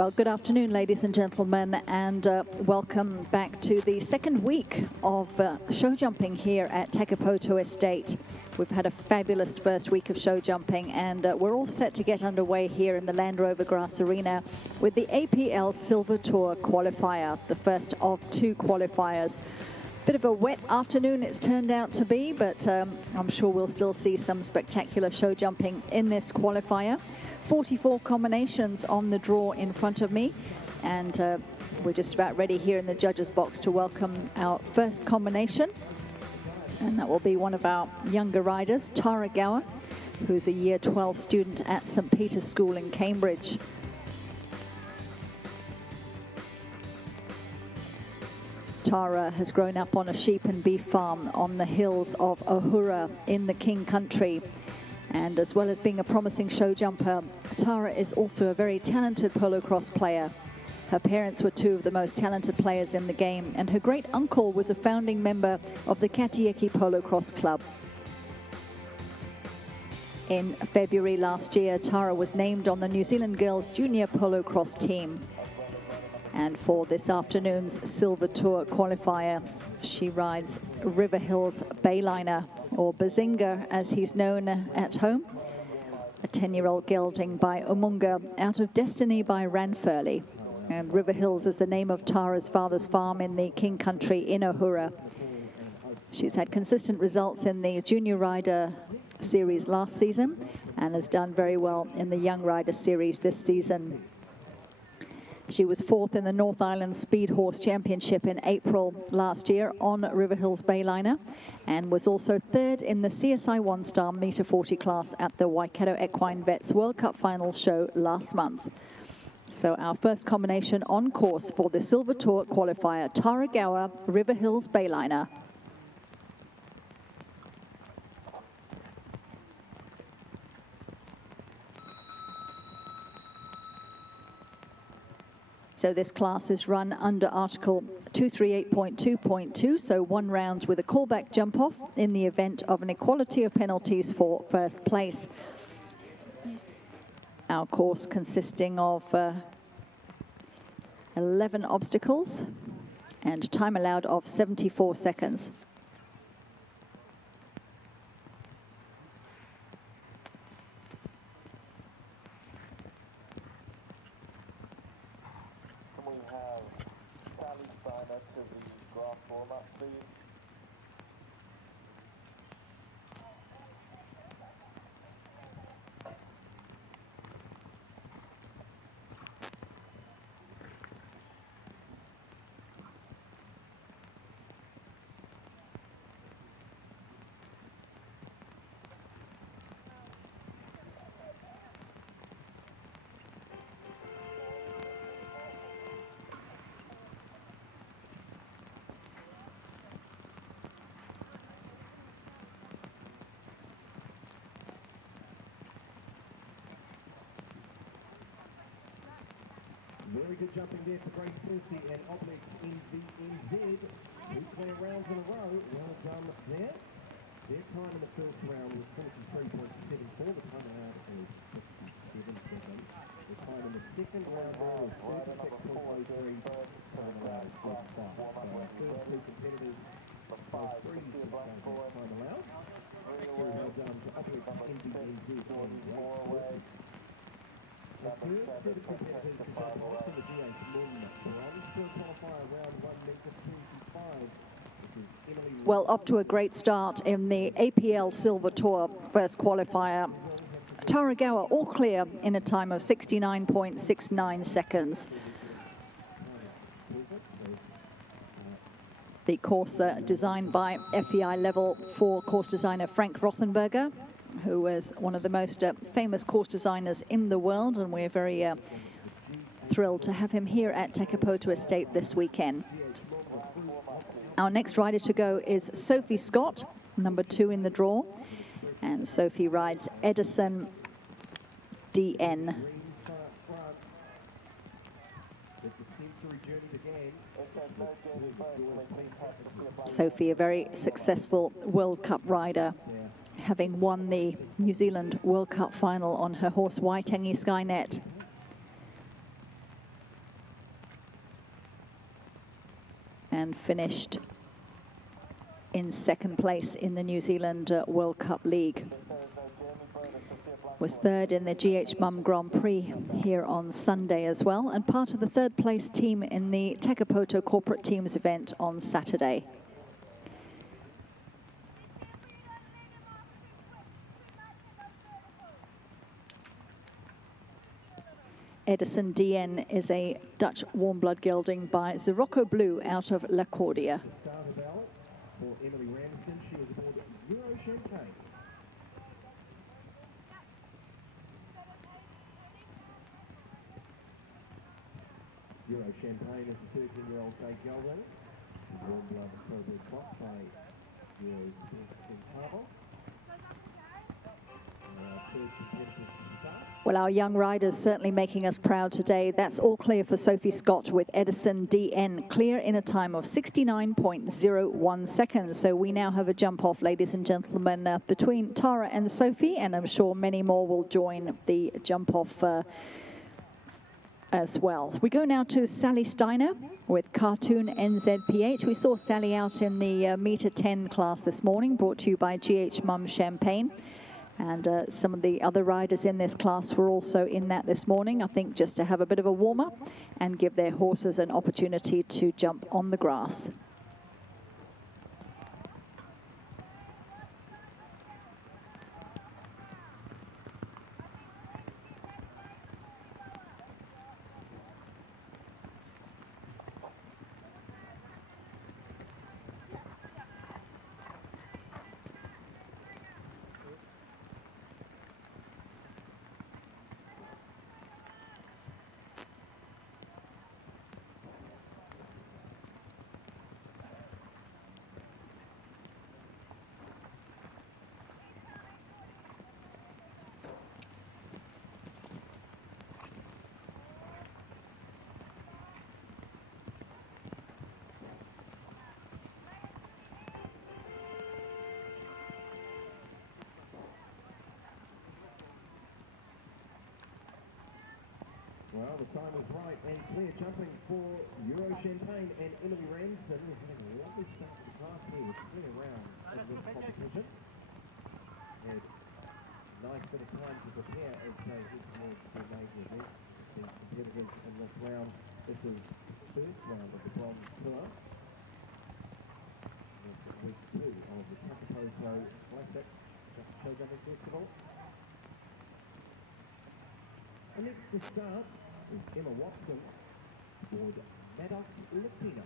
Well, good afternoon, ladies and gentlemen, and welcome back to the second week of show jumping here at Takapoto Estate. We've had a fabulous first week of show jumping, and we're all set to get underway here in the Land Rover Grass Arena with the APL Silver Tour qualifier, the first of two qualifiers. Bit of a wet afternoon it's turned out to be, but I'm sure we'll still see some spectacular show jumping in this qualifier. 44 combinations on the draw in front of me, and we're just about ready here in the judges box to welcome our first combination, and that will be one of our younger riders, Tara Gower, who's a year 12 student at St. Peter's School in Cambridge. Tara has grown up on a sheep and beef farm on the hills of Ohura in the King Country. And as well as being a promising show jumper, Tara is also a very talented polo cross player. Her parents were two of the most talented players in the game, and her great uncle was a founding member of the Katieki Polo Cross Club. In February last year, Tara was named on the New Zealand Girls Junior Polo Cross team. And for this afternoon's Silver Tour qualifier, she rides River Hills Bayliner, or Bazinga as he's known at home. A 10-year-old gelding by Umunga, out of Destiny by Ranfurly. And River Hills is the name of Tara's father's farm in the King Country in Ohura. She's had consistent results in the Junior Rider Series last season and has done very well in the Young Rider Series this season. She was fourth in the North Island Speed Horse Championship in April last year on River Hills Bayliner, and was also third in the CSI One Star Meter 40 class at the Waikato Equine Vets World Cup Final show last month. So our first combination on course for the Silver Tour qualifier, Tara Gower, River Hills Bayliner. So this class is run under Article 238.2.2, so 1 round with a callback jump-off in the event of an equality of penalties for first place. Our course consisting of 11 obstacles and time allowed of 74 seconds. To the draft warm-up, please. Very good jumping there for Grace Percy and Oblique in the NZ. 2 clear rounds in a row. Well done there. Their time in the first round was 43.74. The time allowed is 57 seconds. The time in the second round was 36.03. Time allowed is 45. So our first two competitors both 3 time allowed. Very well done to Oblique in the NZ and Grace Percy. The third set of competitors to jump off in the G8 Moon Bronze still qualifier round 1 meter 25. Well, off to a great start in the APL Silver Tour first qualifier. Tara Gower all clear in a time of 69.69 seconds. The course designed by FEI Level 4 course designer Frank Rothenberger, who is one of the most famous course designers in the world, and we're very thrilled to have him here at Takapoto Estate this weekend. Our next rider to go is Sophie Scott, number 2 in the draw, and Sophie rides Edison DN. Sophie, a very successful World Cup rider, having won the New Zealand World Cup final on her horse Waitangi Skynet. and finished in second place in the New Zealand World Cup League. Was third in the GH Mum Grand Prix here on Sunday as well, and part of the third place team in the Takapoto Corporate Teams event on Saturday. Edison DN is a Dutch warm blood gelding by Zirocco Blue out of Lacordia. Starter bell for Emily Ramsden. She was aboard Euro Champagne. Euro Champagne is the 13-year-old Bay gelding. Warm blood Cobra Cross by Euro Centavos. Third competitive to start. Well, our young riders certainly making us proud today. That's all clear for Sophie Scott with Edison DN, clear in a time of 69.01 seconds. So we now have a jump off, ladies and gentlemen, between Tara and Sophie, and I'm sure many more will join the jump off as well. We go now to Sally Steiner with Cartoon NZPH. We saw Sally out in the meter 10 class this morning, brought to you by GH Mum Champagne. And some of the other riders in this class were also in that this morning, I think just to have a bit of a warm-up and give their horses an opportunity to jump on the grass. Well, the time is right and clear. Jumping for Euro Champagne and Emily Ramsden. We're having a lovely start to the class here with 20 rounds in this competition. And nice bit of time to prepare as they head towards the major event. The competitors in this round, this is the first round of the Bronze Tour. This is week 2 of the Takapoto Classic Show Jumping Festival. And next to start is Emma Watson aboard Maddox Latino.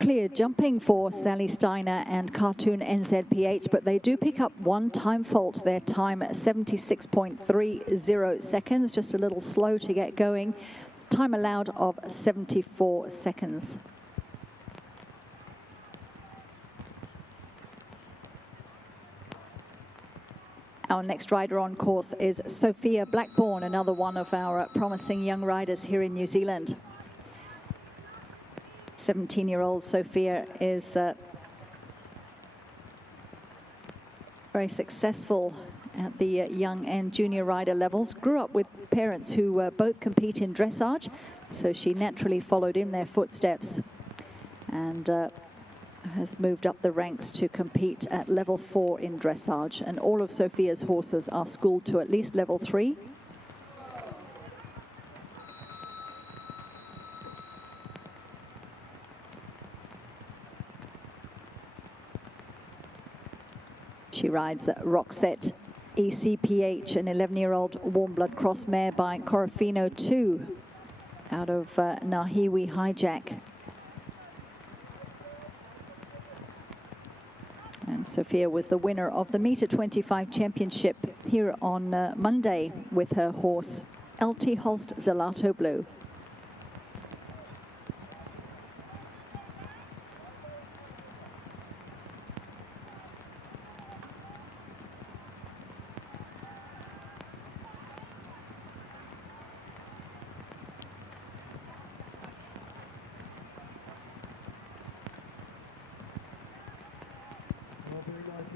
Clear jumping for Sally Steiner and Cartoon NZPH, but they do pick up one time fault. Their time at 76.30 seconds, just a little slow to get going. Time allowed of 74 seconds. Our next rider on course is Sophia Blackburn, another one of our promising young riders here in New Zealand. 17-year-old Sophia is very successful at the young and junior rider levels. Grew up with parents who both compete in dressage, so she naturally followed in their footsteps and has moved up the ranks to compete at level 4 in dressage. And all of Sophia's horses are schooled to at least level 3. She rides Roxette ECPH, an 11-year-old warm blood cross mare by Corofino 2 out of Nahiwi Hijack. And Sophia was the winner of the Meter 25 Championship here on Monday with her horse LT Holst Zalato Blue.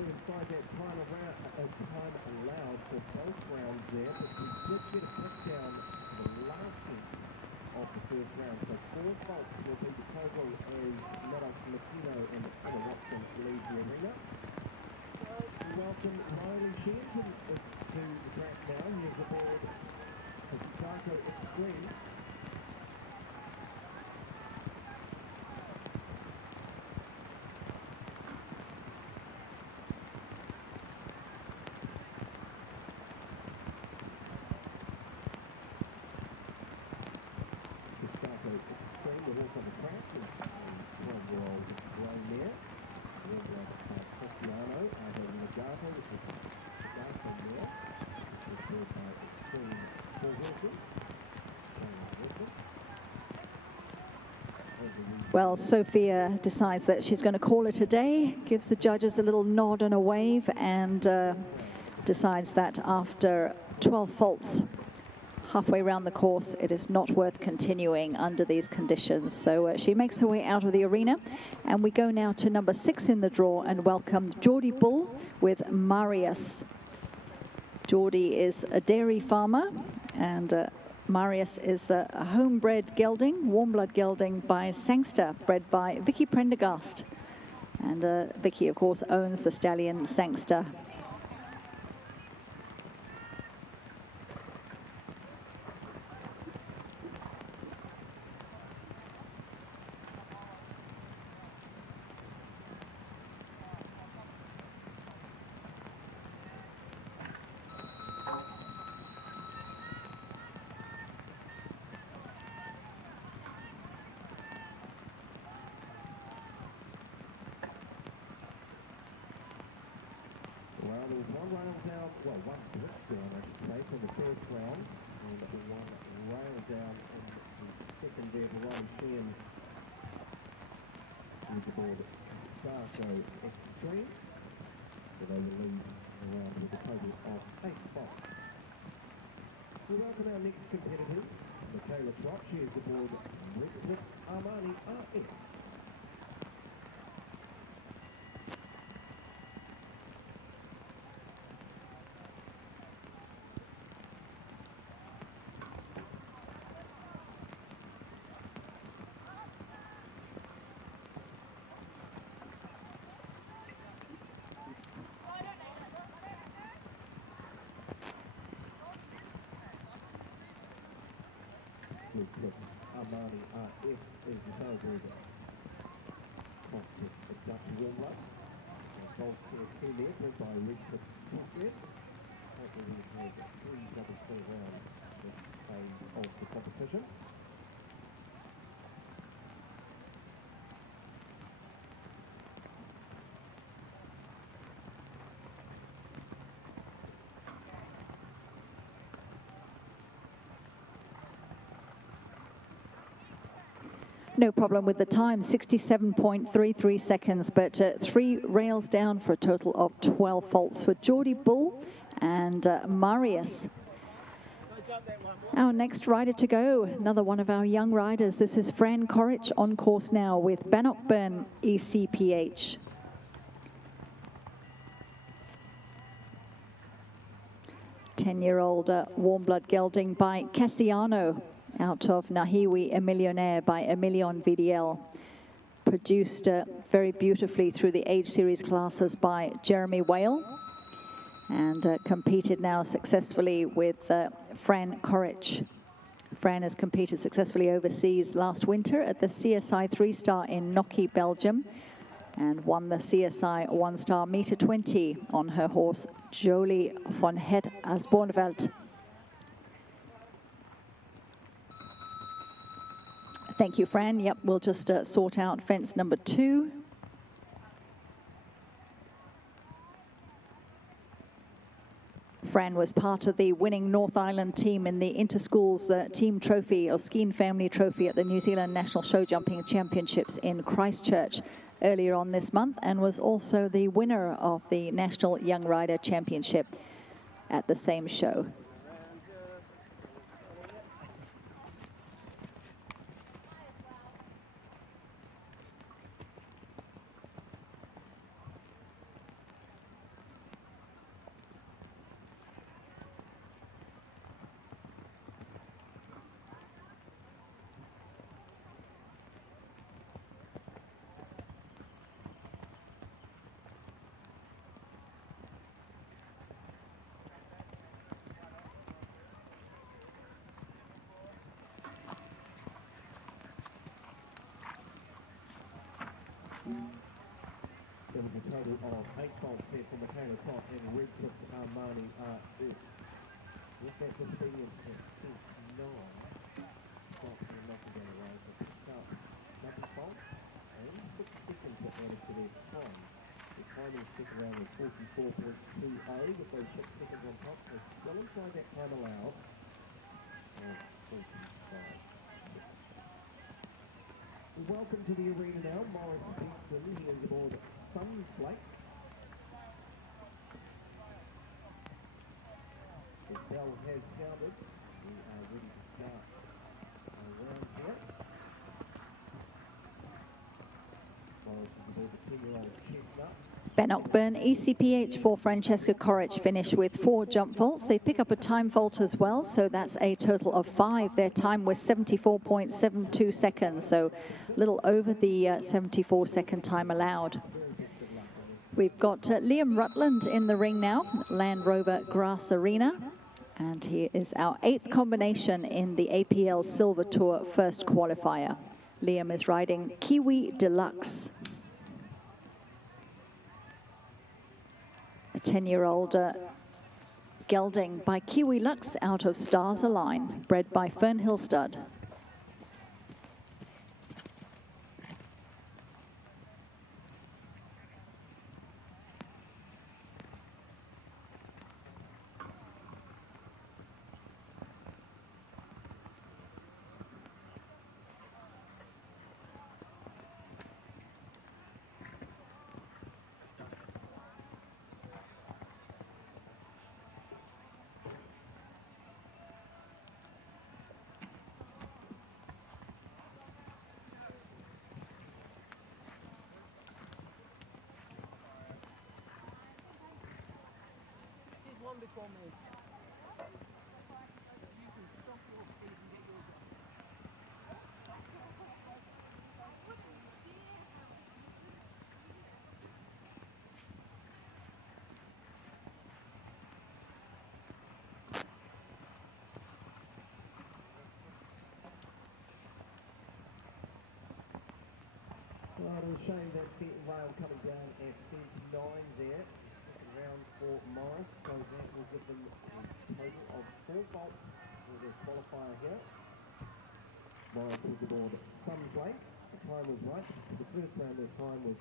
inside that time allowed for both rounds there, but we did get a breakdown for the last set of the first round. So 4 faults will be the total as Maddox Makino and Emma Watson leave the arena. We welcome Riley Shenton to the track now. He is aboard the Starco Extreme. The horse on the track is 12-year-old Wayne there. Cristiano out of Nagato, which is Nagato there. It's third by Extreme 4 horses. Well, Sophia decides that she's going to call it a day, gives the judges a little nod and a wave, and decides that after 12 faults halfway around the course, it is not worth continuing under these conditions. So she makes her way out of the arena, and we go now to number 6 in the draw and welcome Geordie Bull with Marius. Geordie is a dairy farmer, and Marius is a homebred gelding, warm blood gelding by Sangster, bred by Vicky Prendergast. And Vicky, of course, owns the stallion Sangster. Well, there was one rail down, well, one blitz down, I should say, from the first round, and one rail down in the second there, Riley Sheehan with the board Starco Extreme. So they will lead the round with a total of 8 spots. We welcome our next competitors, Michaela Trott. She is aboard Red Blitz Armani RX. Armani RF is the thoroughbred concept of Dutch Wilmot. Gold Care 2 there, bred by Richard Crosshead. Hopefully we have 3 double-score rounds this phase of the competition. No problem with the time, 67.33 seconds, but 3 rails down for a total of 12 faults for Geordie Bull and Marius. Our next rider to go, another one of our young riders. This is Fran Corrich on course now with Bannockburn ECPH. Ten-year-old warm blood gelding by Cassiano, out of Nahiwi Emilionaire by Emilion VDL. Produced very beautifully through the age series classes by Jeremy Whale. And competed now successfully with Fran Corrich. Fran has competed successfully overseas last winter at the CSI 3-star in Noki, Belgium. And won the CSI 1-star meter 20 on her horse, Jolie von Het Asbornveld. Thank you, Fran. Yep, we'll just sort out fence number 2. Fran was part of the winning North Island team in the Interschools Team Trophy or Skeen Family Trophy at the New Zealand National Show Jumping Championships in Christchurch earlier on this month, and was also the winner of the National Young Rider Championship at the same show. of 8 faults there from Takapoto and Red Clips Armani with that experience at 9 spots and knocking down the road. They picked up 7 faults and 6 seconds that added to their time. Their time in the second round was 44.20 with those 6 seconds on top, so still inside that time allowed of 45. Welcome to the arena now, Morris Dixon. He is aboard Sunflake. The bell has sounded. We are ready to start our round here. Morris is aboard the 10-year-old Chestnut. Ben Ockburn, ECPH for Francesca Coric, finished with 4 jump vaults. They pick up a time vault as well, so that's a total of 5. Their time was 74.72 seconds, so a little over the 74-second time allowed. We've got Liam Rutland in the ring now, Land Rover Grass Arena, and he is our 8th combination in the APL Silver Tour first qualifier. Liam is riding Kiwi Deluxe. A 10-year-old gelding by Kiwi Lux out of Stars Align, bred by Fernhill Stud. Before me. Well, it was a shame that rail coming down at fence 9 there. Round for Morris, so that will give them a total of 4 faults for their qualifier here. Morris was aboard Sunflake. The time was right. For the first round, their time was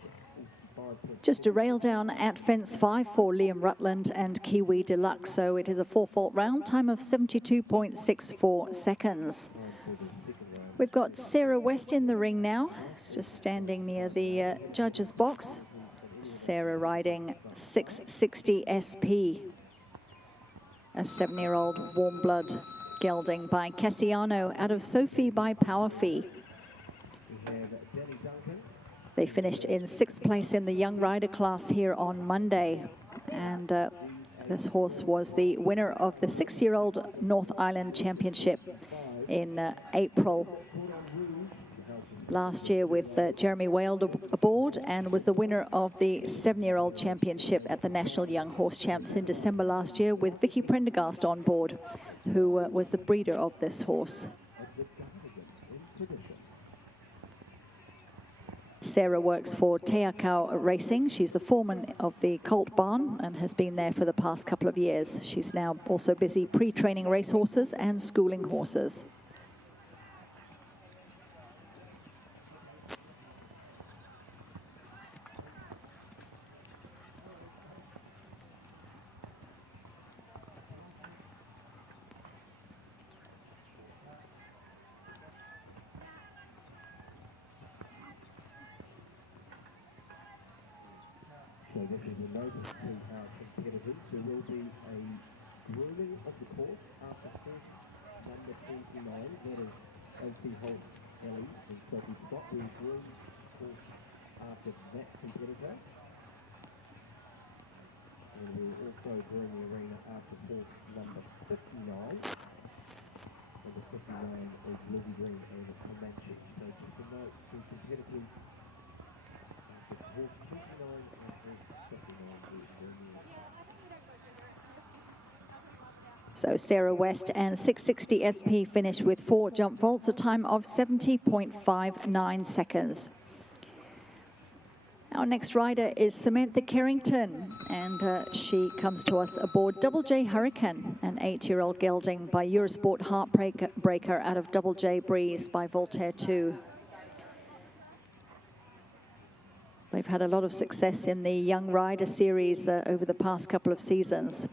45. Just a rail down at fence 5 for Liam Rutland and Kiwi Deluxe, so it is a 4-fault round, time of 72.64 seconds. We've got Sarah West in the ring now, just standing near the judge's box. Sarah riding 660 SP, a 7-year-old warm blood gelding by Cassiano out of Sophie by Powerfee. They finished in 6th place in the young rider class here on Monday, and this horse was the winner of the 6-year-old North Island Championship in April last year with Jeremy Wald aboard, and was the winner of the 7-year-old championship at the National Young Horse Champs in December last year with Vicky Prendergast on board, who was the breeder of this horse. Sarah works for Teakau Racing. She's the foreman of the Colt Barn and has been there for the past couple of years. She's now also busy pre-training racehorses and schooling horses. So this is a notice to our competitors. There will be a grooming of the course after first number 29. That is LT Holt Ellie and Sophie Scott. We'll groom the course after that competitor. And we'll also groom the arena after course number 59. Number 59 is Lizzie Green and Comanche. So just a note to competitors. Horse 29 and horse 59 is grooming. So Sarah West and 660 SP finished with 4 jump vaults, a time of 70.59 seconds. Our next rider is Samantha Carrington, and she comes to us aboard Double J Hurricane, an 8-year-old gelding by Eurosport Heartbreaker out of Double J Breeze by Voltaire 2. They've had a lot of success in the Young Rider Series over the past couple of seasons.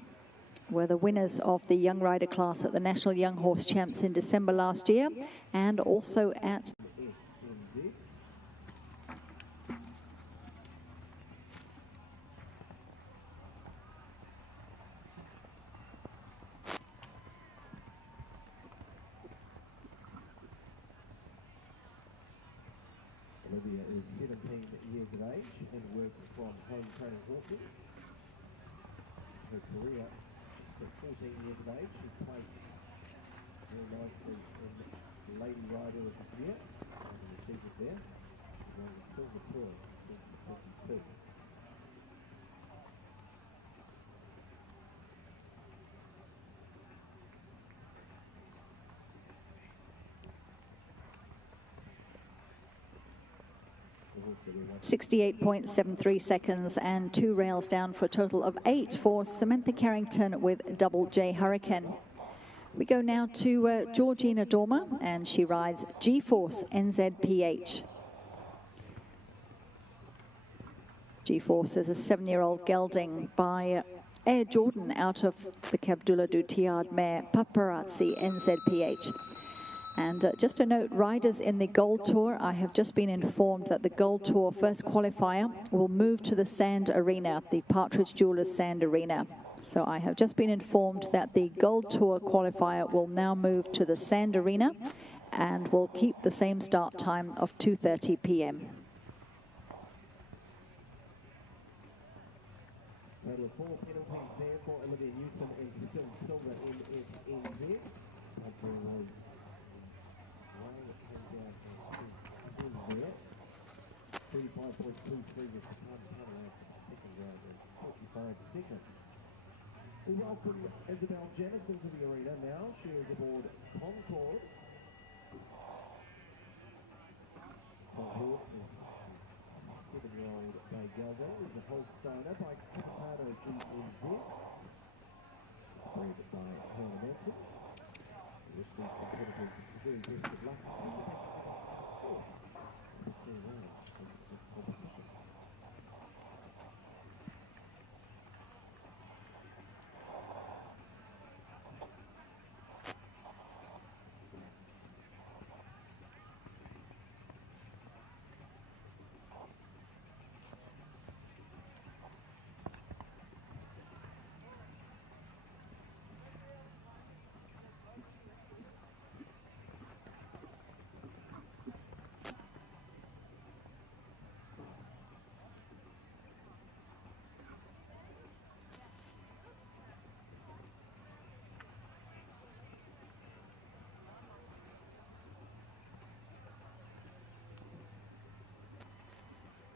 Were the winners of the Young Rider class at the National Young Horse Champs in December last year, and also at Olivia is 17 years of age and works from home training horses. Her career at 14 years of age, she placed very nicely in Lady Rider of the Year, and the season there, and won the Silver Tour in 2022. – 68.73 seconds and 2 rails down for a total of 8 for Samantha Carrington with Double J Hurricane. We go now to Georgina Dormer, and she rides G-Force NZPH. G-Force is a 7-year-old gelding by Air Jordan out of the Cabdullah Dutiard mare Paparazzi NZPH. And just a note, riders in the Gold Tour, I have just been informed that the Gold Tour first qualifier will move to the Sand Arena, the Partridge Jewelers Sand Arena. So I have just been informed that the Gold Tour qualifier will now move to the Sand Arena and will keep the same start time of 2:30 p.m. Total of 4 penalties there for Olivia Newsom and still silver in SNZ. There. 35.23 was the time tunnel after the second round of 45 seconds. We welcome Isabel Jennison to the arena now. She is aboard Concord. Concord is 7-year-old Bay Gelding is a Holsteiner by Takapoto GNZ. Bred by Hannah Manson. With these competitors, very best of luck.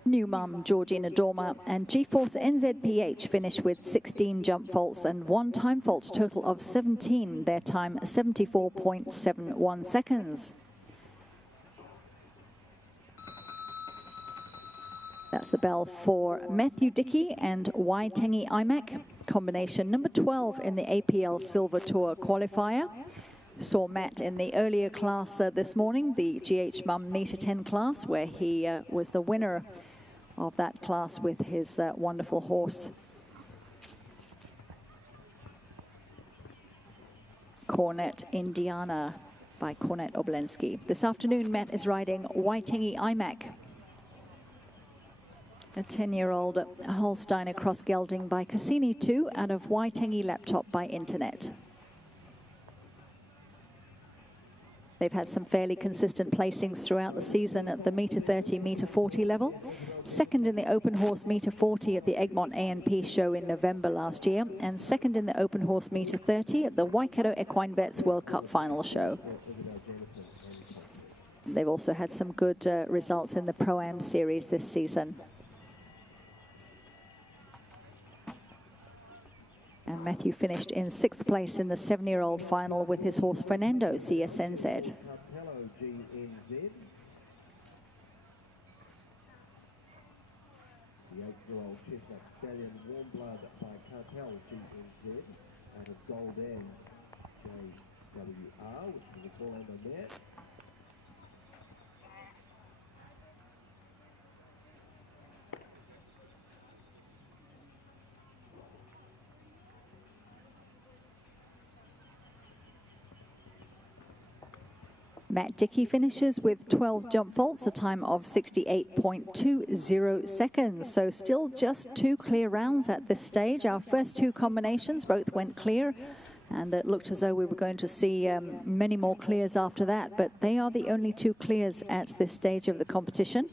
New mum Georgina Dormer and G-Force NZPH finished with 16 jump faults and 1 time fault, total of 17, their time 74.71 seconds. That's the bell for Matthew Dickey and Waitangi Imac, combination number 12 in the APL Silver Tour qualifier. Saw Matt in the earlier class this morning, the GH Mum Meter 10 class, where he was the winner of that class with his wonderful horse Cornet Indiana by Cornet Obolensky. This afternoon Matt is riding Waitangi Imac, a 10-year-old Holsteiner cross gelding by Cassini 2 out of Waitangi Laptop by Internet. They've had some fairly consistent placings throughout the season at the meter 30, meter 40 level. Second in the open horse meter 40 at the Egmont A&P show in November last year, and second in the open horse meter 30 at the Waikato Equine Vets World Cup final show. They've also had some good results in the Pro-Am series this season. And Matthew finished in 6th place in the 7-year-old final with his horse Fernando CSNZ. Warm Blood by Cartel GNZ out of Gold Ends JWR, which is a four-hander mare. Matt Dickey finishes with 12 jump faults, a time of 68.20 seconds. So still just 2 clear rounds at this stage. Our first 2 combinations both went clear, and it looked as though we were going to see many more clears after that, but they are the only 2 clears at this stage of the competition.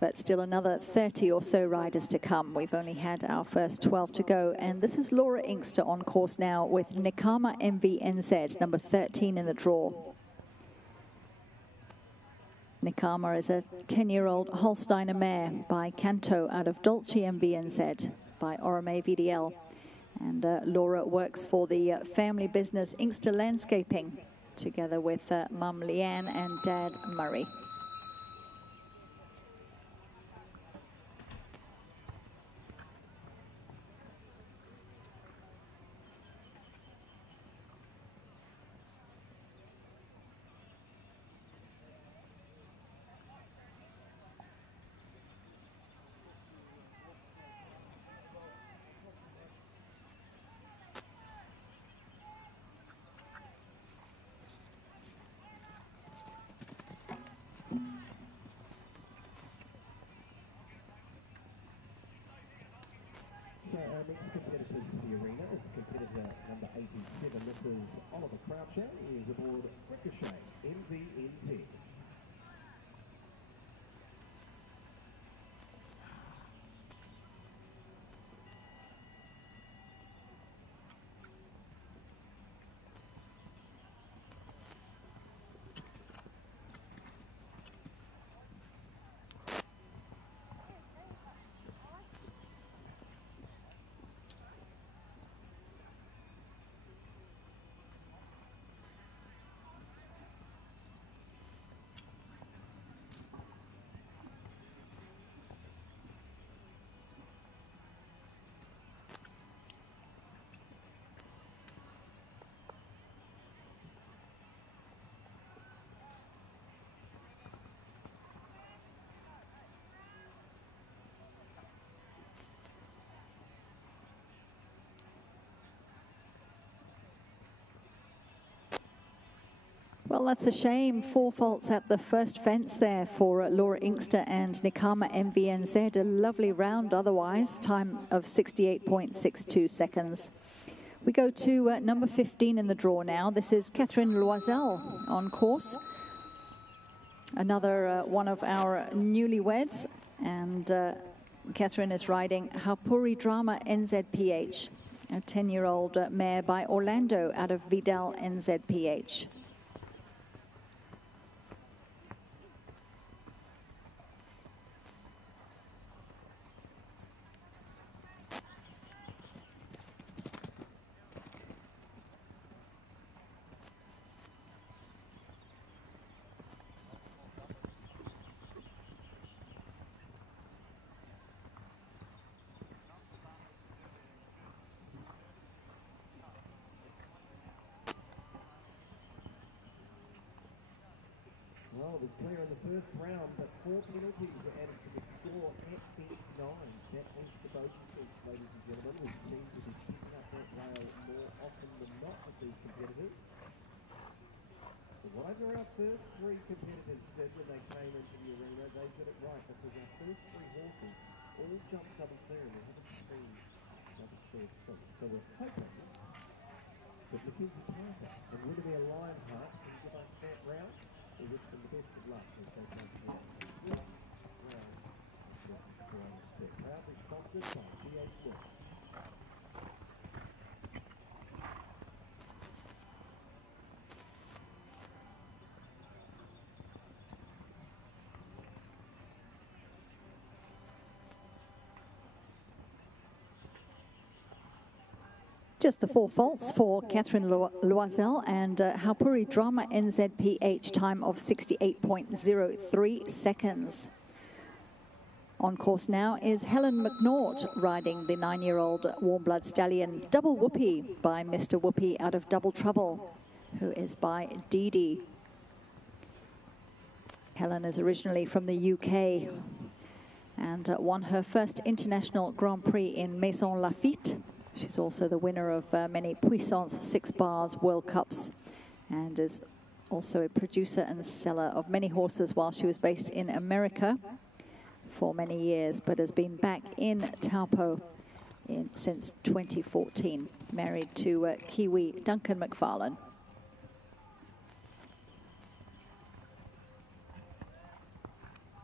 But still another 30 or so riders to come. We've only had our first 12 to go. And this is Laura Inkster on course now with Nikama MVNZ, number 13 in the draw. Nikama is a 10-year-old Holsteiner mare by Canto out of Dolce MVNZ by Orome VDL. And Laura works for the family business Inkster Landscaping, together with Mum Leanne and Dad Murray. So our next competitors to the arena is competitor number 87. This is Oliver Croucher. He is aboard Ricochet MVNZ. Well, that's a shame. 4 faults at the first fence there for Laura Inkster and Nikama MVNZ. A lovely round otherwise, time of 68.62 seconds. We go to number 15 in the draw now. This is Catherine Loisel on course. Another one of our newlyweds. And Catherine is riding Hapuri Drama NZPH, a 10-year-old mare by Orlando out of Vidal NZPH. Well, it was clear in the first round, but 4 penalties were added to the score at fence 9. That was the bogey seats, ladies and gentlemen. We seem to be picking up that rail more often than not with these competitors. So whatever our first 3 competitors did when they came into the arena, they did it right, because our first 3 horses all jumped double clear, and we haven't seen double clear since. So we're hoping that Mackenzie Carter and Windermere Lionheart can give us that round. We wish them the best of luck as they come to the round of this grand step. Proudly sponsored by GH World. Just the 4 faults for Catherine Loisel and Hapuri Drama NZPH, time of 68.03 seconds. On course now is Helen McNaught riding the 9-year-old Warm Blood Stallion Double Whoopee by Mr. Whoopee out of Double Trouble, who is by Dee Dee. Helen is originally from the UK and won her first international Grand Prix in Maison Lafitte. She's also the winner of many Puissance 6 Bars World Cups and is also a producer and seller of many horses while she was based in America for many years, but has been back in Taupo since 2014, married to Kiwi Duncan McFarlane.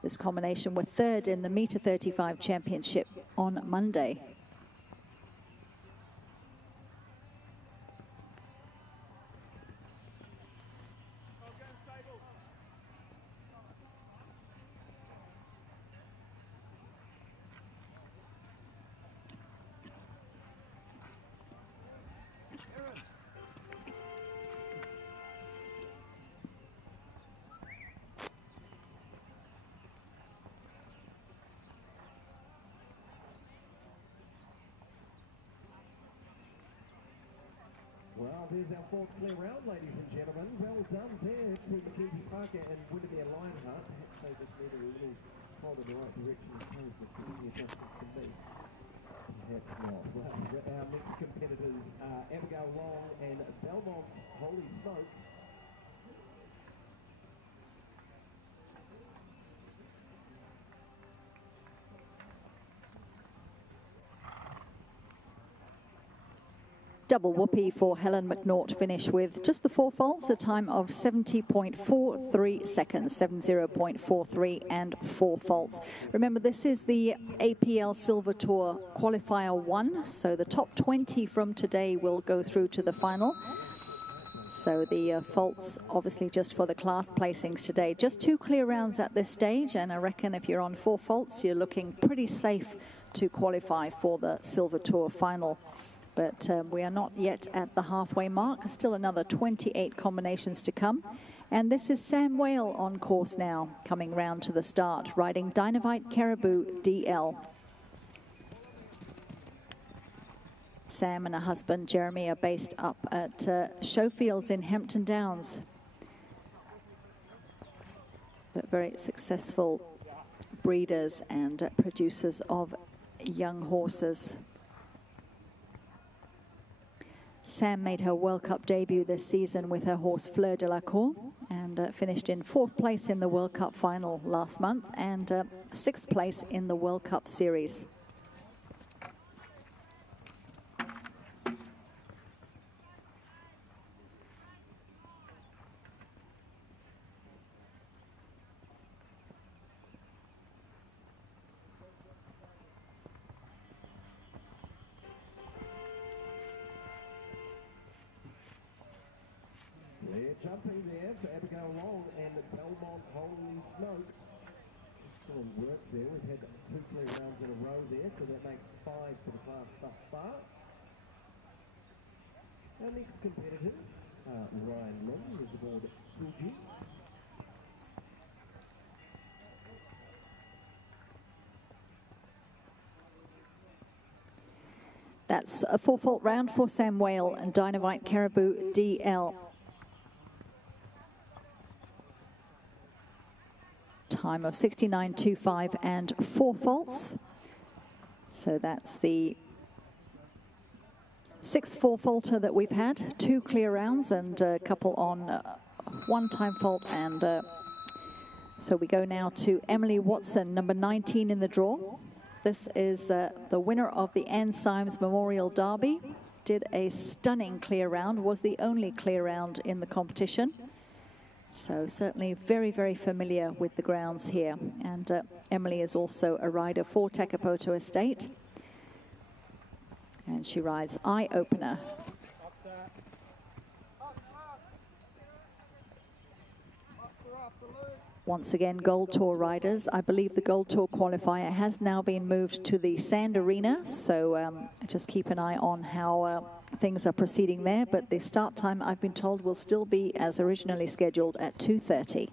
This combination were third in the Meter 35 Championship on Monday. Well, there's our fourth clear round, ladies and gentlemen. Well done there to Mackenzie Parker and Windermere Lionheart. Perhaps they just need a little hold in the right direction in terms of the adjustments can be. Perhaps not. Well, our next competitors are Abigail Long and Belmont Holy Smoke. Double Whoopee for Helen McNaught finished with just the 4 faults, a time of 70.43 seconds, 70.43 and 4 faults. Remember, this is the APL Silver Tour Qualifier 1, so the top 20 from today will go through to the final. So the faults obviously just for the class placings today. Just 2 clear rounds at this stage, and I reckon if you're on 4 faults, you're looking pretty safe to qualify for the Silver Tour final. But we are not yet at the halfway mark. Still another 28 combinations to come. And this is Sam Whale on course now, coming round to the start, riding Dynamite Caribou DL. Sam and her husband Jeremy are based up at Showfields in Hampton Downs. But very successful breeders and producers of young horses. Sam made her World Cup debut this season with her horse Fleur de la Cour and finished in 4th place in the World Cup final last month and 6th place in the World Cup series. They're jumping there for Abigail Long and Belmont Holy Smoke. Excellent work there. We've had 2 clear rounds in a row there, so that makes 5 for the class thus far. Our next competitors are Ryan Lynn, who's aboard Fuji. That's a 4-fault round for Sam Whale and Dynamite Caribou DL. Time of 69.25 and 4 faults. So that's the 6th 4-faulter that we've had. 2 clear rounds and a couple on 1 time fault. And so we go now to Emily Watson, number 19 in the draw. This is the winner of the Ann Symes Memorial Derby. Did a stunning clear round, was the only clear round in the competition. So certainly very, very familiar with the grounds here. And Emily is also a rider for Takapoto Estate. And she rides Eye Opener. Once again, Gold Tour riders. I believe the Gold Tour qualifier has now been moved to the Sand Arena. So just keep an eye on how things are proceeding there. But the start time, I've been told, will still be as originally scheduled at 2:30.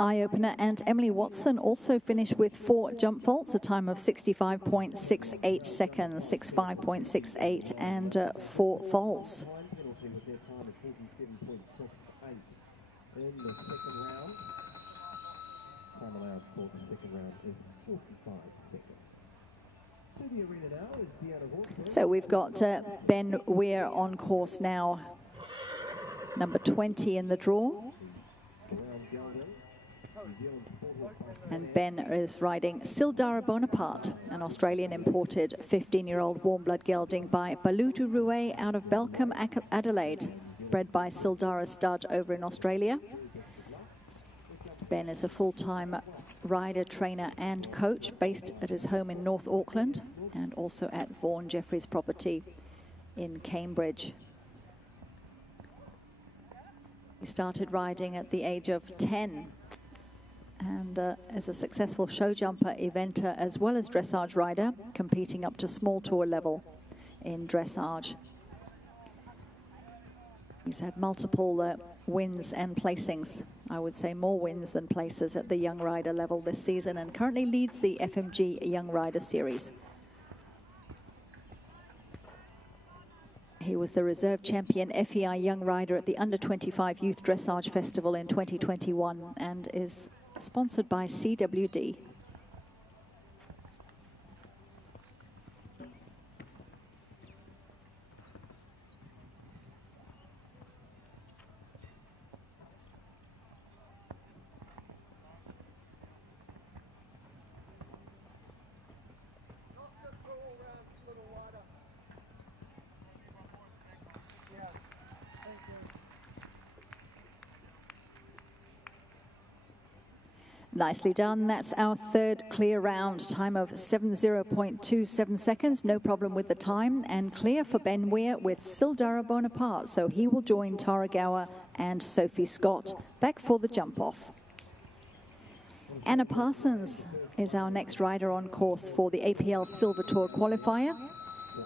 eye-opener, and Emily Watson also finished with 4 jump faults, a time of 65.68 seconds, 65.68, and 4 faults. Time penalty with their time of 47.68 in the second round. Time allowed for the second round is 45 seconds. To the arena now is Deanna Hawke. So we've got Ben Weir on course now, number 20 in the draw. And Ben is riding Sildara Bonaparte, an Australian imported 15-year-old warm blood gelding by Balutu Rue out of Belcombe, Adelaide, bred by Sildara Stud over in Australia. Ben is a full-time rider, trainer and coach based at his home in North Auckland and also at Vaughan Jeffries property in Cambridge. He started riding at the age of 10 and is a successful show jumper, eventer, as well as dressage rider, competing up to small tour level in dressage. He's had multiple wins and placings. I would say more wins than places at the young rider level this season, and currently leads the FMG Young Rider Series. He was the reserve champion FEI Young Rider at the Under-25 Youth Dressage Festival in 2021 and is sponsored by CWD. Nicely done. That's our third clear round, time of 70.27 seconds. No problem with the time, and clear for Ben Weir with Sildara Bonaparte. So he will join Tara Gower and Sophie Scott back for the jump off. Anna Parsons is our next rider on course for the APL Silver Tour qualifier,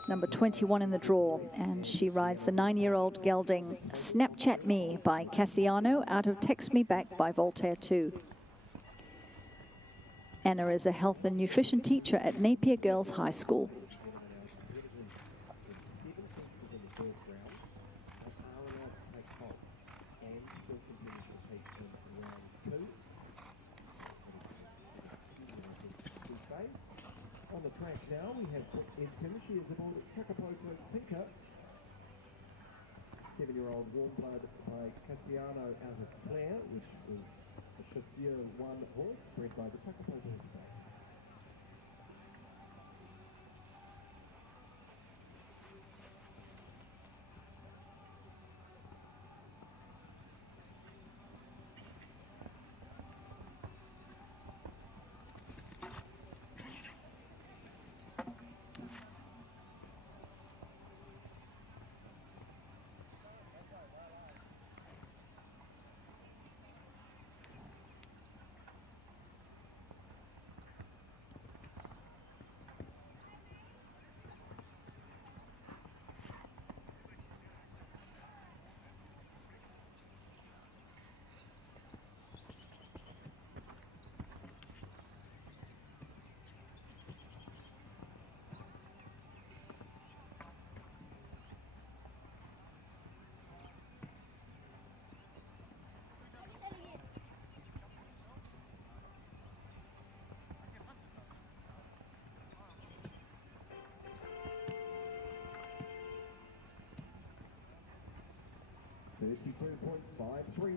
number 21 in the draw, and she rides the 9-year-old gelding Snapchat Me by Cassiano out of Text Me Back by Voltaire 2. Anna is a health and nutrition teacher at Napier Girls High School. On the track now, we have Ed Kim. She is aboard Takapoto Tinker. 7-year-old warm blood by Cassiano out of Clare, which is the Chasseur 1 horse, bred by the Takapoto estate.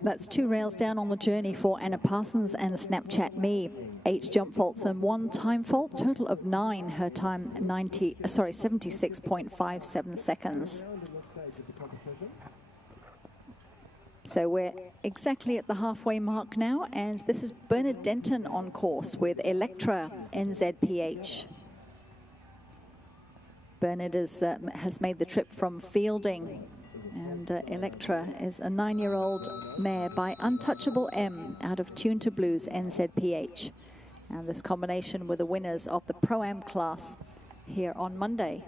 That's 2 rails down on the journey for Anna Parsons and Snapchat Me. 8 jump faults and 1 time fault, total of 9. Her time 76.57 seconds. So we're exactly at the halfway mark now, and this is Bernard Denton on course with Electra NZPH. Bernard has made the trip from Fielding, and Electra is a 9-year-old mare by Untouchable M out of Tune to Blues NZPH. And this combination were the winners of the Pro-Am class here on Monday.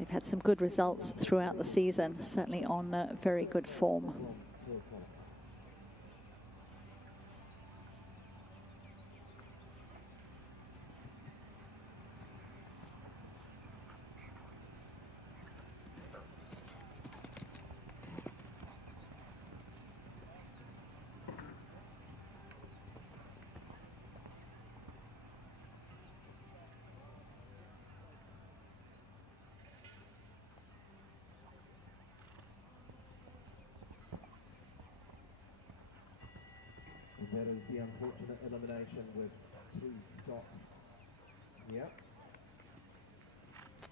They've had some good results throughout the season, certainly on very good form. And that is the unfortunate elimination with 2 stops. Yep.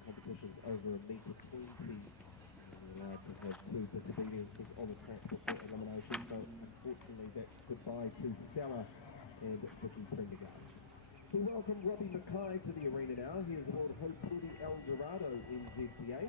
Competition's over a metre 20. You're allowed to have 2 disobediences on the track before elimination. So unfortunately that's goodbye to Stella and Vicky Prendergast. We welcome Robbie Mackay to the arena now. He is aboard Hopuli El Dorado in ZPH.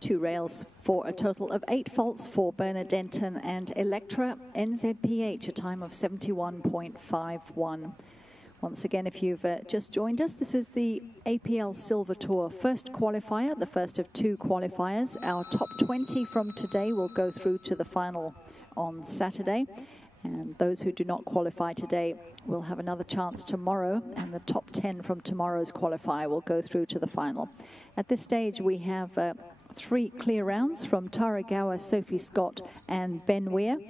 Two rails for a total of 8 faults for Bernard Denton and Electra NZPH, a time of 71.51. Once again, if you've just joined us, this is the APL Silver Tour first qualifier, the first of 2 qualifiers. Our top 20 from today will go through to the final on Saturday. And those who do not qualify today will have another chance tomorrow, and the top 10 from tomorrow's qualifier will go through to the final. At this stage, we have 3 clear rounds from Tara Gower, Sophie Scott, and Ben Weir.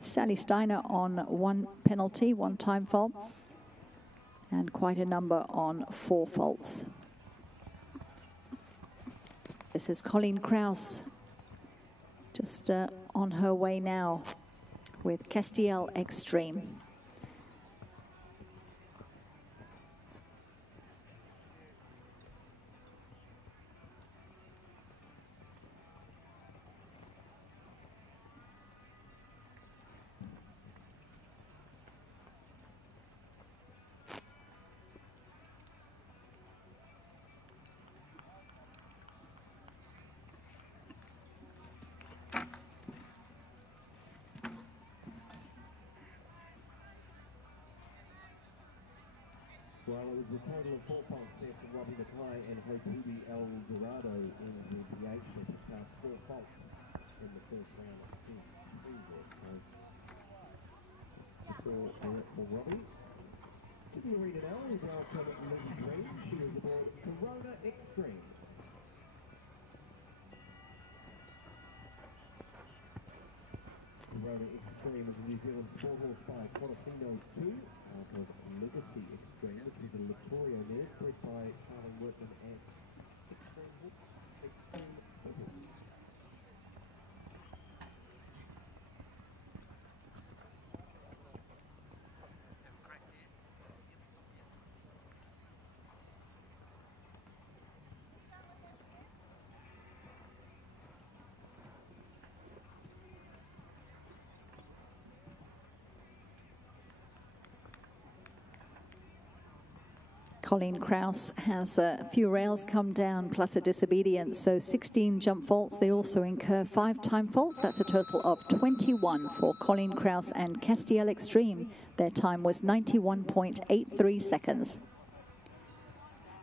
Sally Steiner on 1 penalty, 1 time fault, and quite a number on 4 faults. This is Colleen Krause, just on her way now with Castiel Extreme. Well, it was a total of 4 faults there from Robbie Mackay and Hopuli El Dorado in ZPH. They picked up 4 faults in the first round of 3 there. So that's the 4 there for Robbie. To the arena now, we welcome Lizzie Green. She is aboard Corona Extreme. Corona Extreme is New Zealand's 4-horsepower Quadrifino 2 out of Legacy Extreme, which is a Latorio there, bred by Charlie Workman and Extreme Extreme. Colleen Krause has a few rails come down plus a disobedience, so 16 jump faults. They also incur 5 time faults. That's a total of 21 for Colleen Krause and Castiel Extreme. Their time was 91.83 seconds.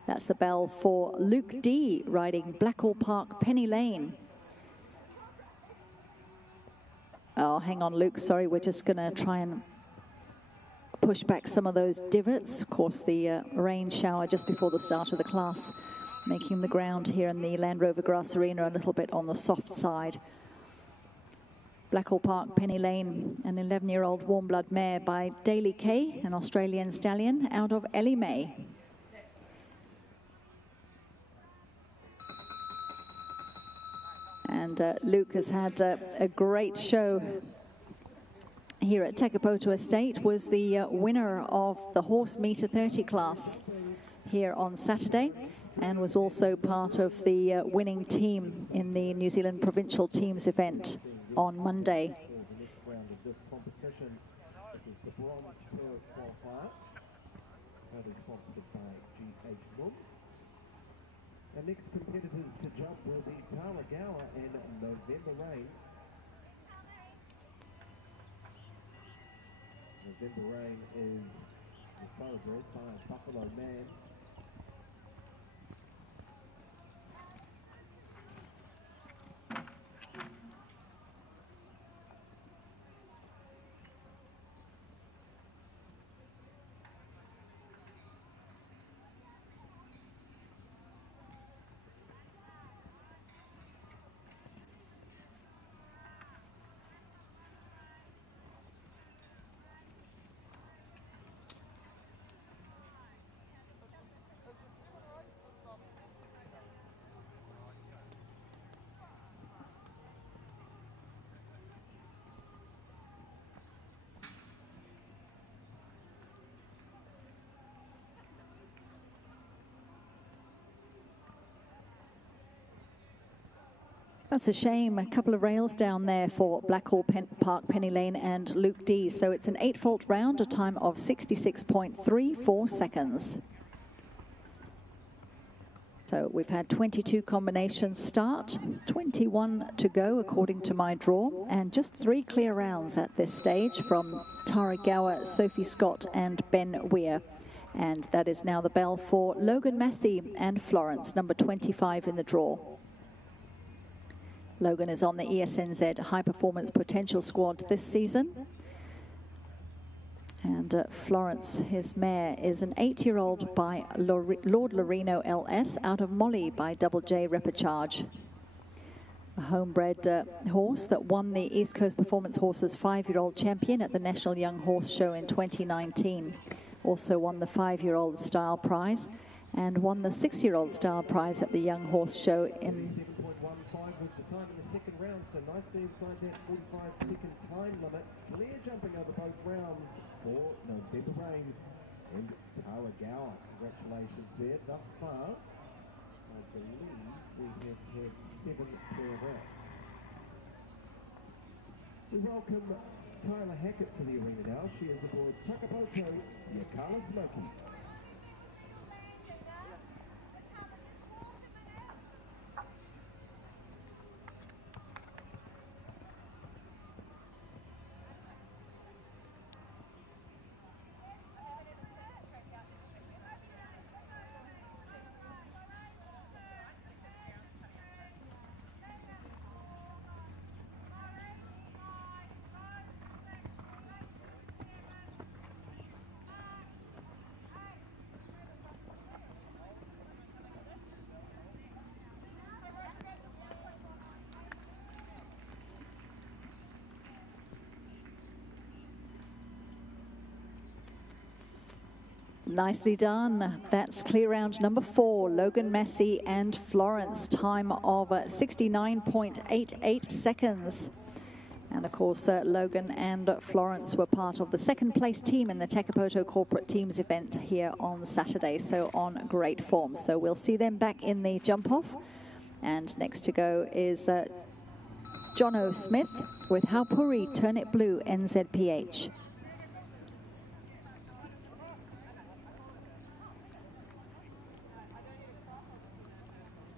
That's the bell for Luke D, riding Blackall Park Penny Lane. Oh, hang on, Luke. Sorry, we're just going to try and push back some of those divots. Of course, the rain shower just before the start of the class, making the ground here in the Land Rover Grass Arena a little bit on the soft side. Blackall Park Penny Lane, an 11-year-old warm blood mare by Daly Kay, an Australian stallion out of Ellie May. And Luke has had a great show here at Takapoto Estate, was the winner of the horse meter 30 class here on Saturday, and was also part of the winning team in the New Zealand Provincial Teams event on Monday. The next competitors to jump will be Tara Gower and November Rain. November Rain is the favourite by Buffalo Man. That's a shame. A couple of rails down there for Blackhall Park, Penny Lane and Luke D. So it's an 8-fault round, a time of 66.34 seconds. So we've had 22 combinations start, 21 to go according to my draw, and just 3 clear rounds at this stage from Tara Gower, Sophie Scott and Ben Weir. And that is now the bell for Logan Massey and Florence, number 25 in the draw. Logan is on the ESNZ High Performance Potential Squad this season. And Florence, his mare, is an 8-year-old by Lord Lorino LS out of Molly by Double J Repechage. A homebred horse that won the East Coast Performance Horses 5-year-old champion at the National Young Horse Show in 2019. Also won the 5-year-old style prize and won the 6-year-old style prize at the Young Horse Show in second round, so nicely inside that 45-second time limit. Clear jumping over both rounds for November Rain and Tara Gower. Congratulations there. Thus far, I believe we have had 7 clear rounds. We welcome Tyler Hackett to the arena now. She is aboard Takapoto, Yakala Smoky. Nicely done. That's clear round number 4, Logan Massey and Florence, time of 69.88 seconds. And of course, Logan and Florence were part of the second place team in the Takapoto Corporate Teams event here on Saturday, so on great form. So we'll see them back in the jump off. And next to go is Jono Smith with Haupuri Turnip Blue NZPH.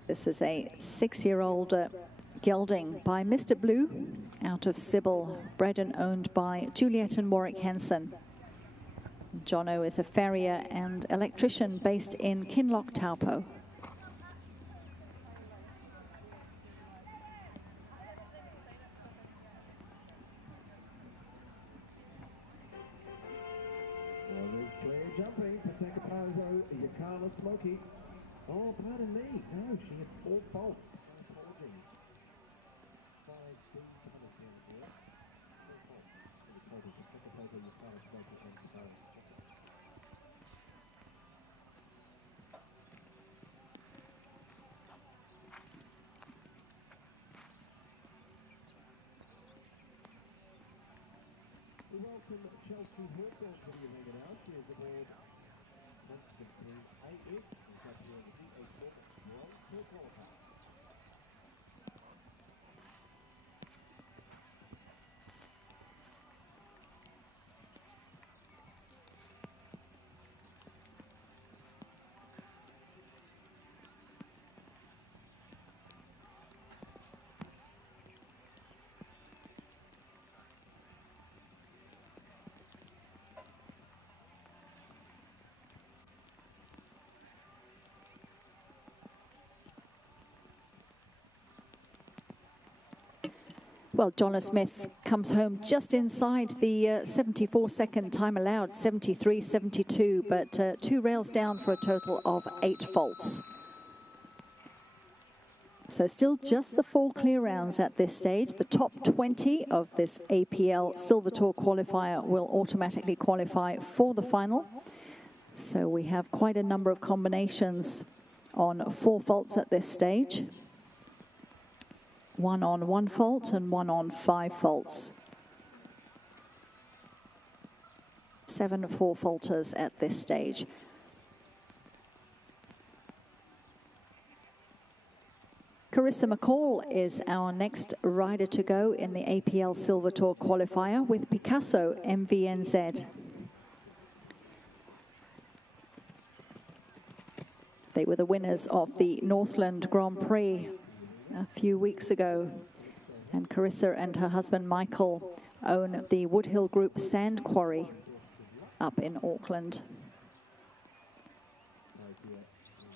This is a 6-year-old gelding by Mr. Blue out of Sybil, bred and owned by Juliet and Warwick Henson. Jono is a farrier and electrician based in Kinloch, Taupo. Well, there's clear jumping for Takapoto, Yakala Smoky. Oh, pardon me. No, she had 4 faults. My apologies. 5B coming down here. 4 faults. Takapoto, Yakala Smoky, and Yakala. We welcome Chelsea Hawthorne to the arena now. She is aboard Constantine AX. Well, Jono Smith comes home just inside the 74-second time allowed, 73.72, but 2 rails down for a total of 8 faults. So still just the 4 clear rounds at this stage. The top 20 of this APL Silver Tour qualifier will automatically qualify for the final. So we have quite a number of combinations on 4 faults at this stage. 1 on 1 fault and 1 on 5 faults. 7 4-faulters at this stage. Carissa McCall is our next rider to go in the APL Silver Tour qualifier with Picasso MVNZ. They were the winners of the Northland Grand Prix a few weeks ago. And Carissa and her husband Michael own the Woodhill Group Sand Quarry up in Auckland.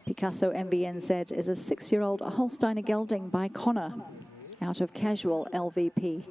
Picasso MVNZ is a 6-year-old Holsteiner gelding by Connor out of Casual LVP.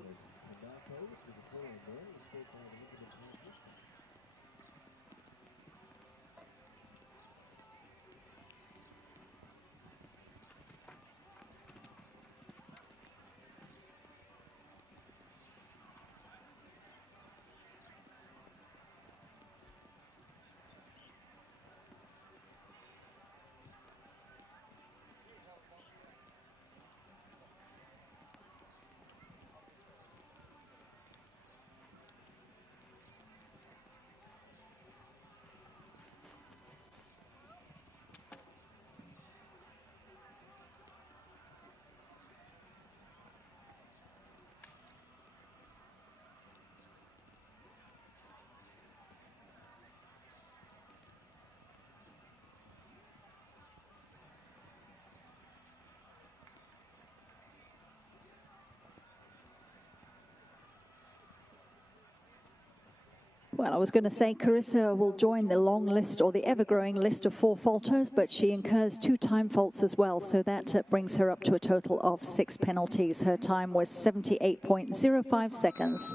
Well, I was going to say Carissa will join the long list or the ever-growing list of 4 faulters, but she incurs 2 time faults as well, so that brings her up to a total of 6 penalties. Her time was 78.05 seconds.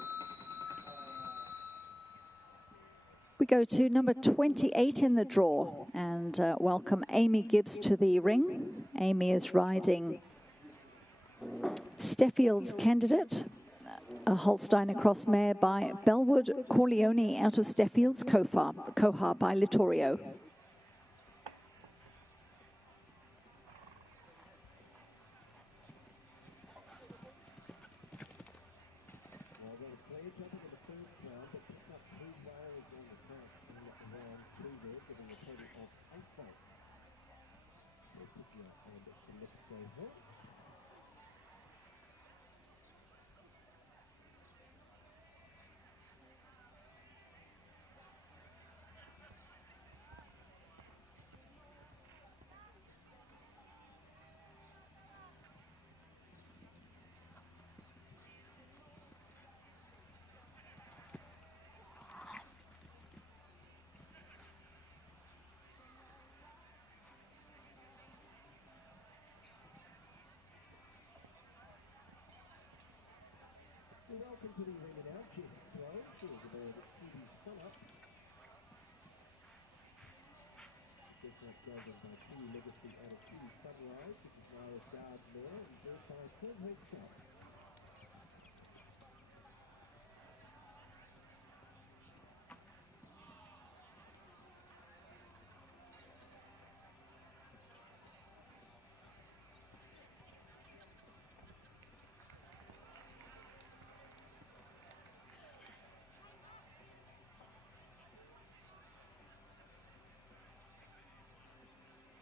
We go to number 28 in the draw and welcome Amy Gibbs to the ring. Amy is riding Steffield's Candidate, a Holsteiner cross mare by Bellwood Corleone out of Steffield's Kohar by Littorio. Welcome to the arena now, Jim Sloan. She is aboard QB's front-up. This one's driven by Q Legacy out of Q Sunrise, which is now a guard mare, and built by Cornwall Shop.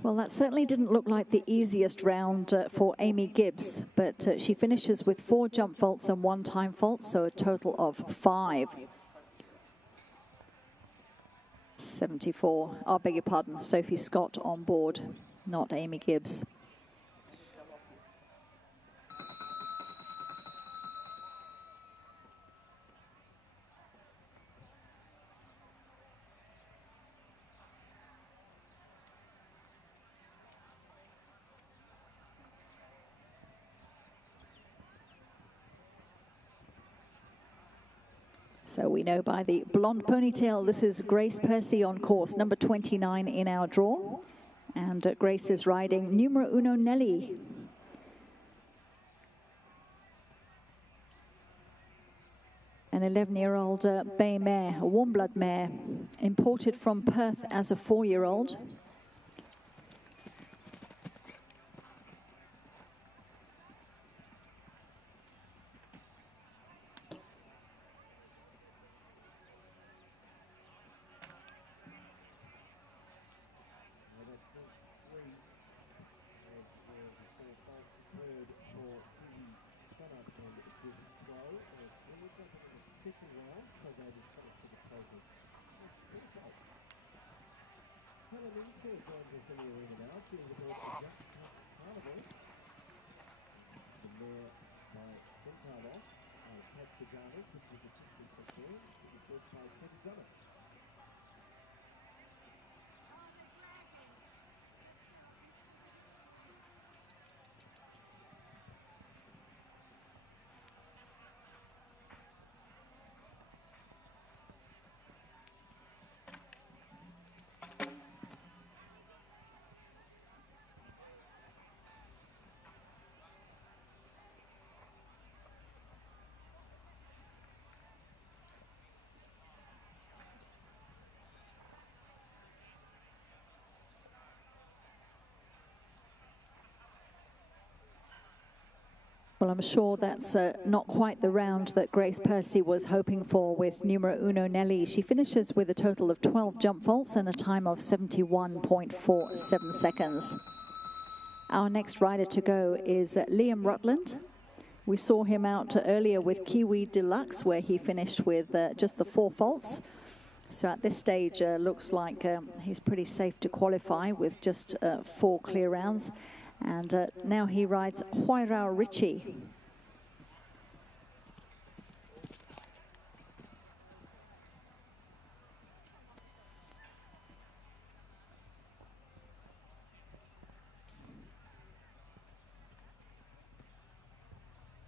Well, that certainly didn't look like the easiest round for Amy Gibbs, but she finishes with 4 jump faults and 1 time fault, so a total of 5. 74, I beg your pardon, Sophie Scott on board, not Amy Gibbs. So we know by the blonde ponytail, this is Grace Percy on course, number 29 in our draw. And Grace is riding numero uno Nelly. An 11-year-old bay mare, a warm blood mare, imported from Perth as a 4-year-old. second round, so they just finish to the total. Helen Infield joins us in the arena now. She is aboard the Just Carnival. The mare by Central Pat Pajanic, which was a 50%. It was built by Teddy Drummond. Well, I'm sure that's not quite the round that Grace Percy was hoping for with numero uno Nelly. She finishes with a total of 12 jump faults and a time of 71.47 seconds. Our next rider to go is Liam Rutland. We saw him out earlier with Kiwi Deluxe, where he finished with just the 4 faults. So at this stage, looks like he's pretty safe to qualify with just 4 clear rounds. And now he rides Huairao Richie.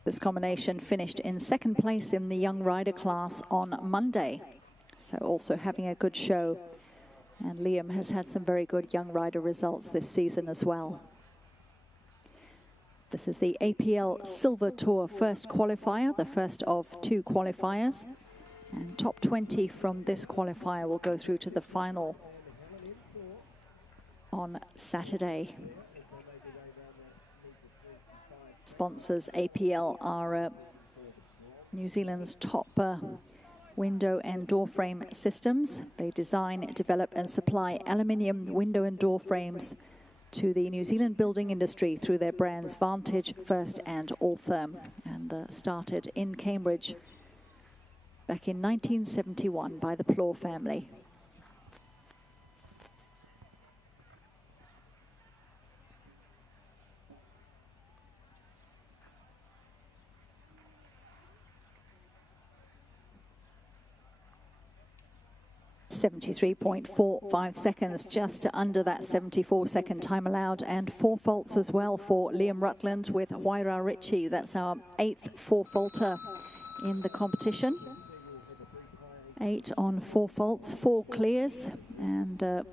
This combination finished in 2nd place in the young rider class on Monday. So also having a good show. And Liam has had some very good young rider results this season as well. This is the APL Silver Tour first qualifier, the first of 2 qualifiers. And top 20 from this qualifier will go through to the final on Saturday. Sponsors APL are New Zealand's top window and door frame systems. They design, develop and supply aluminium window and door frames to the New Zealand building industry through their brands Vantage, First and Alltherm, and started in Cambridge back in 1971 by the Plaw family. .45 seconds, just under that 74-second time allowed, and 4 faults as well for Liam Rutland with Huairao Richie. That's our 8th 4-faulter in the competition. 8 on 4 faults, 4 clears, and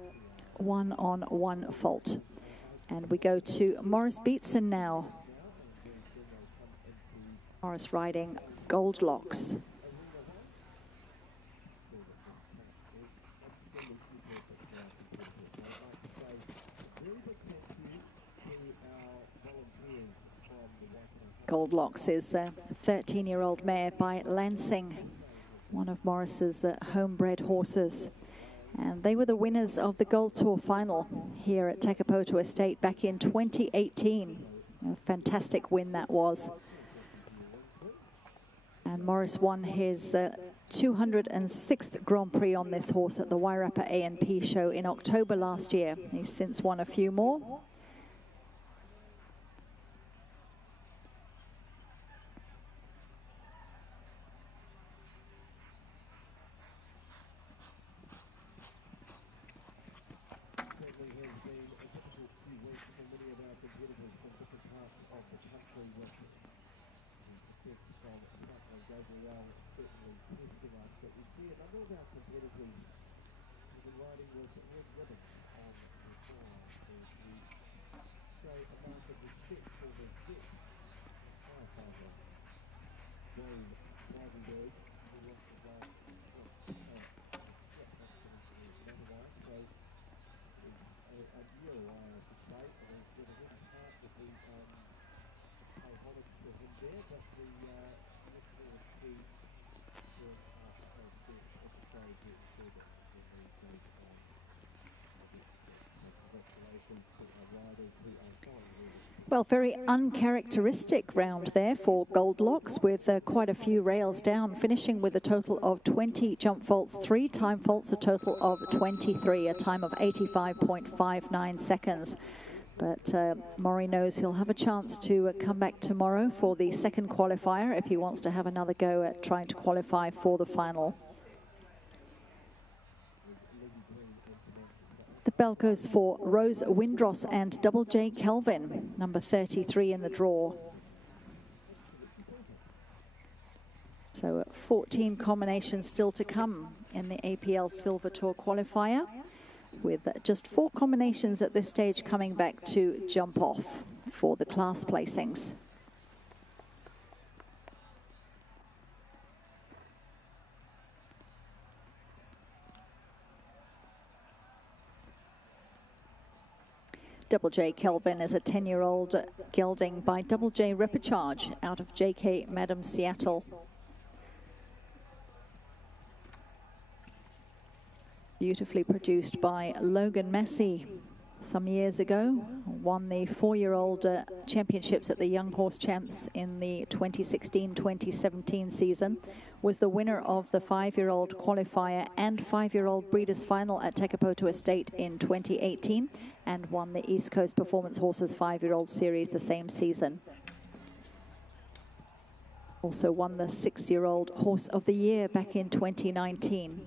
1 on 1 fault. And we go to Morris Beatson now. Morris riding Gold Locks. Gold Locks is a 13-year-old mare by Lansing, one of Morris's homebred horses. And they were the winners of the Gold Tour final here at Takapoto Estate back in 2018. A fantastic win that was. And Morris won his 206th Grand Prix on this horse at the Wairarapa A&P show in October last year. He's since won a few more. Well, very uncharacteristic round there for Goldlocks, with quite a few rails down, finishing with a total of 20 jump faults, 3 time faults, a total of 23, a time of 85.59 seconds. But Maury knows he'll have a chance to come back tomorrow for the second qualifier if he wants to have another go at trying to qualify for the final. The bell goes for Rose Windross and Double J Kelvin, number 33 in the draw. So 14 combinations still to come in the APL Silver Tour qualifier, with just 4 combinations at this stage coming back to jump off for the class placings. Double J Kelvin is a 10-year-old gelding by Double J Repicharge out of JK Madam Seattle. Beautifully produced by Logan Massey some years ago. Won the 4-year-old championships at the Young Horse Champs in the 2016-2017 season. Was the winner of the 5-year-old qualifier and 5-year-old Breeders' Final at Takapoto Estate in 2018, and won the East Coast Performance Horses 5-year-old series the same season. Also won the 6-year-old Horse of the Year back in 2019.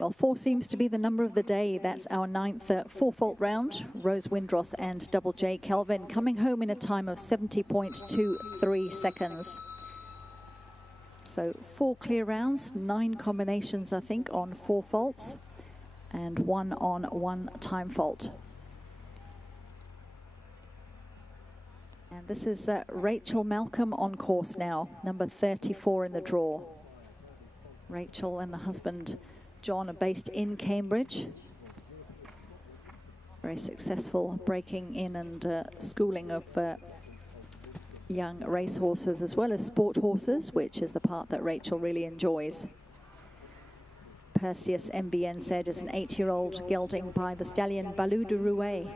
Well, 4 seems to be the number of the day. That's our 9th 4-fault round. Rose Windross and Double J Kelvin coming home in a time of 70.23 seconds. So 4 clear rounds, 9 combinations, I think, on 4 faults, and 1 on 1 time fault. And this is Rachel Malcolm on course now, number 34 in the draw. Rachel and the husband John are based in Cambridge. Very successful breaking in and schooling of young racehorses as well as sport horses, which is the part that Rachel really enjoys. Perseus MBNZ is an 8-year-old gelding by the stallion Baloo de Rouet.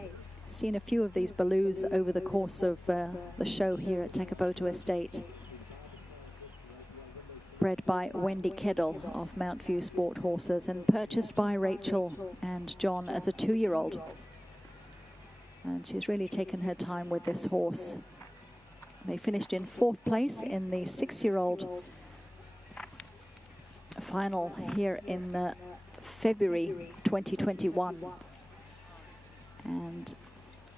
Seen a few of these Baloos over the course of the show here at Takapoto Estate. Bred by Wendy Keddle of Mount View Sport Horses and purchased by Rachel and John as a 2-year-old. And she's really taken her time with this horse. They finished in 4th place in the 6-year-old final here in February 2021. And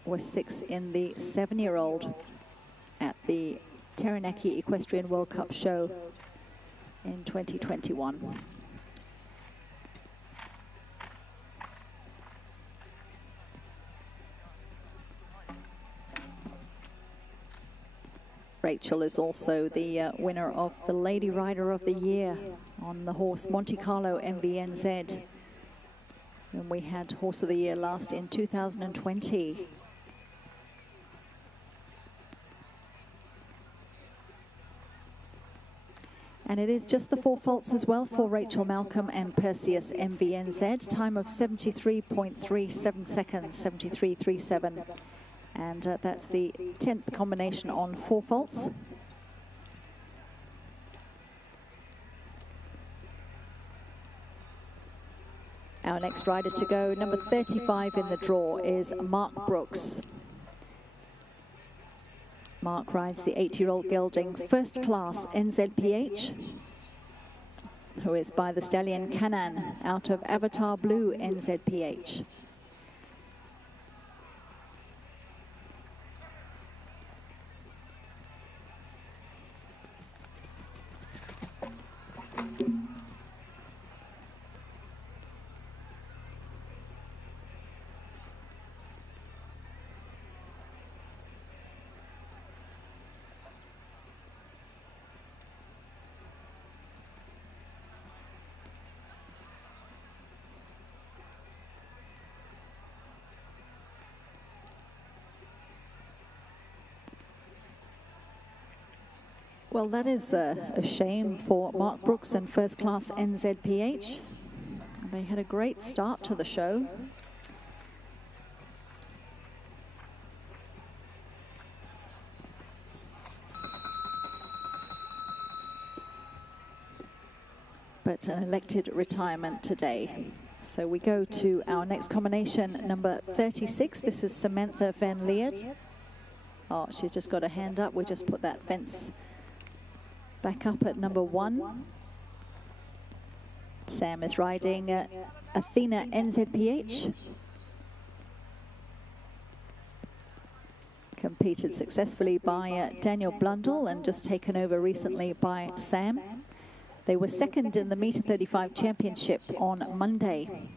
was 6th in the 7-year-old at the Taranaki Equestrian World Cup show in 2021. Rachel is also the winner of the Lady Rider of the Year on the horse Monte Carlo MVNZ. And we had Horse of the Year last in 2020. And it is just the 4 faults as well for Rachel Malcolm and Perseus MVNZ. Time of 73.37 seconds, 73.37. And that's the 10th combination on 4 faults. Our next rider to go, number 35 in the draw, is Mark Brooks. Mark rides the 8-year-old gelding First Class NZPH, who is by the stallion Canaan out of Avatar Blue NZPH. Well, that is a shame for Mark Brooks and First Class NZPH. They had a great start to the show. But an elected retirement today. So we go to our next combination, number 36. This is Samantha Van Leert. Oh, she's just got a hand up. We just put that fence back up at number 1. Sam is riding Athena NZPH. Competed successfully by Daniel Blundell and just taken over recently by Sam. They were second in the meter 35 championship on Monday.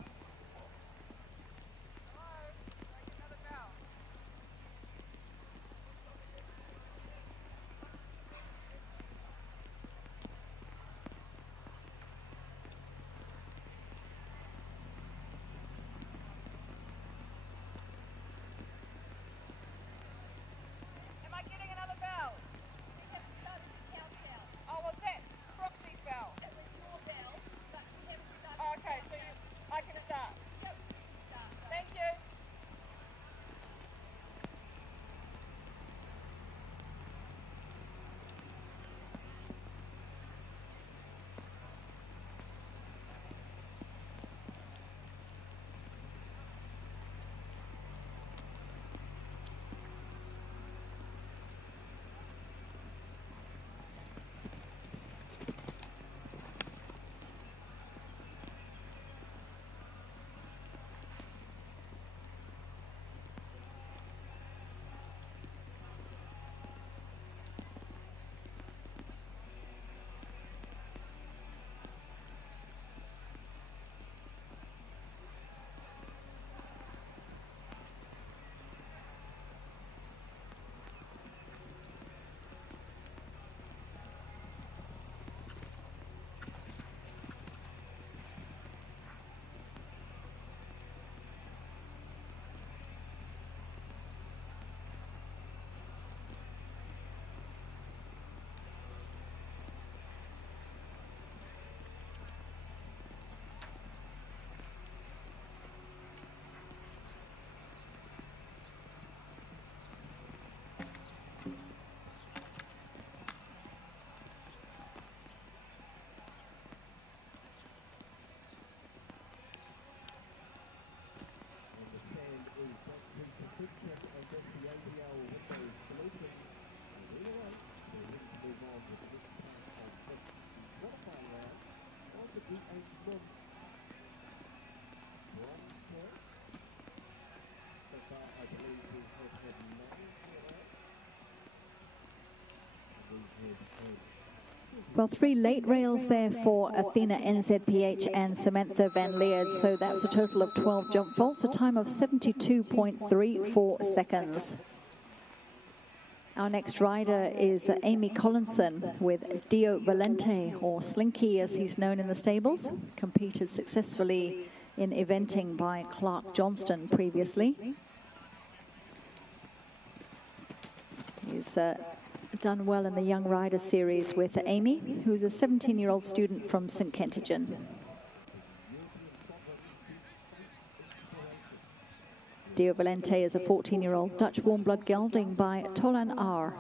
Well, 3 late rails there for Athena NZPH and Samantha Van Leert. So that's a total of 12 jump faults, a time of 72.34 seconds. Our next rider is Amy Collinson with Dio Valente, or Slinky as he's known in the stables. Competed successfully in eventing by Clark Johnston previously. He's done well in the Young Rider Series with Amy, who's a 17-year-old student from St. Kentigern. Dio Valente is a 14-year-old Dutch warm-blood gelding by Tolan R.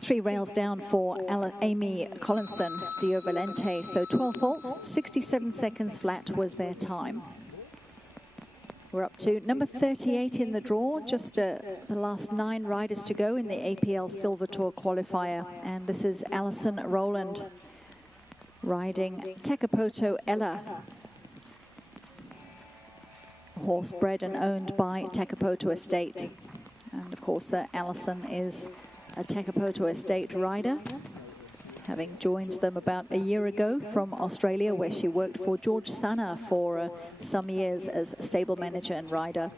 3 rails down for Amy Collinson, Dio Valente. So 12 faults, 67 seconds flat was their time. We're up to number 38 in the draw, just the last 9 riders to go in the APL Silver Tour qualifier. And this is Alison Rowland riding Takapoto Ella. Horse bred and owned by Takapoto Estate. And of course, Alison is a Takapoto Estate rider, having joined them about a year ago from Australia, where she worked for George Sana for some years as stable manager and rider.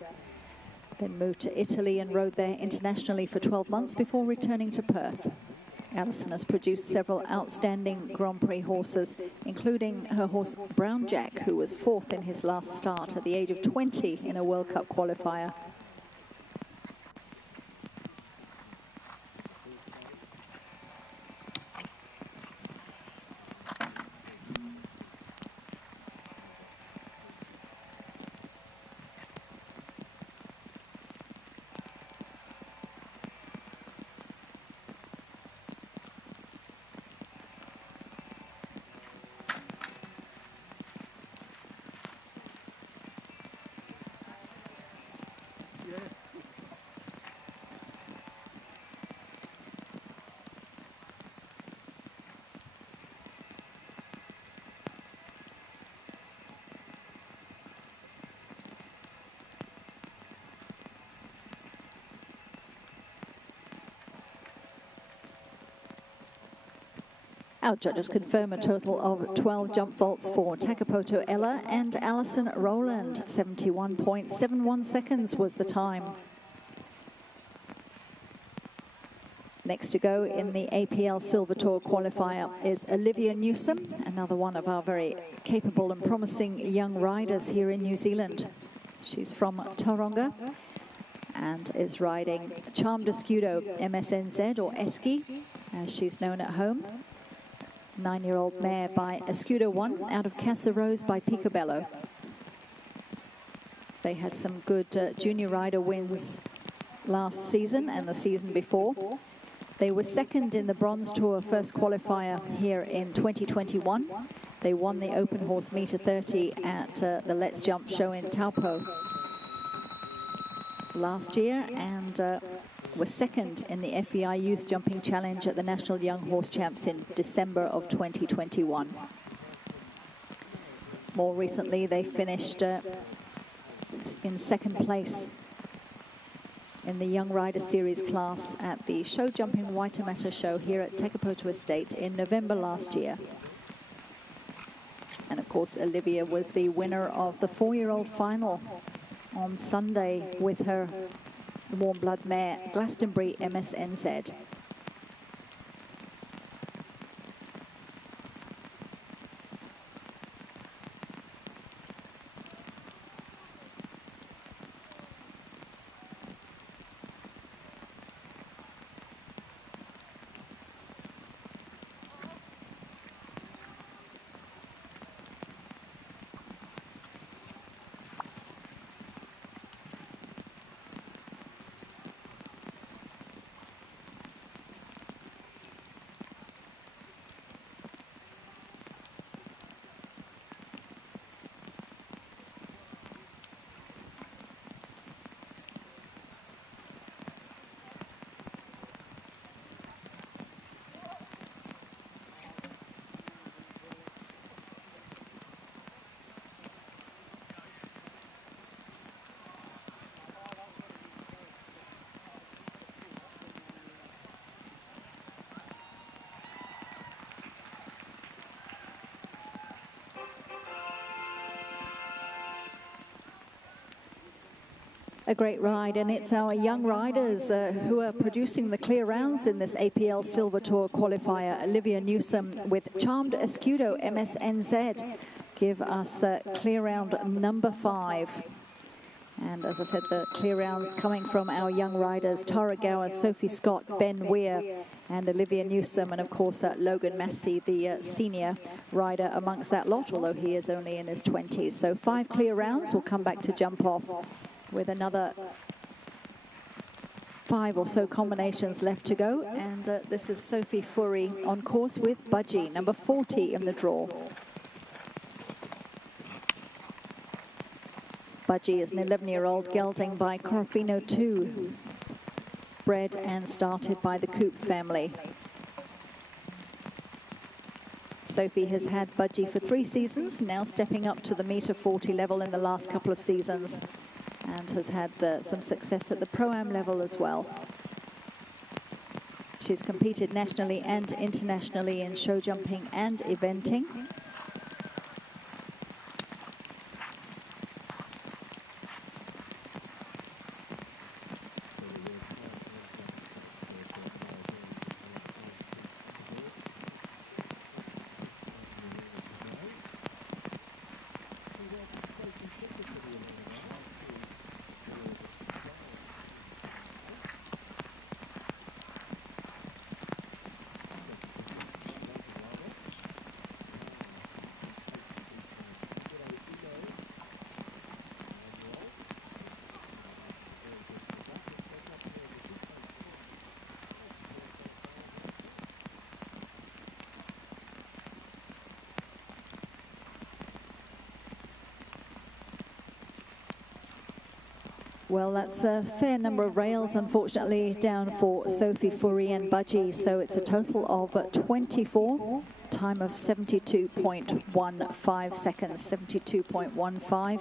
Then moved to Italy and rode there internationally for 12 months before returning to Perth. Alison has produced several outstanding Grand Prix horses, including her horse Brown Jack, who was 4th in his last start at the age of 20 in a World Cup qualifier. Our judges confirm a total of 12 jump vaults for Takapoto Ella and Alison Rowland. 71.71 seconds was the time. Next to go in the APL Silver Tour qualifier is Olivia Newsom, another one of our very capable and promising young riders here in New Zealand. She's from Tauranga and is riding Charmed Escudo MSNZ, or Esky, as she's known at home. 9-year-old mare by Escudo 1 out of Casa Rose by Picobello. They had some good junior rider wins last season and the season before. They were 2nd in the Bronze Tour first qualifier here in 2021. They won the open horse meter 30 at the Let's Jump show in Taupo last year, and were 2nd in the FEI Youth Jumping Challenge at the National Young Horse Champs in December of 2021. More recently, they finished in 2nd place in the Young Rider Series class at the Show Jumping Waitemata show here at Takapoto Estate in November last year. And of course, Olivia was the winner of the 4-year-old final on Sunday with her warm blood mare Glastonbury MSNZ. A great ride, and it's our young riders who are producing the clear rounds in this APL Silver Tour qualifier. Olivia Newsom with Charmed Escudo MSNZ give us clear round number 5. And as I said, the clear rounds coming from our young riders, Tara Gower, Sophie Scott, Ben Weir, and Olivia Newsom, and of course Logan Massey, the senior rider amongst that lot, although he is only in his 20s. So 5 clear rounds. We'll come back to jump off with another 5 or so combinations left to go, and this is Sophie Fourie on course with Budgie, number 40 in the draw. Budgie is an 11-year-old gelding by Corofino 2, bred and started by the Coop family. Sophie has had Budgie for 3 seasons, now stepping up to the metre 40 level in the last couple of seasons, and has had some success at the Pro-Am level as well. She's competed nationally and internationally in show jumping and eventing. Well, that's a fair number of rails, unfortunately, down for Sophie Fourie and Budgie. So it's a total of 24, time of 72.15 seconds, 72.15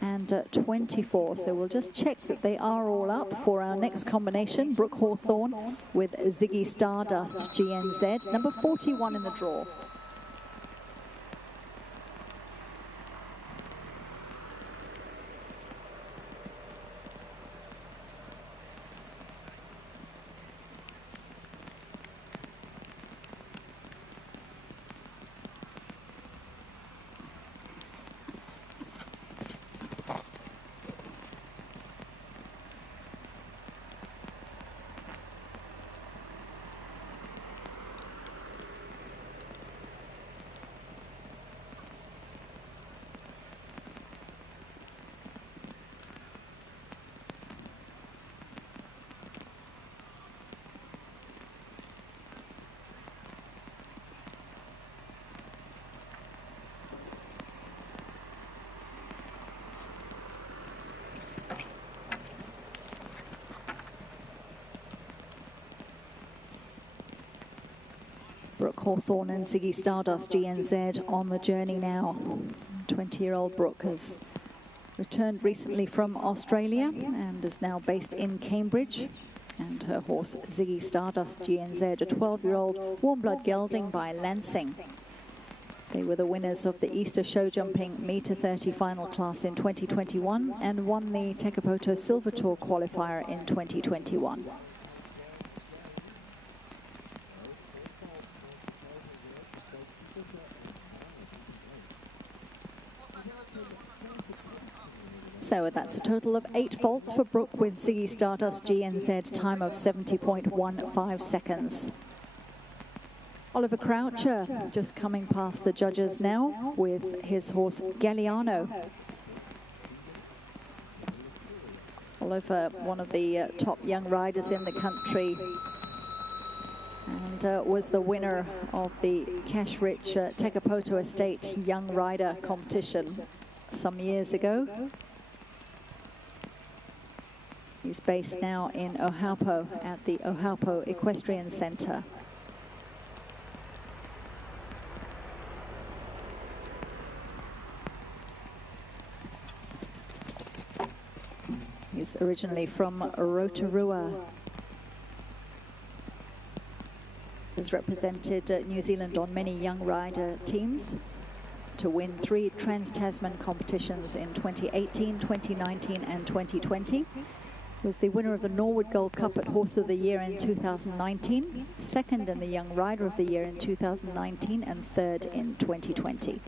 and 24. So we'll just check that they are all up for our next combination. Brooke Hawthorne with Ziggy Stardust GNZ, number 41 in the draw. Brooke Hawthorne and Ziggy Stardust GNZ on the journey now. 20-year-old Brooke has returned recently from Australia and is now based in Cambridge. And her horse Ziggy Stardust GNZ, a 12-year-old warm blood gelding by Lansing. They were the winners of the Easter show jumping metre 30 final class in 2021 and won the Takapoto Silver Tour qualifier in 2021. So that's a total of 8 faults for Brooke with Ziggy Stardust GNZ, time of 70.15 seconds. Oliver Croucher just coming past the judges now with his horse Galliano. Oliver, one of the top young riders in the country, and was the winner of the cash-rich Takapoto Estate Young Rider competition some years ago. He's based now in Ohaupo at the Ohaupo Equestrian Centre. He's originally from Rotorua. Has represented New Zealand on many young rider teams to win 3 Trans-Tasman competitions in 2018, 2019 and 2020. Was the winner of the Norwood Gold Cup at Horse of the Year in 2019, second in the Young Rider of the Year in 2019 and third in 2020.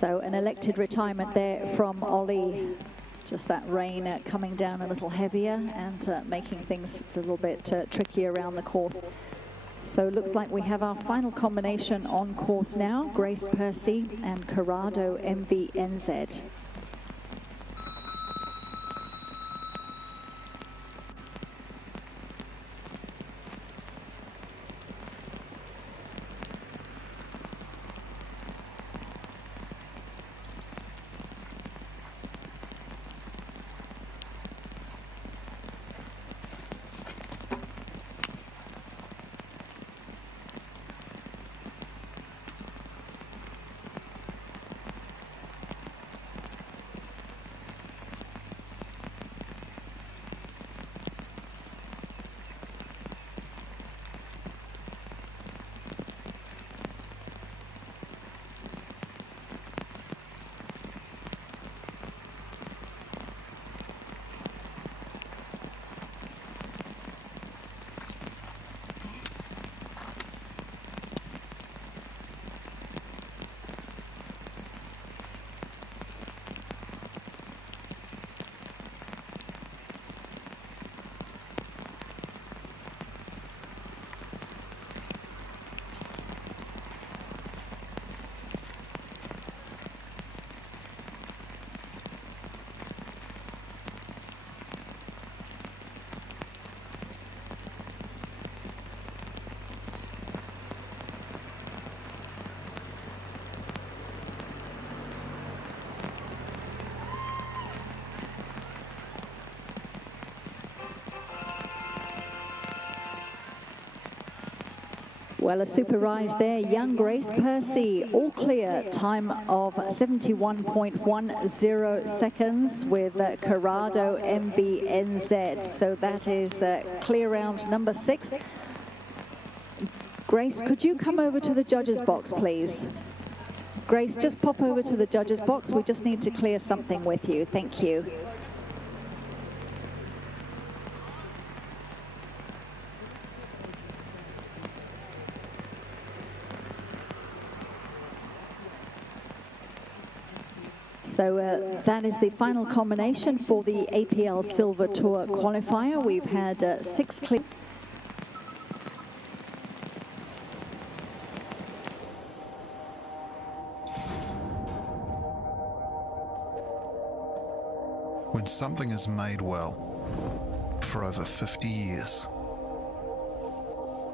So an elected retirement there from Ollie. Just that rain coming down a little heavier and making things a little bit tricky around the course. So it looks like we have our final combination on course now, Grace Percy and Corrado MVNZ. Well, a super rise there. Young Grace Percy, all clear, time of 71.10 seconds with Corrado MVNZ. So that is clear round number 6. Grace, could you come over to the judges box, please? Grace, just pop over to the judges box. We just need to clear something with you. Thank you. So that is the final combination for the APL Silver Tour qualifier. We've had 6 clear. When something is made well for over 50 years,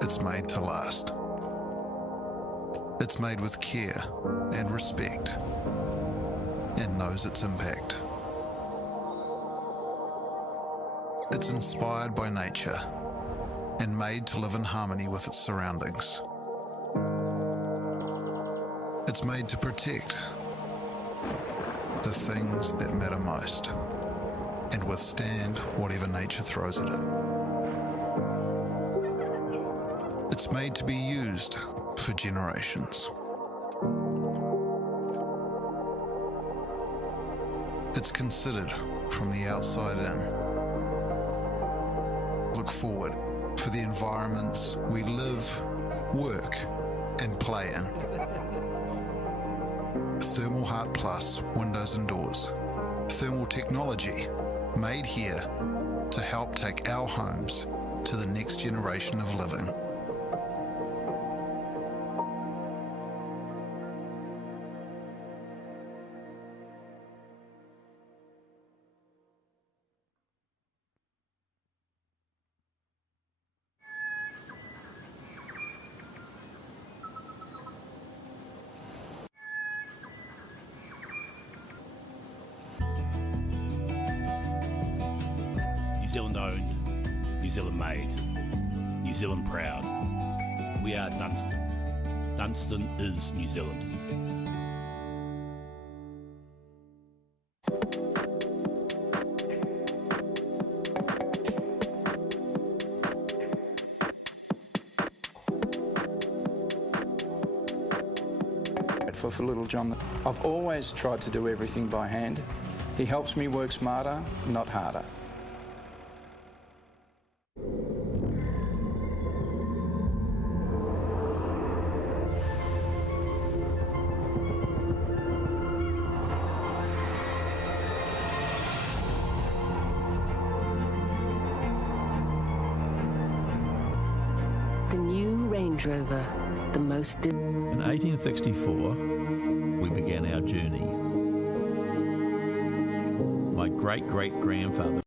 it's made to last. It's made with care and respect, and knows its impact. It's inspired by nature and made to live in harmony with its surroundings. It's made to protect the things that matter most and withstand whatever nature throws at it. It's made to be used for generations. It's considered from the outside in. Look forward for the environments we live, work, and play in. Thermal Heart Plus windows and doors. Thermal technology made here to help take our homes to the next generation of living. New Zealand owned, New Zealand made, New Zealand proud. We are Dunstan. Dunstan is New Zealand. For little John. I've always tried to do everything by hand. He helps me work smarter, not harder. the new Range Rover, the most... In 1864, we began our journey. My great-great-grandfather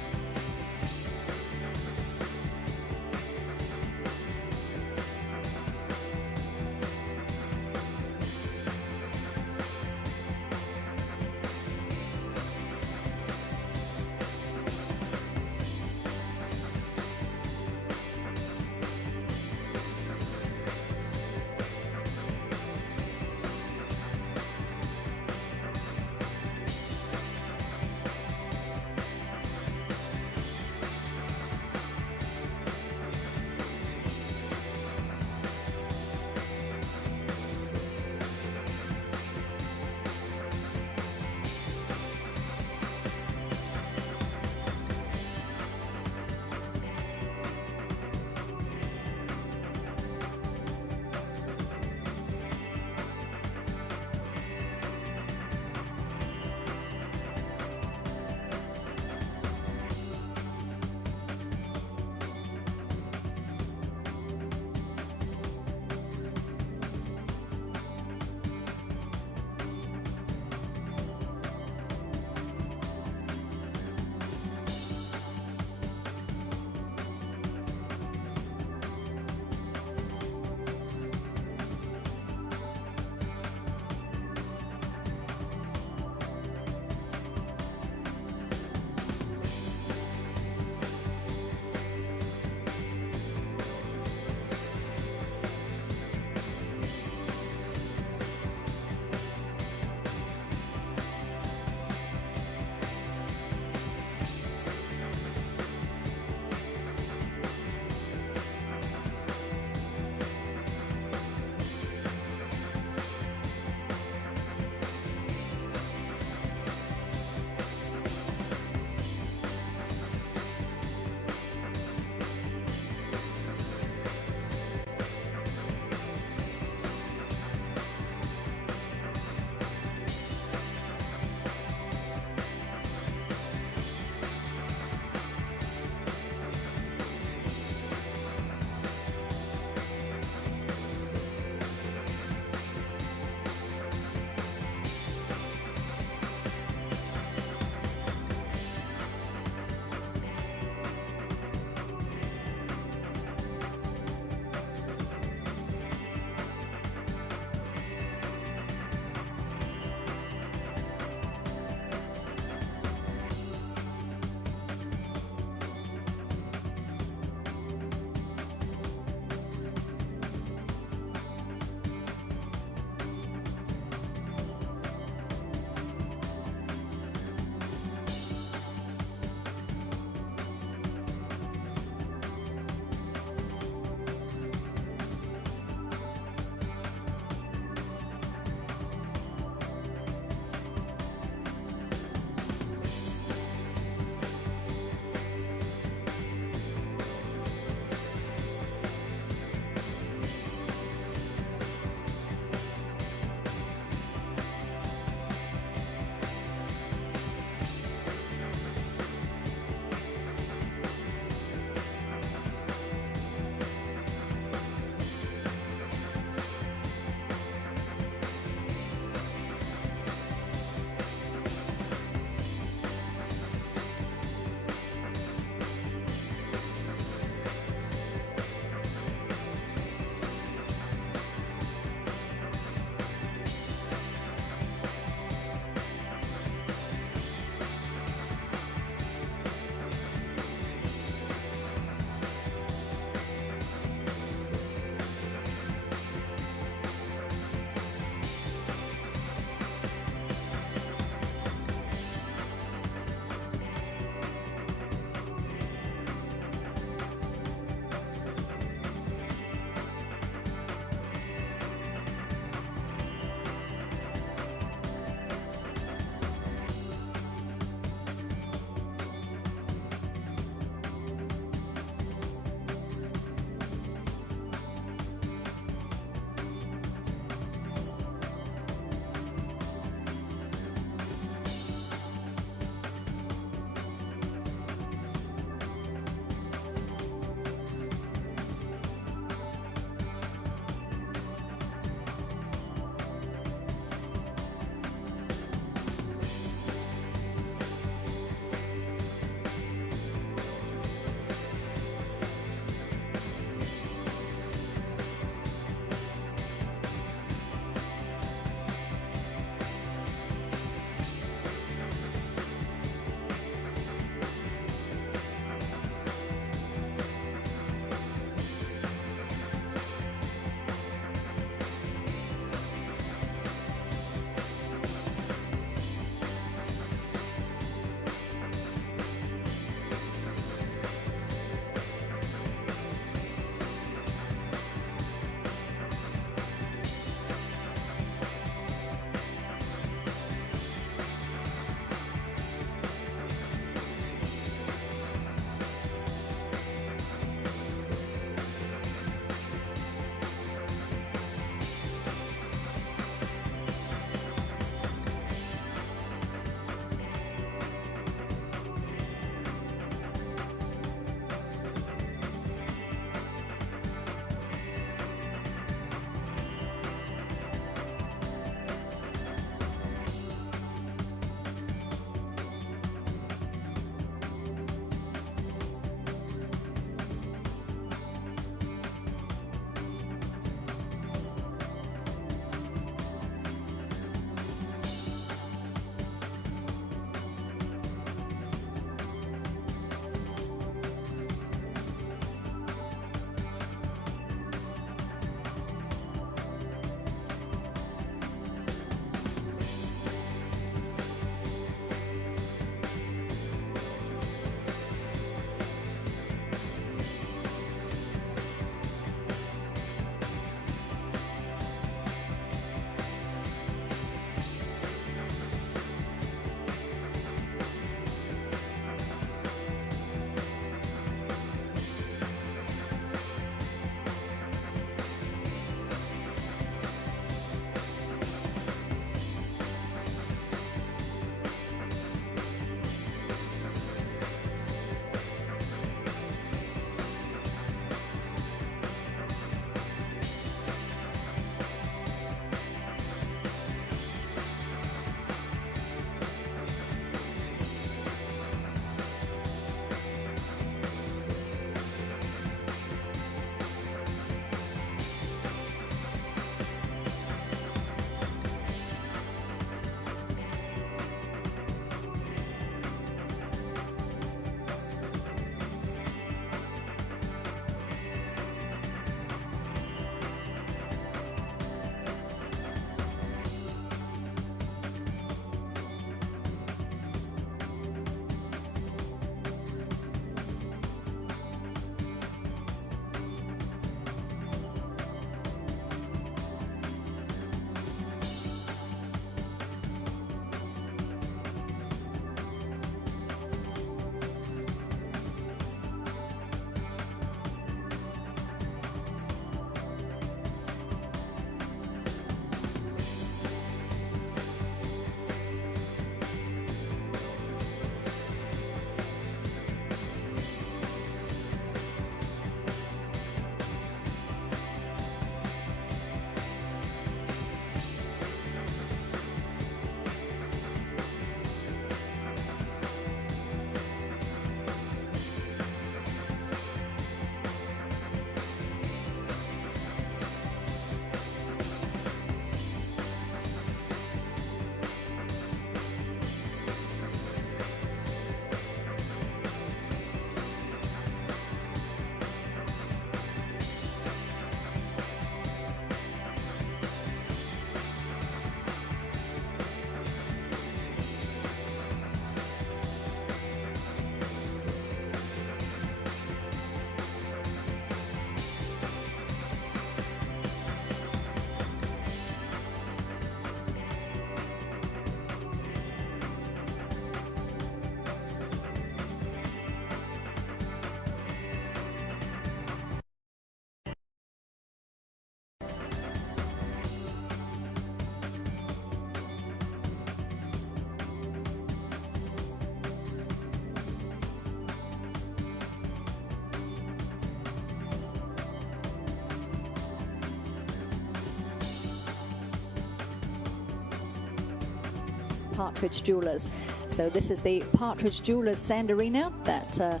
Partridge Jewelers. So this is the Partridge Jewelers Sand Arena that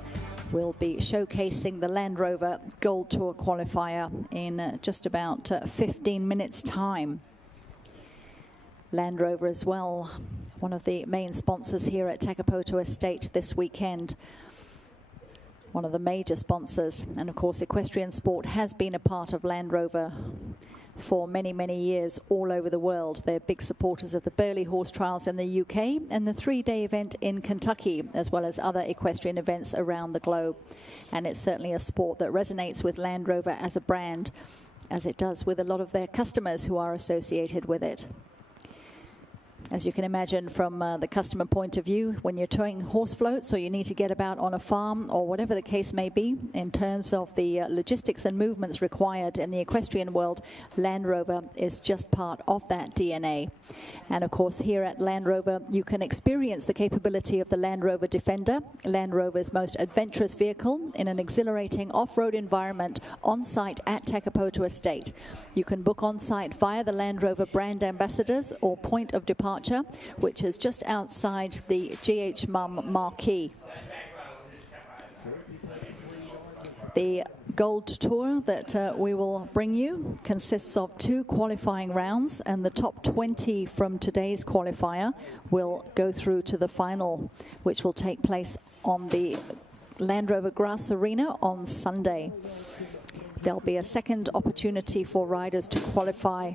will be showcasing the Land Rover Gold Tour qualifier in just about 15 minutes time. Land Rover as well, one of the main sponsors here at Takapoto Estate this weekend. One of the major sponsors, and of course equestrian sport has been a part of Land Rover for many, many years all over the world. They're big supporters of the Burley Horse Trials in the UK and the 3-day event in Kentucky, as well as other equestrian events around the globe. And it's certainly a sport that resonates with Land Rover as a brand, as it does with a lot of their customers who are associated with it. As you can imagine, from the customer point of view, when you're towing horse floats or you need to get about on a farm or whatever the case may be, in terms of the logistics and movements required in the equestrian world, Land Rover is just part of that DNA. And of course, here at Land Rover, you can experience the capability of the Land Rover Defender, Land Rover's most adventurous vehicle, in an exhilarating off-road environment on site at Takapoto Estate. You can book on site via the Land Rover brand ambassadors or point of departure, which is just outside the GH Mum marquee. The Gold Tour that we will bring you consists of 2 qualifying rounds, and the top 20 from today's qualifier will go through to the final, which will take place on the Land Rover Grass Arena on Sunday. There'll be a second opportunity for riders to qualify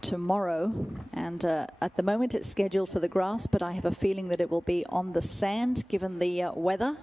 tomorrow, and at the moment it's scheduled for the grass, but I have a feeling that it will be on the sand given the weather.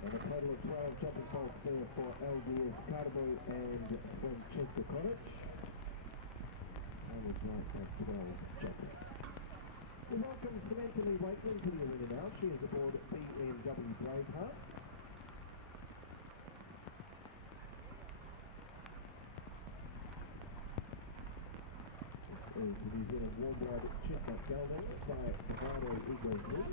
And a total of 12 jumping faults there for LDS Carterbury and Francesca Cottage. And we've got 12 jumping. We welcome Samantha Lee Wakeman to the arena now. She is aboard BMW Braveheart. This is the New Zealand War Guard Chestnut Gelding by Takapoto Eagle.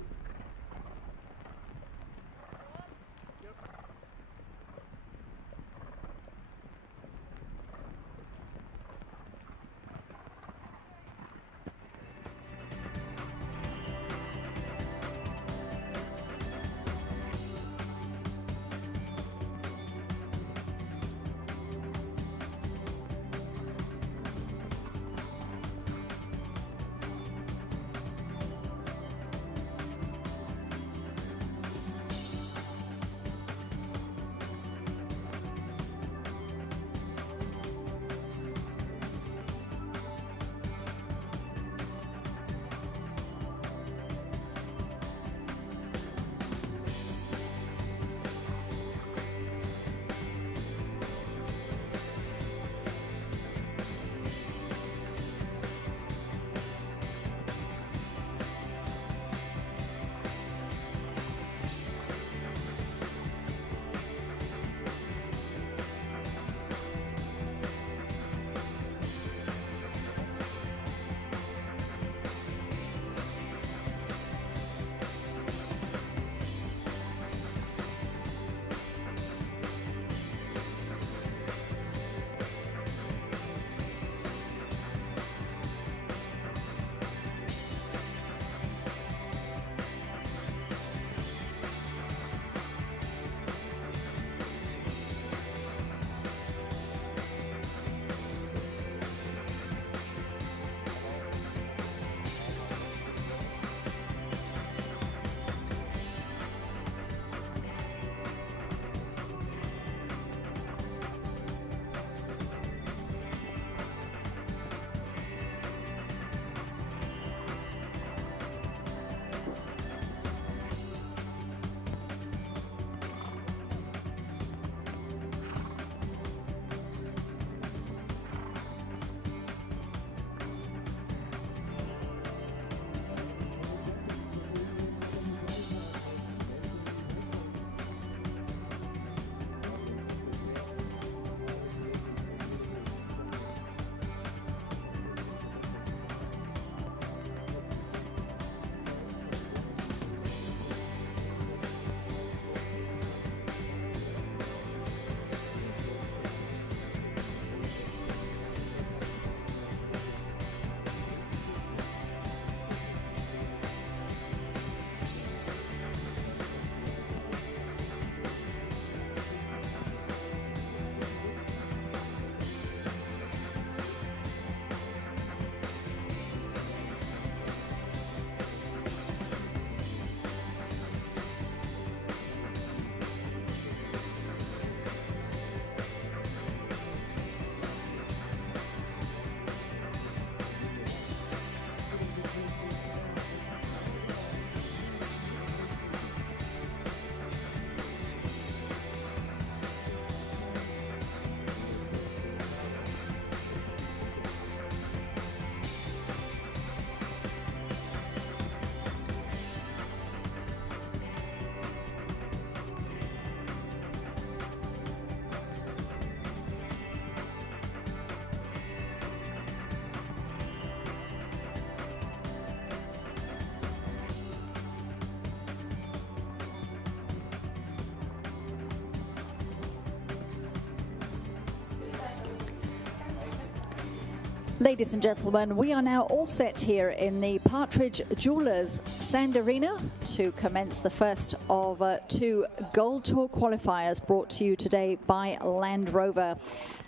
Ladies and gentlemen, we are now all set here in the Partridge Jewelers Sand Arena to commence the first of two Gold Tour qualifiers brought to you today by Land Rover.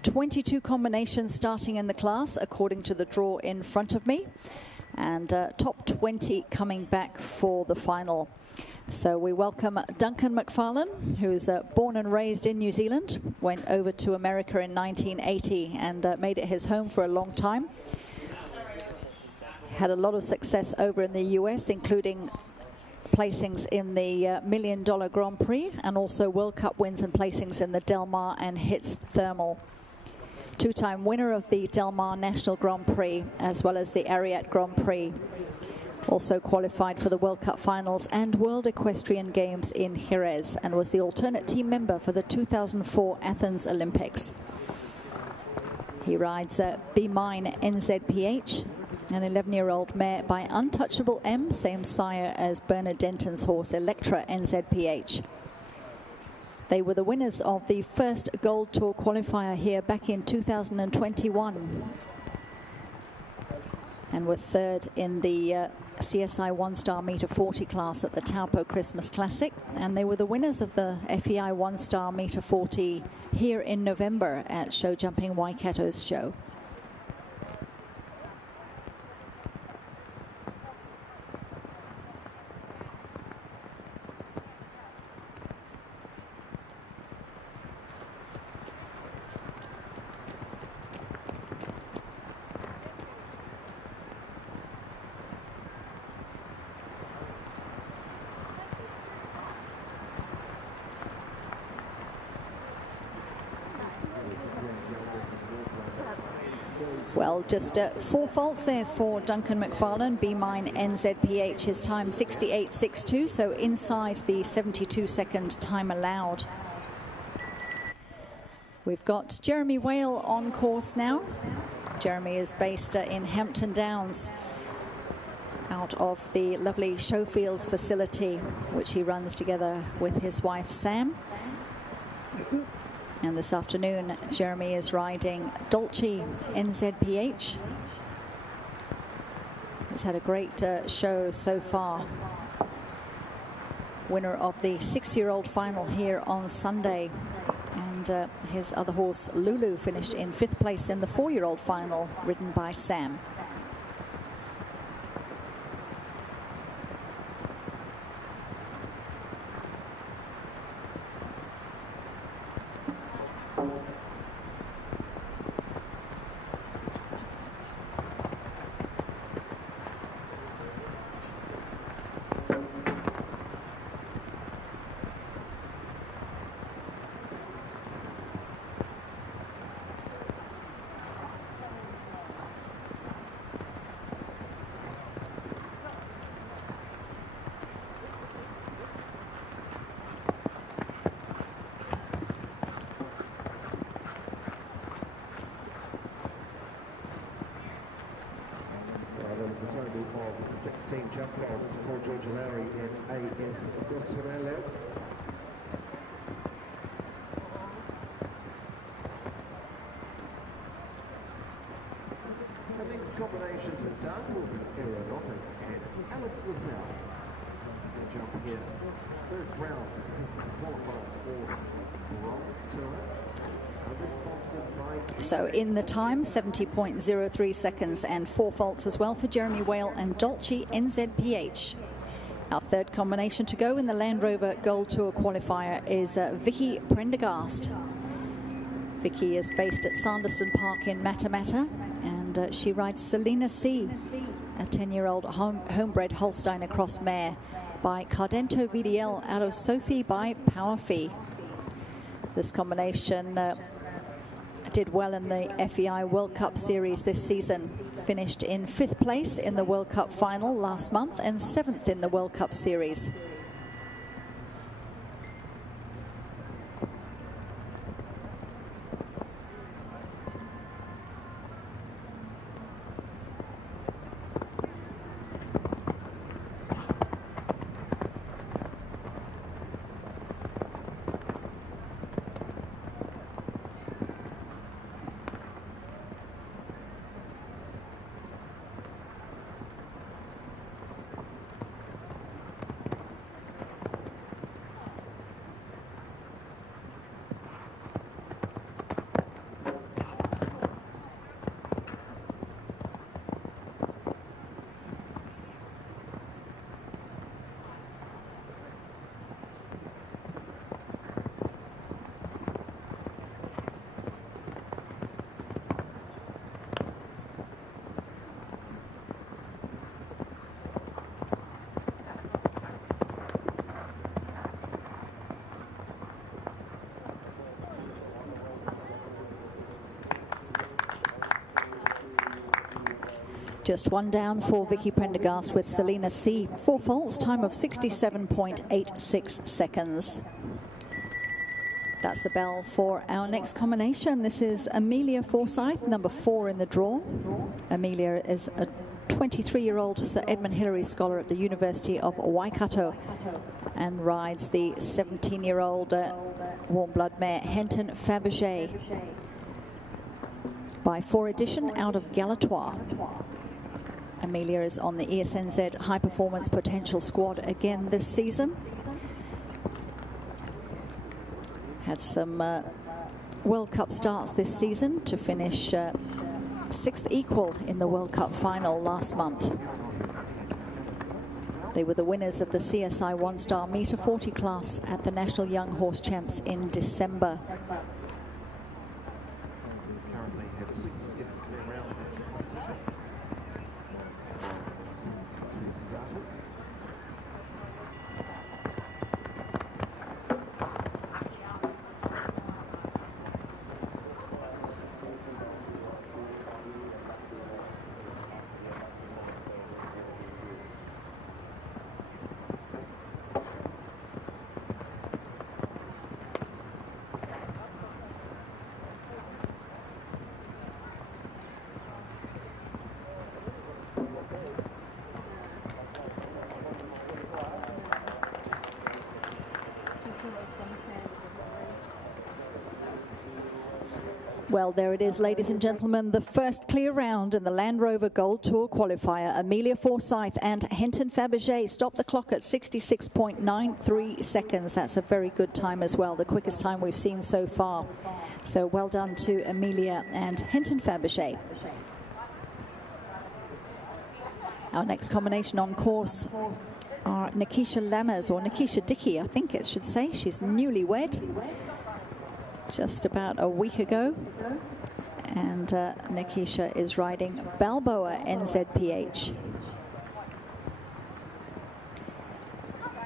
22 combinations starting in the class according to the draw in front of me, and top 20 coming back for the final. So we welcome Duncan McFarlane, who's born and raised in New Zealand, went over to America in 1980 and made it his home for a long time. Had a lot of success over in the US, including placings in the $1 Million Grand Prix and also World Cup wins and placings in the Del Mar and Hitz Thermal. Two-time winner of the Del Mar National Grand Prix as well as the Ariat Grand Prix. Also qualified for the World Cup Finals and World Equestrian Games in Jerez, and was the alternate team member for the 2004 Athens Olympics. He rides Be Mine NZPH, an 11-year-old mare by Untouchable M, same sire as Bernard Denton's horse Electra NZPH. They were the winners of the first Gold Tour qualifier here back in 2021. And were third in the CSI One-Star Meter 40 class at the Taupo Christmas Classic. And they were the winners of the FEI One-Star Meter 40 here in November at Show Jumping Waikato's show. Well, just 4 faults there for Duncan McFarlane. Be Mine NZPH, his time 68.62, so inside the 72-second time allowed. We've got Jeremy Whale on course now. Jeremy is based in Hampton Downs, out of the lovely Showfields facility, which he runs together with his wife Sam. And this afternoon, Jeremy is riding Dolce NZPH. He's had a great show so far. Winner of the 6-year-old final here on Sunday. And his other horse, Lulu, finished in 5th place in the 4-year-old final, ridden by Sam. Of 16 jump rods for Georgia Lowry in AS Gosserello. The next combination to start will be Aeronautic and Alex Lassalle. Good jump here. First round is qualified for Bronze Tour. So in the time, 70.03 seconds, and 4 faults as well for Jeremy Whale and Dolce NZPH. Our third combination to go in the Land Rover Gold Tour qualifier is Vicky Prendergast. Vicky is based at Sanderson Park in Matamata, and she rides Selena C, a 10-year-old homebred Holsteiner cross mare by Cardento VDL out of Sophie by Powerfee. This combination did well in the FEI World Cup Series this season. Finished in 5th place in the World Cup final last month and 7th in the World Cup Series. Just one down for Vicky Prendergast with Selena C. 4 faults, time of 67.86 seconds. That's the bell for our next combination. This is Amelia Forsyth, number 4 in the draw. Amelia is a 23-year-old Sir Edmund Hillary Scholar at the University of Waikato and rides the 17-year-old warm blood mare Henton Fabergé by 4 edition out of Galatois. Amelia is on the ESNZ High Performance Potential squad again this season. Had some World Cup starts this season to finish 6th equal in the World Cup final last month. They were the winners of the CSI 1-star meter 40 class at the National Young Horse Champs in December. Well, there it is, ladies and gentlemen, the first clear round in the Land Rover Gold Tour qualifier. Amelia Forsyth and Henton Fabergé stopped the clock at 66.93 seconds. That's a very good time as well, the quickest time we've seen so far. So well done to Amelia and Henton Fabergé. Our next combination on course are Nikisha Lammers, or Nikisha Dickey, I think it should say. She's newlywed. Just about a week ago, and Nikisha is riding Balboa NZPH.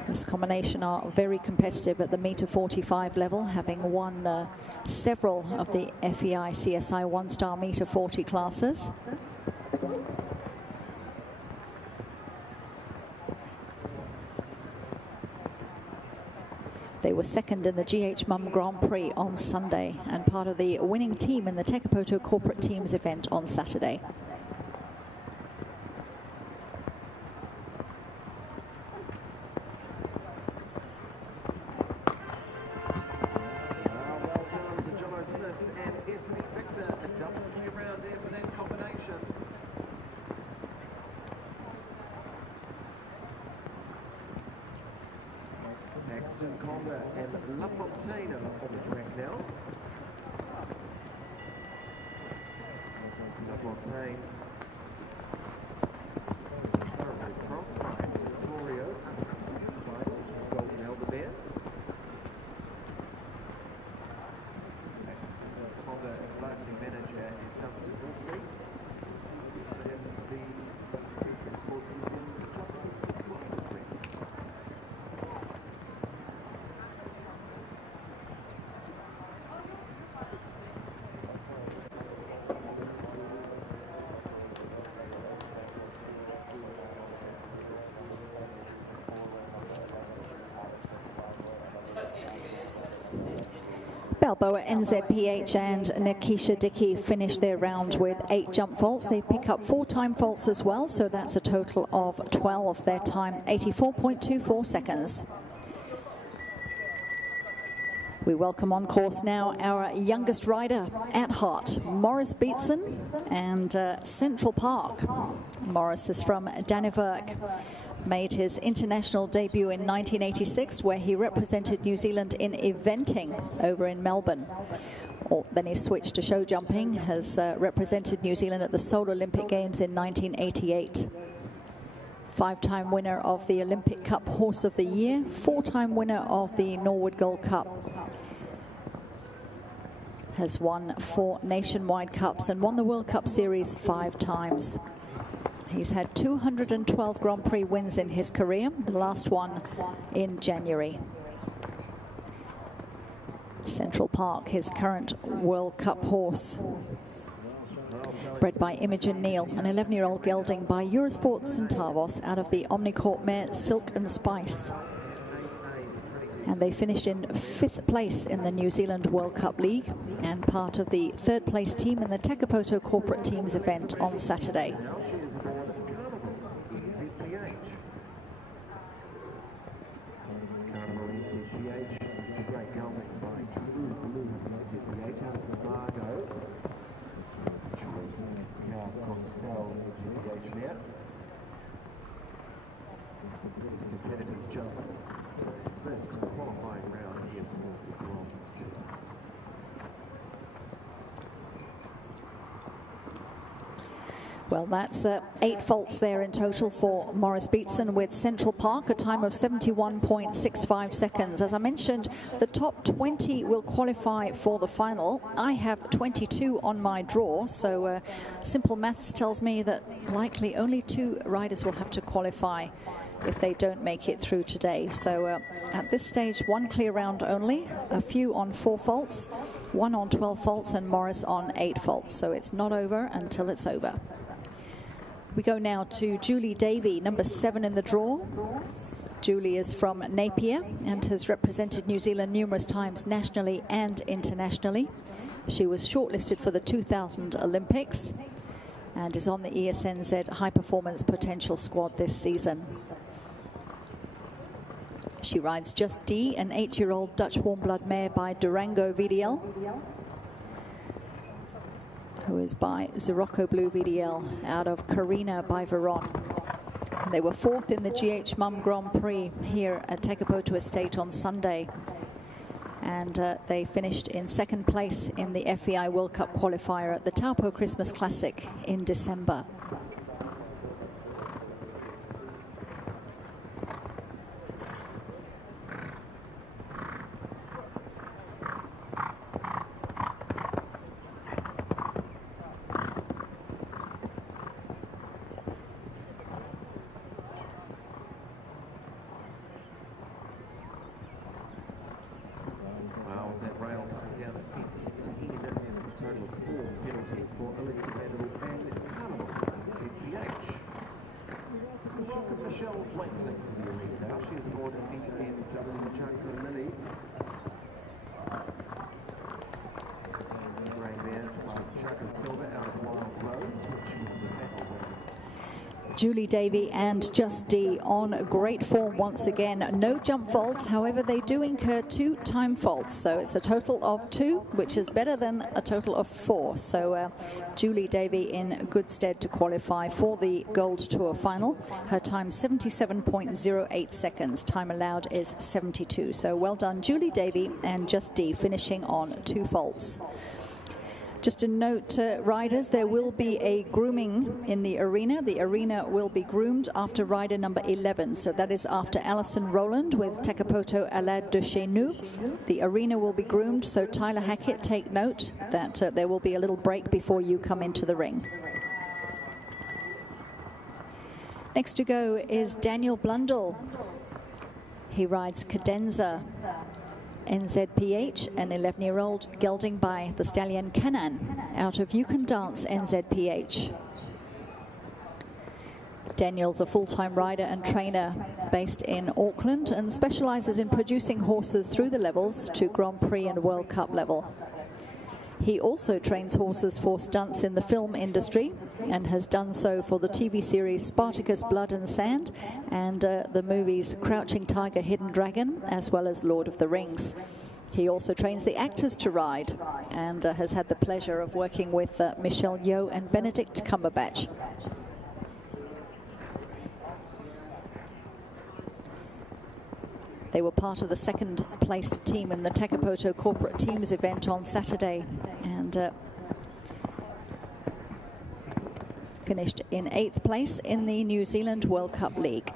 This combination are very competitive at the meter 45 level, having won several of the FEI CSI 1-star meter 40 classes. They were second in the GH Mum Grand Prix on Sunday and part of the winning team in the Takapoto Corporate Teams event on Saturday. And La Fontaine on the track now. La Fontaine. Thoroughly crossed by Victoria. Golden Elderbear. Honda is likely manager in Dunstan Hill Street. So that is the Sports New Zealand. Balboa NZPH and Nikisha Dickey finished their round with 8 jump faults. They pick up 4 time faults as well, so that's a total of 12. Their time, 84.24 seconds. We welcome on course now our youngest rider at heart, Morris Beetson and Central Park. Morris is from Dannevirke. Made his international debut in 1986, where he represented New Zealand in eventing over in Melbourne. Then he switched to show jumping, has represented New Zealand at the Seoul Olympic Games in 1988. 5-time winner of the Olympic Cup Horse of the Year, 4-time winner of the Norwood Gold Cup. Has won 4 nationwide cups and won the World Cup Series 5 times. He's had 212 Grand Prix wins in his career, the last one in January. Central Park, his current World Cup horse. bred by Imogen Neal, an 11-year-old gelding by Eurosport Centavos out of the Omnicorp mare Silk and Spice. And they finished in 5th place in the New Zealand World Cup League and part of the 3rd place team in the Takapoto Corporate Teams event on Saturday. Well, that's 8 faults there in total for Maurice Beetson with Central Park, a time of 71.65 seconds. As I mentioned, the top 20 will qualify for the final. I have 22 on my draw, so simple maths tells me that likely only 2 riders will have to qualify if they don't make it through today. So at this stage, 1 clear round only, a few on 4 faults, 1 on 12 faults, and Maurice on 8 faults. So it's not over until it's over. We go now to Julie Davey, number 7 in the draw. Julie is from Napier and has represented New Zealand numerous times nationally and internationally. She was shortlisted for the 2000 Olympics and is on the ESNZ High Performance Potential Squad this season. She rides Just D, an 8-year-old Dutch warm blood mare by Durango VDL, who is by Zirocco Blue VDL out of Carina by Veron. They were 4th in the GH Mum Grand Prix here at Takapoto Estate on Sunday. And they finished in 2nd place in the FEI World Cup qualifier at the Taupo Christmas Classic in December. Julie Davey and Just D on great form once again. No jump faults, however, they do incur 2 time faults. So it's a total of 2, which is better than a total of 4. So Julie Davey in good stead to qualify for the Gold Tour final. Her time 77.08 seconds. Time allowed is 72. So well done, Julie Davey and Just D finishing on 2 faults. Just a note, riders, there will be a grooming in the arena. The arena will be groomed after rider number 11. So that is after Alison Rowland with Takapoto Alad de Chez Nous. The arena will be groomed. So Tyler Hackett, take note that there will be a little break before you come into the ring. Next to go is Daniel Blundell. He rides Cadenza. NZPH, an 11-year-old gelding by the stallion Canaan out of You Can Dance NZPH. Daniel's a full-time rider and trainer based in Auckland and specializes in producing horses through the levels to Grand Prix and World Cup level. He also trains horses for stunts in the film industry and has done so for the TV series Spartacus Blood and Sand and the movies Crouching Tiger, Hidden Dragon, as well as Lord of the Rings. He also trains the actors to ride and has had the pleasure of working with Michelle Yeoh and Benedict Cumberbatch. They were part of the 2nd placed team in the Takapoto Corporate Teams event on Saturday and finished in 8th place in the New Zealand World Cup League.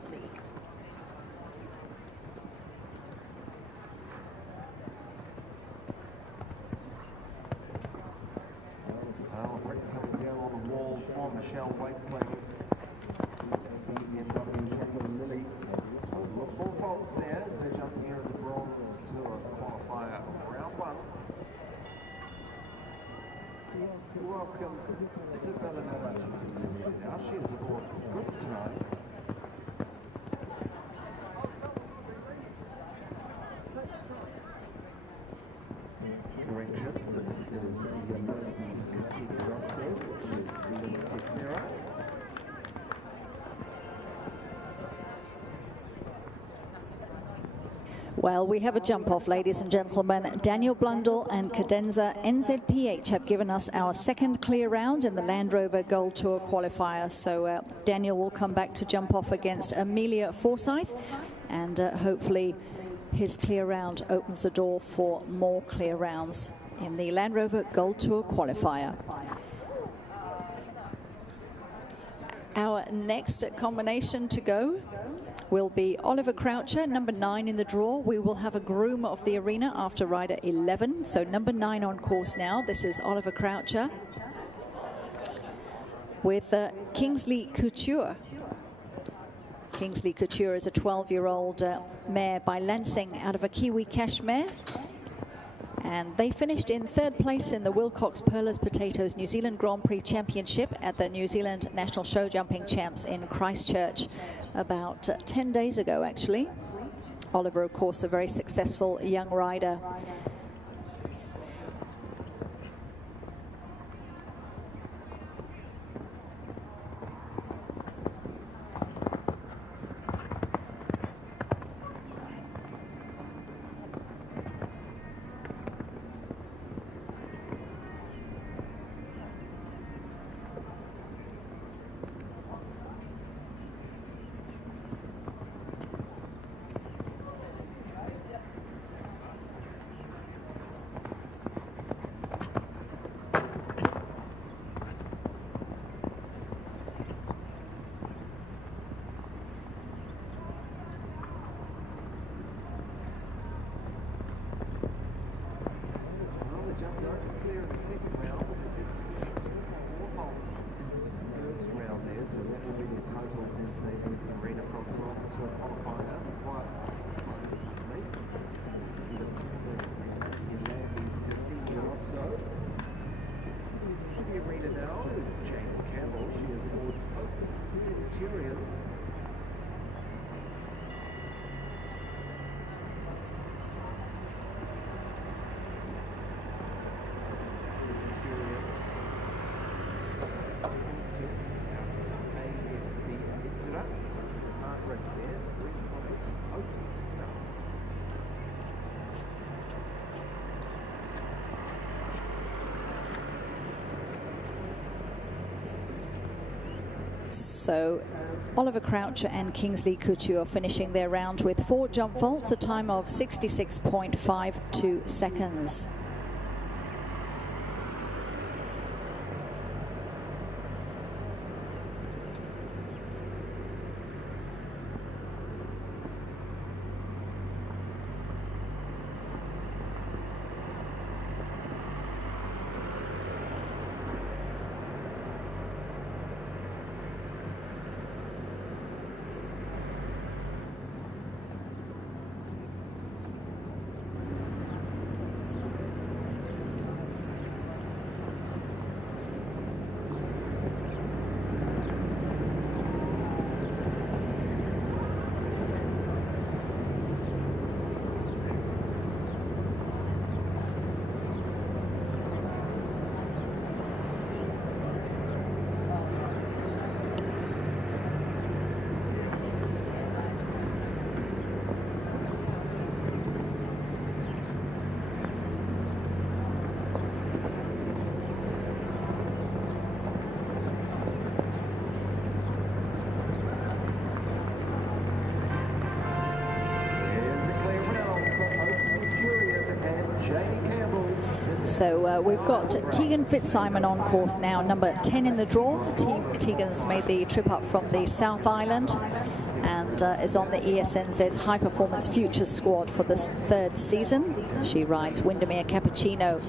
Yeah. Welcome, Isabella Navachi to you now. She is aboard good tonight. Correction, this is Yamagi's Cassini Rosso, which is the Texera. Well, we have a jump-off, ladies and gentlemen. Daniel Blundell and Cadenza NZPH have given us our second clear round in the Land Rover Gold Tour qualifier. So Daniel will come back to jump off against Amelia Forsyth, and hopefully his clear round opens the door for more clear rounds in the Land Rover Gold Tour qualifier. Our next combination to go will be Oliver Croucher, number 9 in the draw. We will have a groom of the arena after rider 11. So number 9 on course now. This is Oliver Croucher with Kingsley Couture. Kingsley Couture is a 12-year-old mare by Lansing out of a Kiwi Cash mare. And they finished in 3rd place in the Wilcox Perlers Potatoes New Zealand Grand Prix Championship at the New Zealand National Show Jumping Champs in Christchurch about 10 days ago, actually. Oliver, of course, a very successful young rider. So Oliver Croucher and Kingsley Couture finishing their round with 4 jump vaults, a time of 66.52 seconds. So we've got Tegan Fitzsimon on course now, number 10 in the draw. Tegan's made the trip up from the South Island and is on the ESNZ High Performance Futures squad for this 3rd season. She rides Windermere Cappuccino,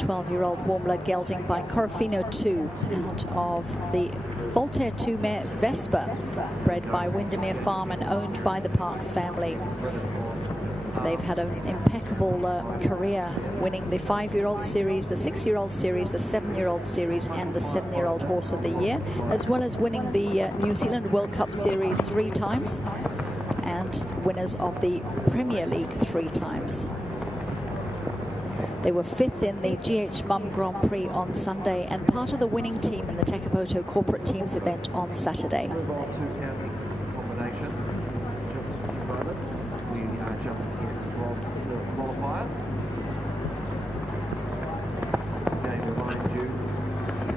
12-year-old warm blood gelding by Corofino 2 out of the Voltaire 2 mare Vespa, bred by Windermere Farm and owned by the Parks family. They've had an impeccable career, winning the 5-year-old series, the 6-year-old series, the 7-year-old series, and the 7-year-old horse of the year, as well as winning the New Zealand World Cup Series 3 times, and winners of the Premier League 3 times. They were 5th in the GH Mum Grand Prix on Sunday and part of the winning team in the Takapoto Corporate Teams event on Saturday. Two counties combination. Just a few moments. We are jumping in from the qualifier. Once again, remind you,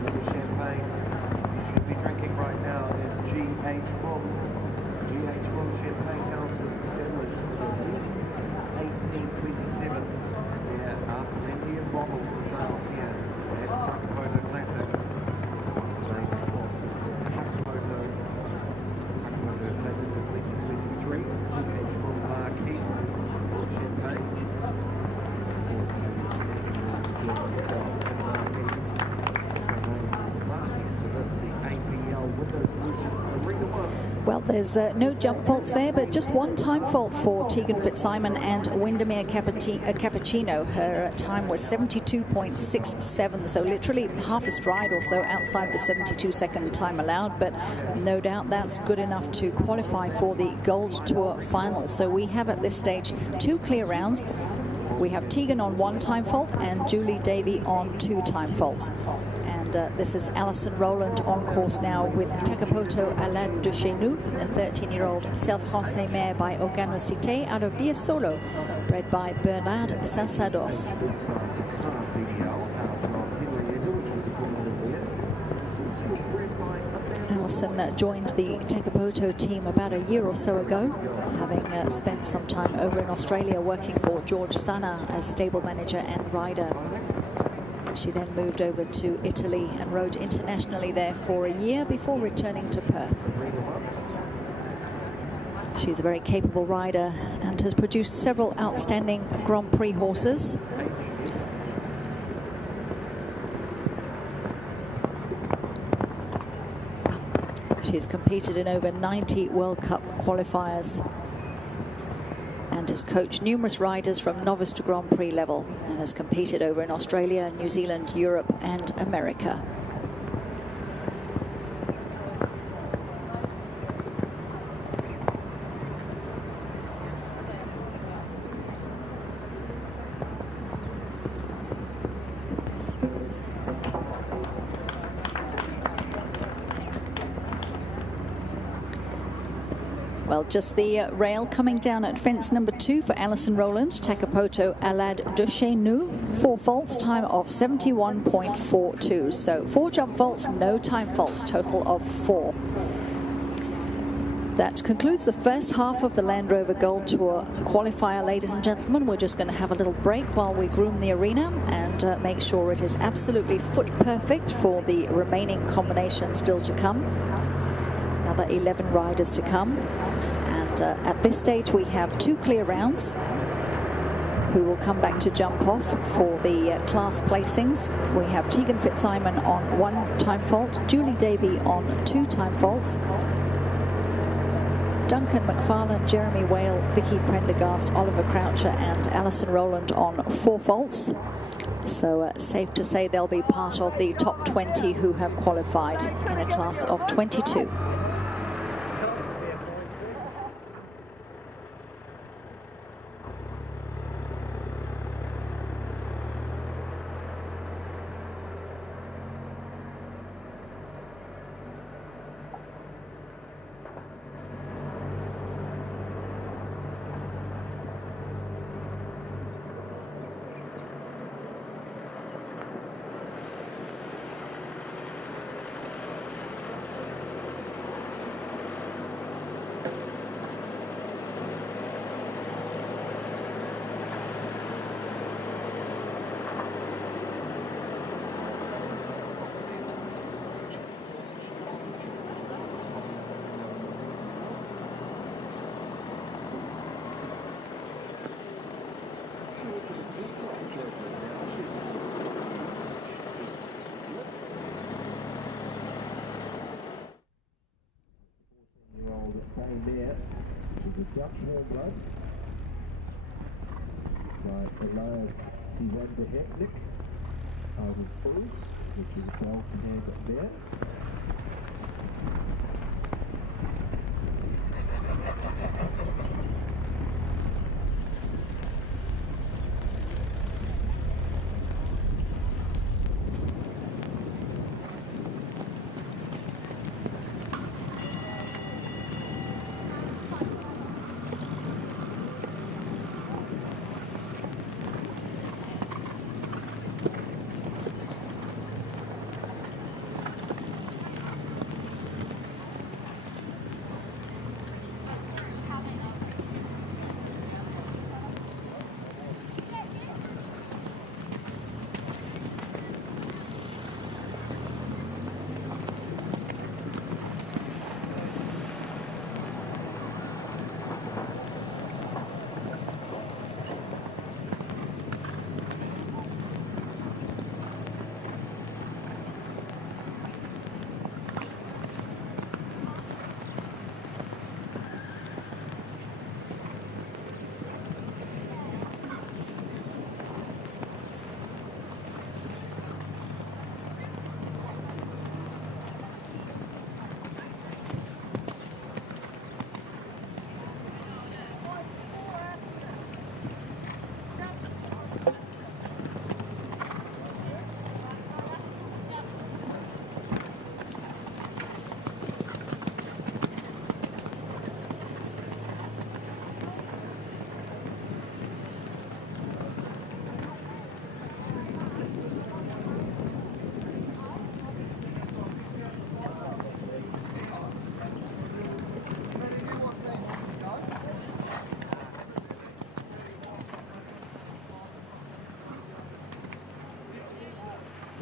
the champagne you should be drinking right now is GH Mum. GH Mum Champagne House was established in 1827. There are plenty of bottles for sale here at Takapoto Classic. Main sponsors, Takapoto Classic for 2023, GH Mum Marquee Champagne. So that's the APL Window Solutions Arena 1. Well, there's no jump faults there, but just one time fault for Tegan Fitzsimon and Windermere Cappuccino. Her time was 72.67, so literally half a stride or so outside the 72-second time allowed, but no doubt that's good enough to qualify for the Gold Tour final. So we have at this stage 2 clear rounds. We have Tegan on 1 time fault and Julie Davey on 2 time faults. This is Alison Rowland on course now with Takapoto Alad de Chez Nous, a 13-year-old self-Francais mare by Organo Cité out of Biasolo, bred by Bernard Sansados. Alison joined the Takapoto team about a year or so ago, having spent some time over in Australia working for George Sana as stable manager and rider. She then moved over to Italy and rode internationally there for a year before returning to Perth. She's a very capable rider and has produced several outstanding Grand Prix horses. She's competed in over 90 World Cup qualifiers and has coached numerous riders from novice to Grand Prix level and has competed over in Australia, New Zealand, Europe and America. Well, just the rail coming down at fence number 2 for Alison Rowland, Takapoto Alad de Chez Nous. 4 faults, time of 71.42. So 4 jump faults, no time faults, total of 4. That concludes the first half of the Land Rover Gold Tour qualifier, ladies and gentlemen. We're just going to have a little break while we groom the arena and make sure it is absolutely foot perfect for the remaining combination still to come. Another 11 riders to come, and at this stage we have 2 clear rounds who will come back to jump off for the class placings. We have Tegan Fitzsimon on 1 time fault, Julie Davey on 2 time faults, Duncan McFarlane, Jeremy Whale, Vicky Prendergast, Oliver Croucher and Alison Rowland on 4 faults. So safe to say they'll be part of the top 20 who have qualified in a class of 22. There, which is a Dutch warm blood. by Elias Siwandahetnik out of Bruce, which is a bell can there.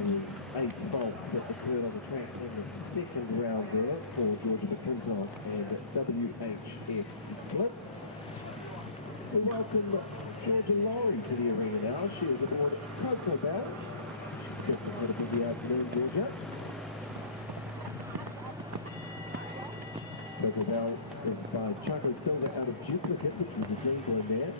There's 8 faults that occurred on the track in the second round there for Georgia McClintock and WHF Eclipse. We welcome Georgia Laurie to the arena now. She is aboard Takapoto. Set for a busy afternoon, Georgia. Takapoto is by Chocolate Silver out of Duplicate, which was a jingle in there.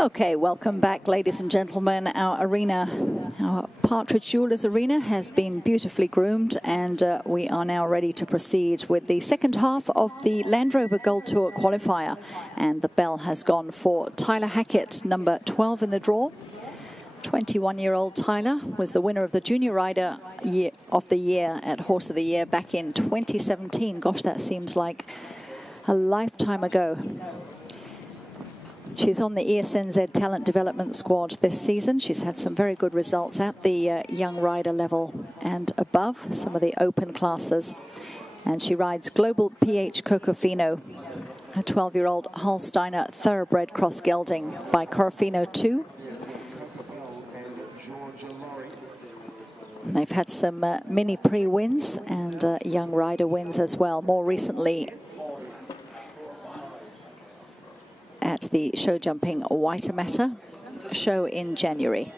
Okay, welcome back, ladies and gentlemen. Our arena, our Partridge Jewelers Arena has been beautifully groomed, and we are now ready to proceed with the second half of the Land Rover Gold Tour qualifier. And the bell has gone for Tyler Hackett, number 12 in the draw. 21-year-old Tyler was the winner of the Junior Rider of the Year at Horse of the Year back in 2017. Gosh, that seems like a lifetime ago. She's on the ESNZ Talent Development Squad this season. She's had some very good results at the young rider level and above, some of the open classes. And she rides Global PH Cocofino, a 12-year-old Holsteiner Thoroughbred Cross Gelding by Corofino 2. They've had some mini pre-wins and young rider wins as well. More recently, at the show jumping Waitemata show in January.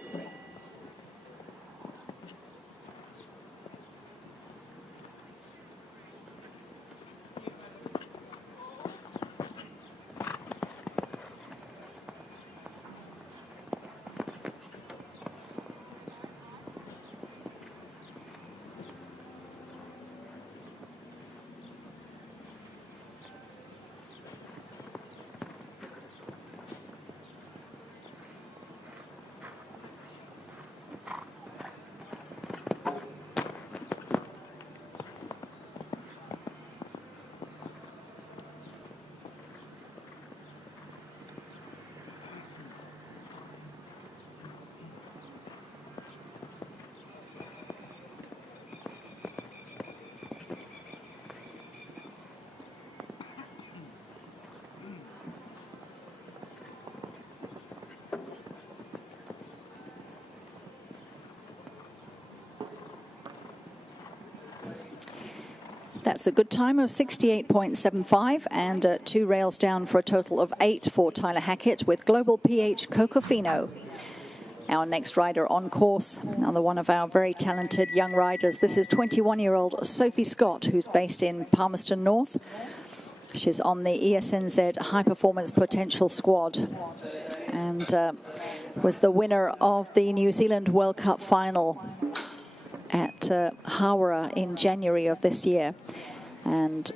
That's a good time of 68.75 and 2 rails down for a total of 8 for Tyler Hackett with Global PH Cocofino. Our next rider on course, another one of our very talented young riders. This is 21-year-old Sophie Scott, who's based in Palmerston North. She's on the ESNZ High Performance Potential Squad and was the winner of the New Zealand World Cup final at Hawera in January of this year and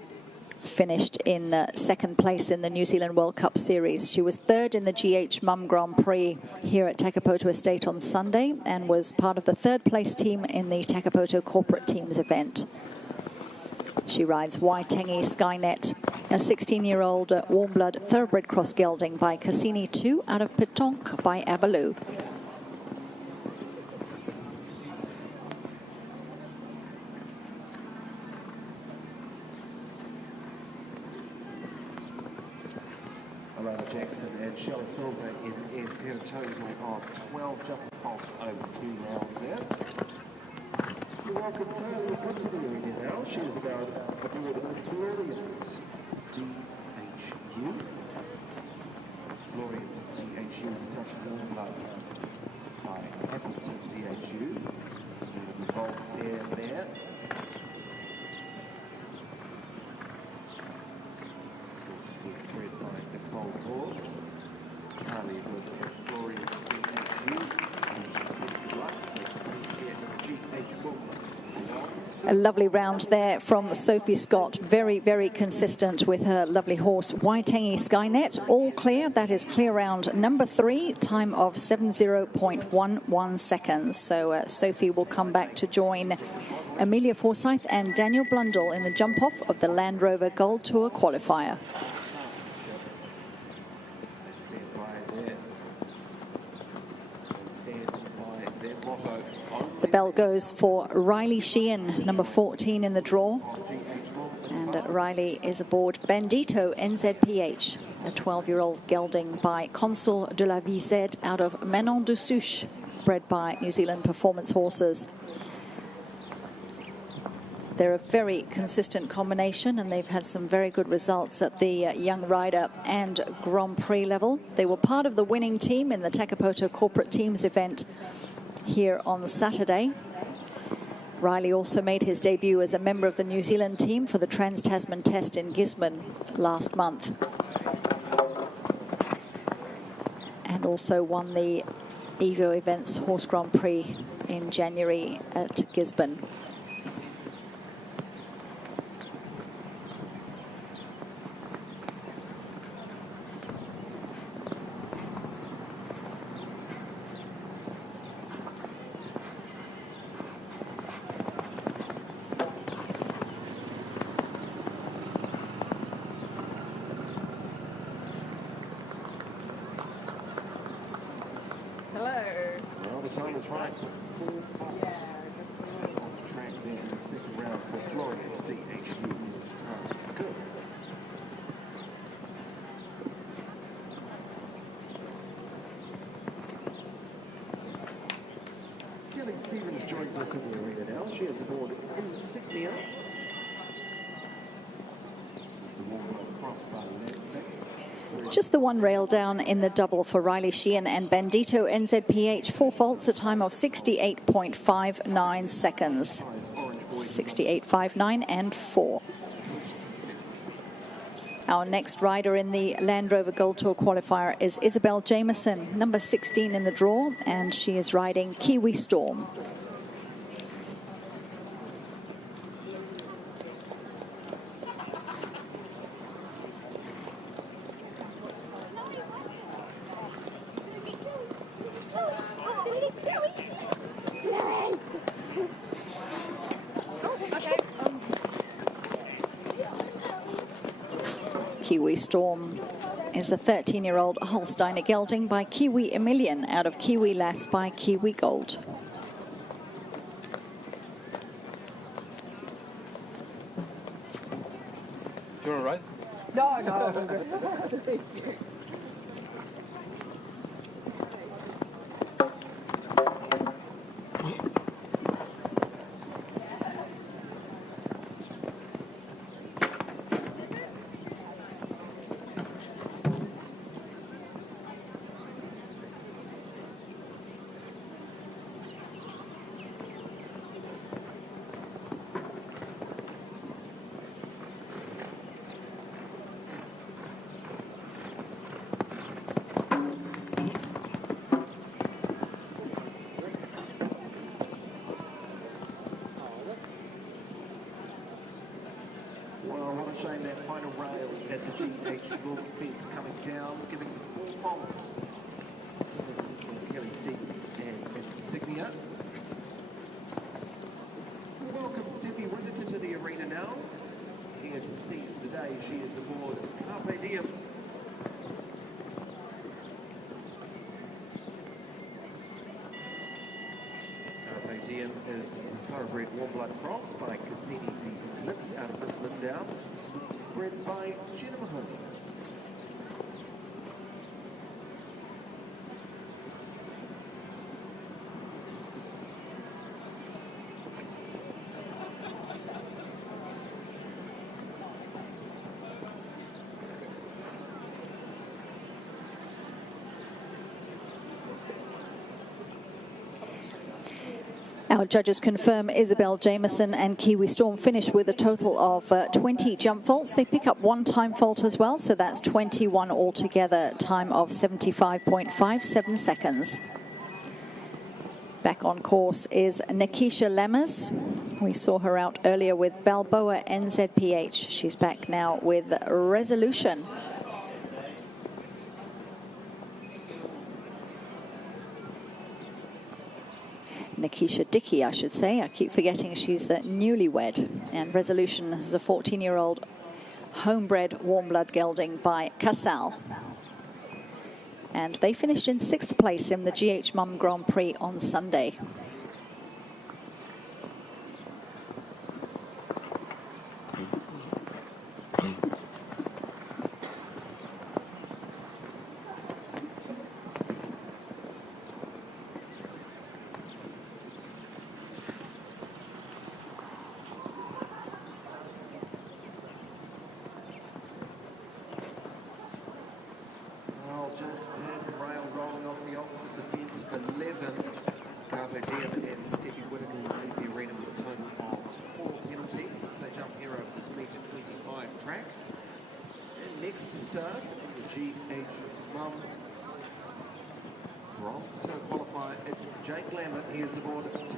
finished in second place in the New Zealand World Cup Series. She was third in the GH Mum Grand Prix here at Takapoto Estate on Sunday and was part of the third place team in the Takapoto Corporate Teams event. She rides Waitangi Skynet, a 16-year-old warm blood thoroughbred cross gelding by Cassini 2 out of Petonk by Abaloo. Alana Jackson and Shella Silver is here a total of 12 jumper faults over 2 rounds there. You're welcome, Taylor. We'll come to the arena now. She is about aboard the Florians DHU. Florians DHU is a touch of warm blood by Appleton DHU. The Voltaire there. Was bred by Nicole Hawes. Harley with Florians DHU. A lovely round there from Sophie Scott. Very, very consistent with her lovely horse, Waitangi Skynet. All clear. That is clear round number 3, time of 70.11 seconds. So Sophie will come back to join Amelia Forsyth and Daniel Blundell in the jump-off of the Land Rover Gold Tour qualifier. The bell goes for Riley Sheehan, number 14 in the draw. And Riley is aboard Bandito NZPH, a 12-year-old gelding by Consul de la Vizette out of Manon de Souche, bred by New Zealand Performance Horses. They're a very consistent combination and they've had some very good results at the young rider and Grand Prix level. They were part of the winning team in the Takapoto Corporate Teams event here on Saturday. Riley also made his debut as a member of the New Zealand team for the Trans-Tasman Test in Gisborne last month. And also won the Evo Events Horse Grand Prix in January at Gisborne. Well, the time is right. 4 faults on the track there in the second round for Florida DHU. Good. Kelly Stevens joins us in the arena now. She is aboard Insignia. This is the warm-up cross by Lansing. Just the 1 rail down in the double for Riley Sheehan and Bandito NZPH. 4 faults, a time of 68.59 seconds. 68.59 and 4. Our next rider in the Land Rover Gold Tour qualifier is Isabel Jameson, number 16 in the draw, and she is riding Kiwi Storm. Kiwi Storm is a 13-year-old Holsteiner gelding by Kiwi Emilian out of Kiwi Lass by Kiwi Gold. Do you want to ride? No. Well, what a shame that final rail at the GH North fence coming down, giving full promise to Kelly Stevens and Insignia. We'll welcome Steffi Whittaker to the arena now. Here to seize the day, she is aboard Carpe Diem. Carpe Diem is a thoroughbred warm blood cross by Cassini D. Lips out of Miss Lindown, bred by Jenna Mahoney. Our judges confirm Isabel Jameson and Kiwi Storm finished with a total of 20 jump faults. They pick up one time fault as well, so that's 21 altogether, time of 75.57 seconds. Back on course is Nikisha Lemmers. We saw her out earlier with Balboa NZPH. She's back now with Resolution. Nikisha Dickey, I should say. I keep forgetting she's newlywed. And Resolution is a 14-year-old homebred warm blood gelding by Casal. And they finished in 6th place in the GH Mum Grand Prix on Sunday.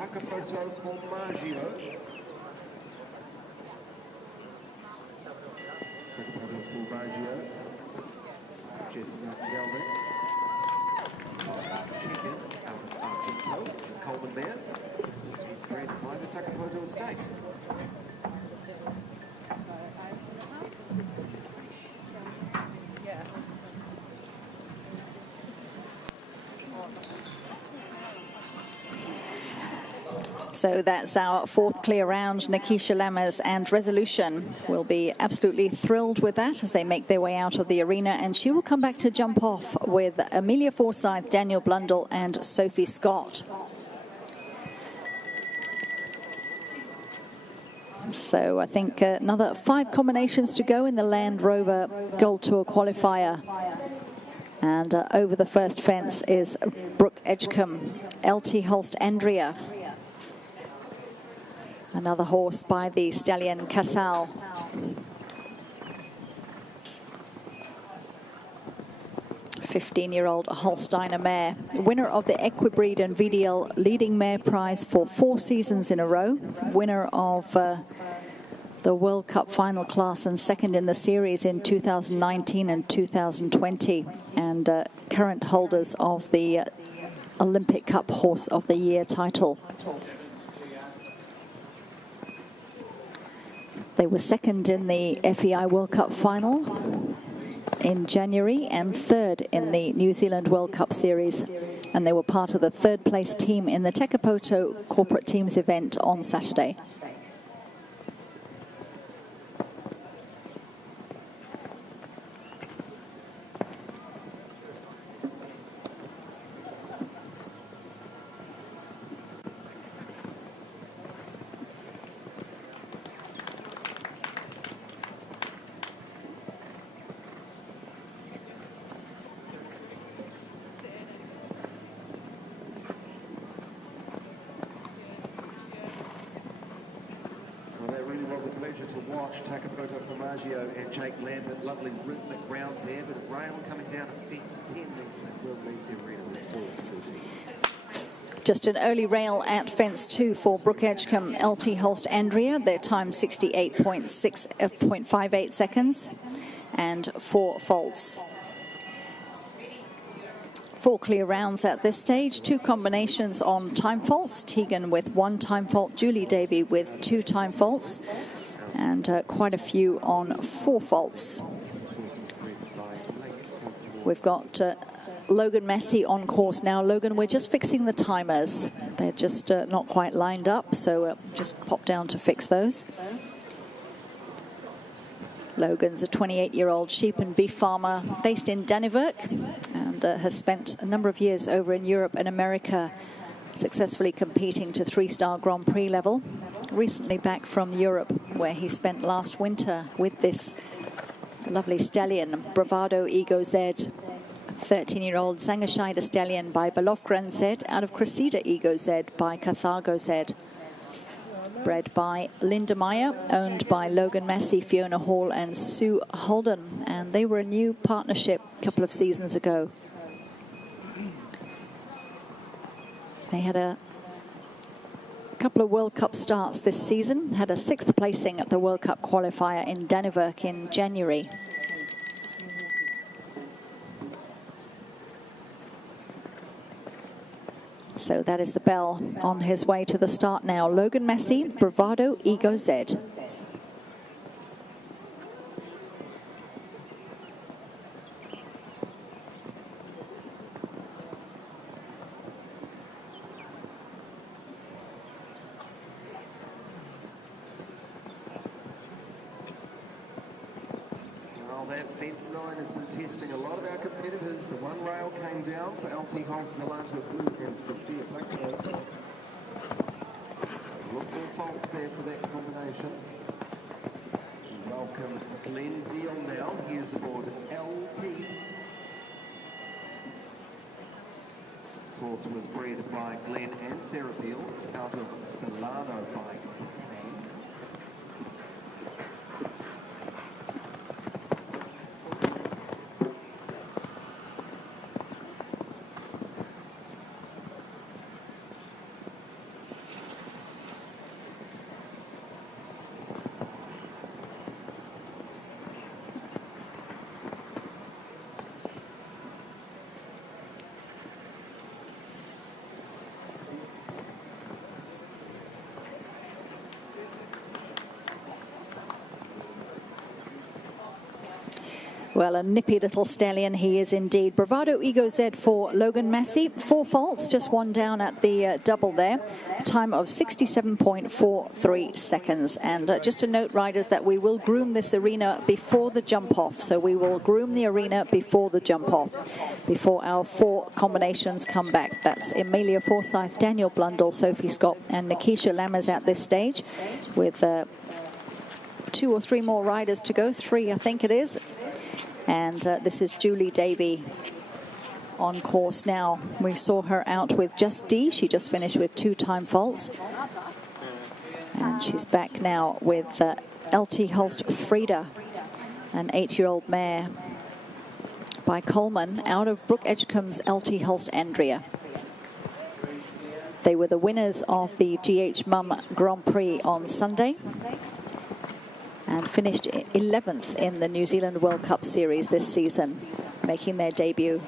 Takapoto Formaggio. Takapoto Formaggio. Chestnut Velvet. Chicken out of Argento, which is Coleman Bear. This was bred by the Takapoto estate. So that's our 4th clear round. Nikisha Lemmers and Resolution will be absolutely thrilled with that as they make their way out of the arena. And she will come back to jump off with Amelia Forsyth, Daniel Blundell and Sophie Scott. So I think another 5 combinations to go in the Land Rover Gold Tour qualifier. And over the first fence is Brooke Edgecombe, LT Holst Andrea. Another horse by the stallion Casal. A 15-year-old Holsteiner mare. Winner of the Equibreed and VDL Leading Mare Prize for 4 seasons in a row. Winner of the World Cup final class and 2nd in the series in 2019 and 2020. And current holders of the Olympic Cup Horse of the Year title. They were 2nd in the FEI World Cup final in January and 3rd in the New Zealand World Cup Series. And they were part of the 3rd place team in the Takapoto Corporate Teams event on Saturday. Takapoto Formaggio and Jake Lambert, lovely rhythmic round there, but a rail coming down a fence 10 lengths that will leave the arena with 4. Just an early rail at fence 2 for Brooke Edgecombe, LT Holst Andrea. Their time 68.58 seconds and 4 faults. 4 clear rounds at this stage. 2 combinations on time faults. Tegan with 1 time fault, Julie Davey with 2 time faults, and quite a few on 4 faults. We've got Logan Massey on course now. Logan, we're just fixing the timers. They're just not quite lined up, so just pop down to fix those. Logan's a 28-year-old sheep and beef farmer based in Dannevirke, and has spent a number of years over in Europe and America successfully competing to 3-star Grand Prix level. Recently back from Europe, where he spent last winter with this lovely stallion, Bravado Ego Z, 13-year-old Sangerscheide stallion by Belofgren Z, out of Cressida Ego Z by Carthago Z. Bred by Linda Meyer, owned by Logan Massey, Fiona Hall and Sue Holden. And they were a new partnership a couple of seasons ago. They had a couple of World Cup starts this season, had a 6th placing at the World Cup qualifier in Dannevirke in January. So that is the bell on his way to the start now. Logan Massey, Bravado Ego Z. Well, that fence 9 has been testing a lot of our competitors. The one rail came down for LT Holst, Zalata Blue and Sophia Blackburn. Look for faults there for that combination. Welcome Glenn Deal now. He is aboard LP. This horse was bred by Glenn and Sarah Beale. It's out of Solano by Pang. Well, a nippy little stallion he is indeed. Bravado Ego Z for Logan Massey. 4 faults, just 1 down at the double there. A time of 67.43 seconds. And just to note, riders, that we will groom this arena before the jump off. So we will groom the arena before the jump off, before our 4 combinations come back. That's Amelia Forsyth, Daniel Blundell, Sophie Scott and Nikisha Lammers at this stage, with 2 or 3 more riders to go. 3, I think it is. And this is Julie Davey on course now. We saw her out with Just D. She just finished with 2 time faults. And she's back now with LT Holst Frida, an 8-year-old mare by Coleman, out of Brooke Edgecombe's LT Holst Andrea. They were the winners of the GH Mum Grand Prix on Sunday, and finished 11th in the New Zealand World Cup Series this season, making their debut.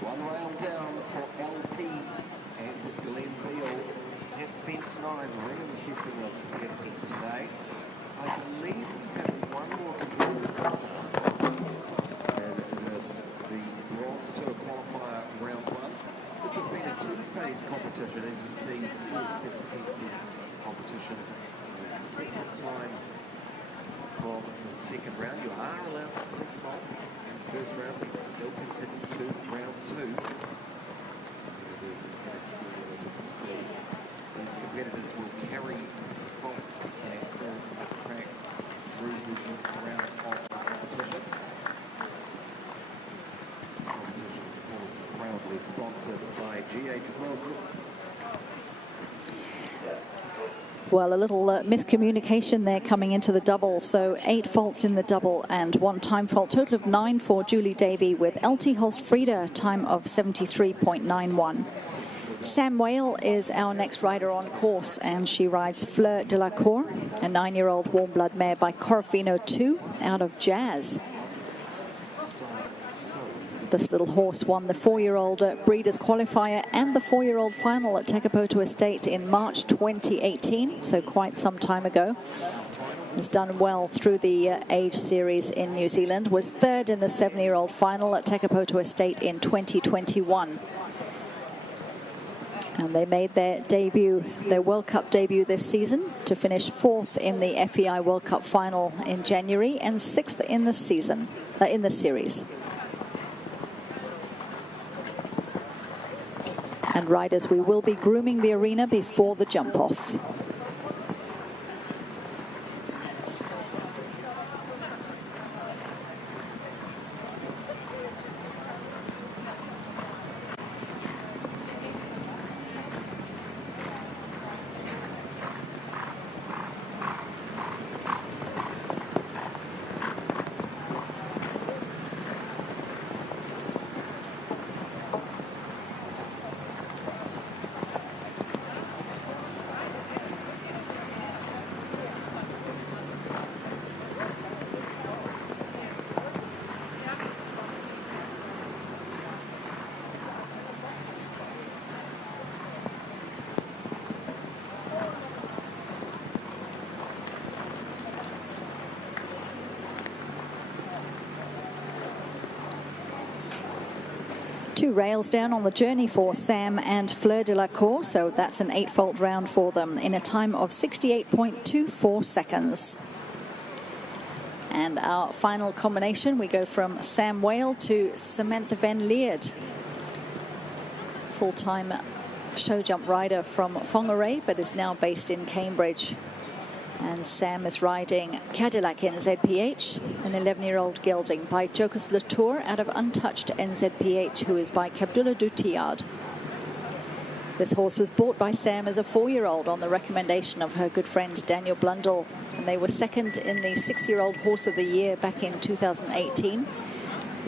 One rail down for LP and Glenn Beale. That fence 9 really testing those competitors today. I believe we have 1 more competitor to start. And this, the Bronze Tour qualifier round 1. This has been a 2-phase competition, as you see, 7 fences competition. Second time from the second round. You are allowed to pick faults in the first round, but you can still continue to round 2. These competitors will carry faults and full track through the round of competition. This competition, of course, proudly sponsored by GH World Group. Well, a little miscommunication there coming into the double. So 8 faults in the double and 1 time fault. Total of 9 for Julie Davey with LT Holst-Frieda, time of 73.91. Sam Whale is our next rider on course, and she rides Fleur de la Cour, a 9-year-old warm blood mare by Corofino 2 out of Jazz. This little horse won the 4-year-old Breeders' Qualifier and the 4-year-old final at Takapoto Estate in March 2018, so quite some time ago. Has done well through the age series in New Zealand, was 3rd in the 7-year-old final at Takapoto Estate in 2021. And they made their debut, their World Cup debut this season, to finish 4th in the FEI World Cup final in January and 6th in the season, in the series. And riders, we will be grooming the arena before the jump-off. Two rails down on the journey for Sam and Fleur de la Cour, so that's an 8-fault round for them in a time of 68.24 seconds. And our final combination, we go from Sam Whale to Samantha Van Leerd, full-time show jump rider from Whangarei, but is now based in Cambridge. And Sam is riding Cadillac NZPH, an 11-year-old gelding by Jocus Latour out of Untouched NZPH, who is by Cabdullah Dutillard. This horse was bought by Sam as a 4-year-old on the recommendation of her good friend Daniel Blundell, and they were second in the 6-year-old Horse of the Year back in 2018.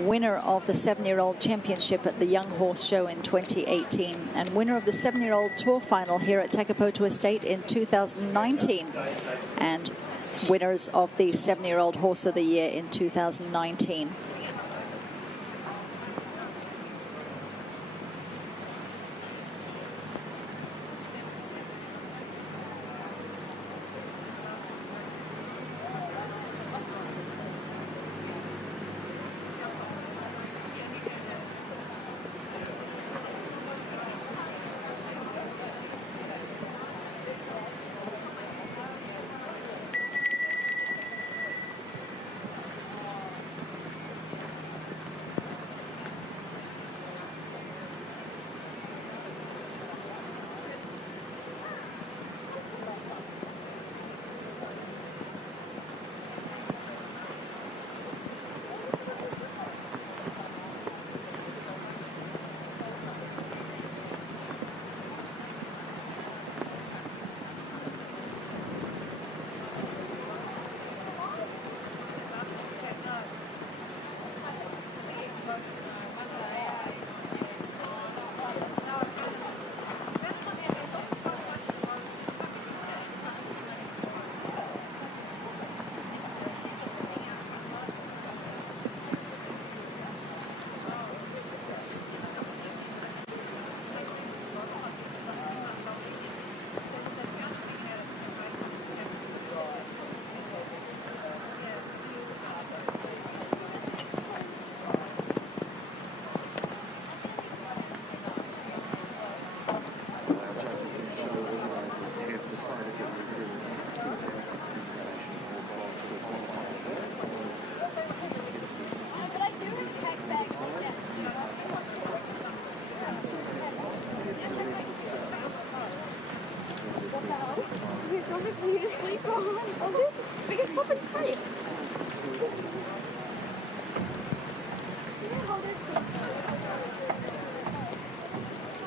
Winner of the 7-year-old championship at the Young Horse Show in 2018, and winner of the 7-year-old Tour final here at Takapoto Estate in 2019, and winners of the 7-year-old Horse of the Year in 2019.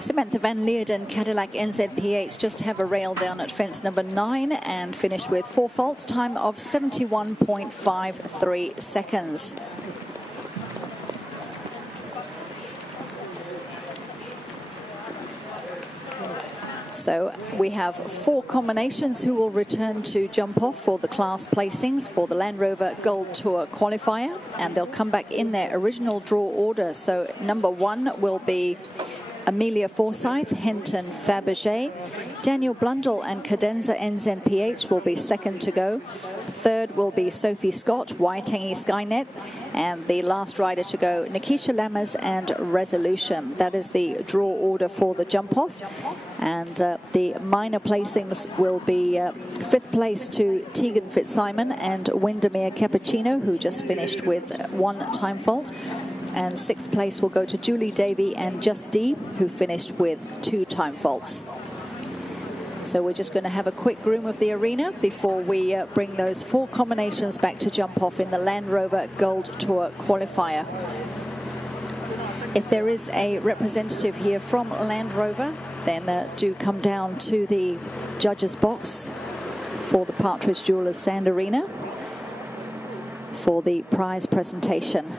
Samantha Van Leerden, Cadillac NZPH, just have a rail down at fence number 9 and finished with 4 faults, time of 71.53 seconds. So we have 4 combinations who will return to jump off for the class placings for the Land Rover Gold Tour qualifier, and they'll come back in their original draw order. So number 1 will be Amelia Forsyth, Henton Fabergé. Daniel Blundell and Cadenza NZPH will be second to go. Third will be Sophie Scott, Waitangi Skynet. And the last rider to go, Nikisha Lammers and Resolution. That is the draw order for the jump-off. And the minor placings will be 5th place to Tegan Fitzsimon and Windermere Cappuccino, who just finished with 1 time fault. And 6th place will go to Julie Davey and Just D, who finished with 2 time faults. So we're just going to have a quick groom of the arena before we bring those 4 combinations back to jump off in the Land Rover Gold Tour qualifier. If there is a representative here from Land Rover, then do come down to the judges box for the Partridge Jewelers Sand Arena for the prize presentation.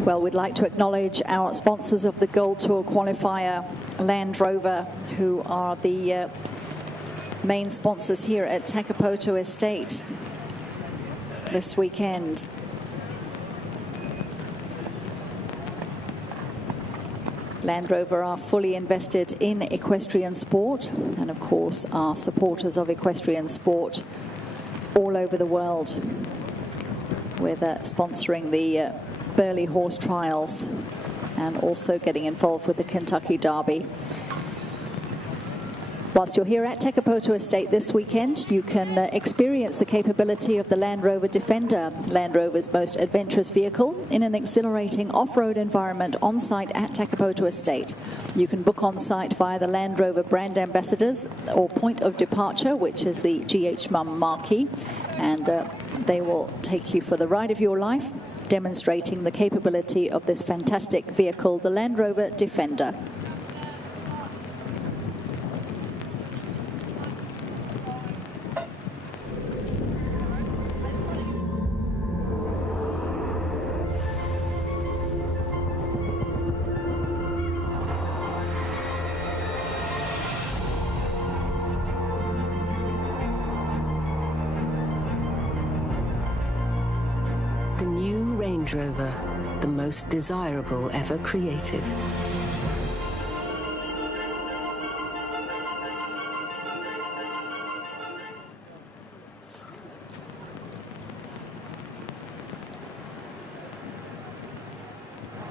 Well, we'd like to acknowledge our sponsors of the Gold Tour qualifier, Land Rover, who are the main sponsors here at Takapoto Estate this weekend. Land Rover are fully invested in equestrian sport and, of course, are supporters of equestrian sport all over the world, with sponsoring the Burley Horse Trials and also getting involved with the Kentucky Derby. Whilst you're here at Takapoto Estate this weekend, you can experience the capability of the Land Rover Defender, Land Rover's most adventurous vehicle, in an exhilarating off-road environment on-site at Takapoto Estate. You can book on-site via the Land Rover brand ambassadors or point of departure, which is the GH Mum marquee, and they will take you for the ride of your life, demonstrating the capability of this fantastic vehicle, the Land Rover Defender. The new Range Rover, the most desirable ever created.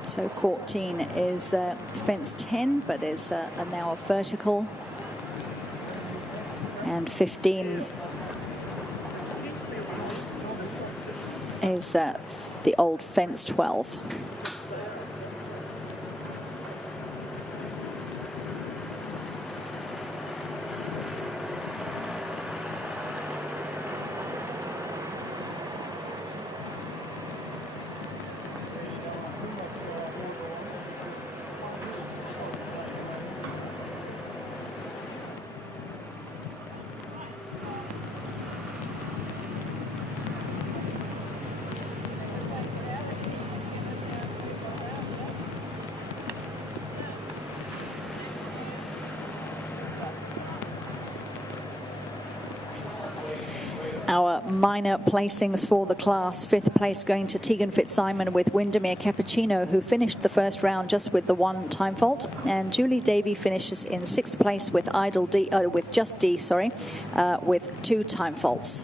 So 14 is fence 10, but is now a vertical. And 15 is the old fence 12. Our minor placings for the class: 5th place going to Tegan Fitzsimon with Windermere Cappuccino, who finished the first round just with the 1 time fault, and Julie Davey finishes in 6th place with Just D, with 2 time faults.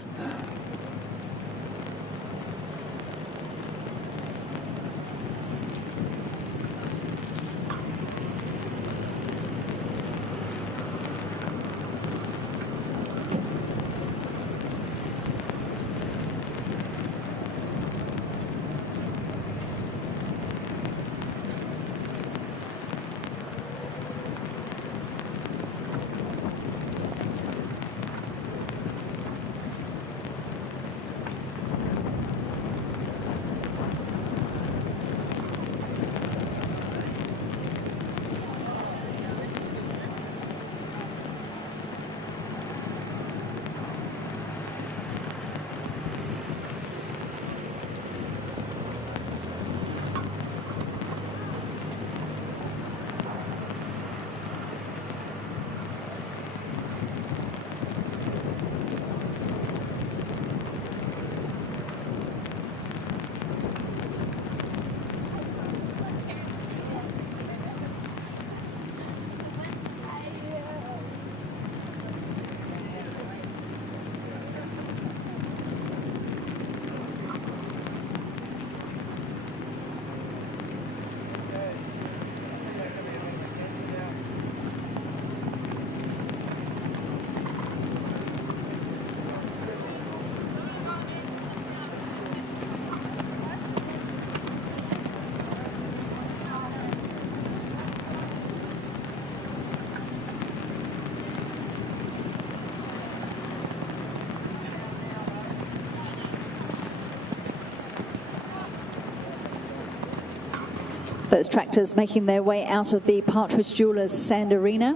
Those tractors making their way out of the Partridge Jewelers Sand Arena,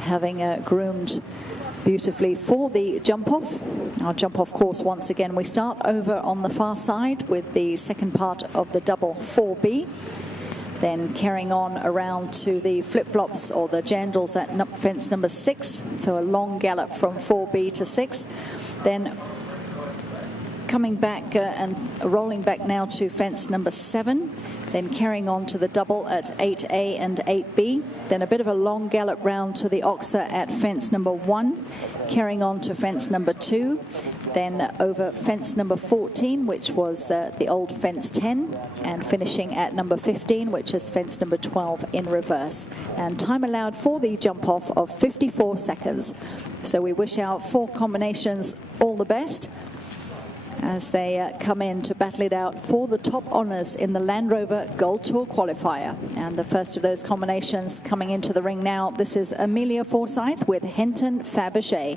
having groomed beautifully for the jump-off. Our jump-off course, once again, we start over on the far side with the second part of the double 4B, then carrying on around to the flip-flops or the jandals at fence number 6, so a long gallop from 4B to 6, then coming back and rolling back now to fence number 7, Then carrying on to the double at 8A and 8B. Then a bit of a long gallop round to the Oxa at fence number 1. Carrying on to fence number 2. Then over fence number 14, which was the old fence 10. And finishing at number 15, which is fence number 12 in reverse. And time allowed for the jump off of 54 seconds. So we wish our 4 combinations all the best as they come in to battle it out for the top honours in the Land Rover Gold Tour qualifier. And the first of those combinations coming into the ring now. This is Amelia Forsyth with Henton Fabergé.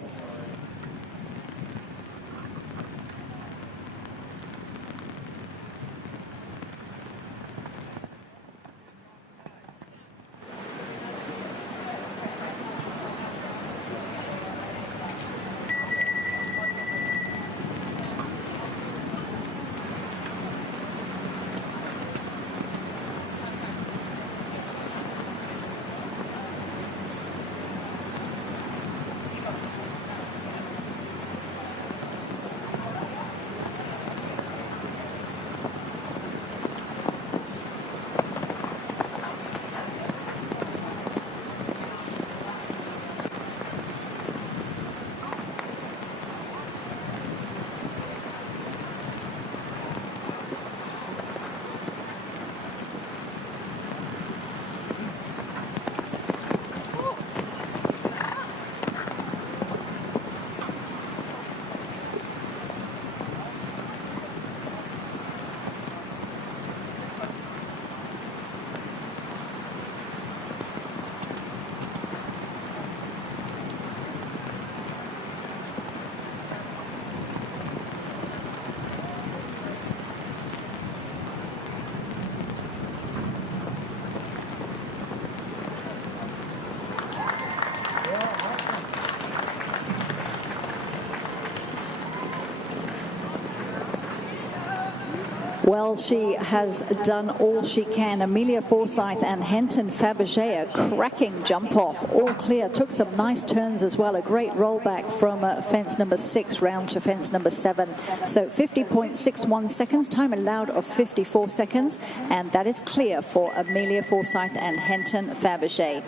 Well, she has done all she can. Amelia Forsyth and Henton Fabergé, a cracking jump off, all clear. Took some nice turns as well. A great rollback from fence number 6 round to fence number 7. So 50.61 seconds, time allowed of 54 seconds. And that is clear for Amelia Forsyth and Henton Fabergé.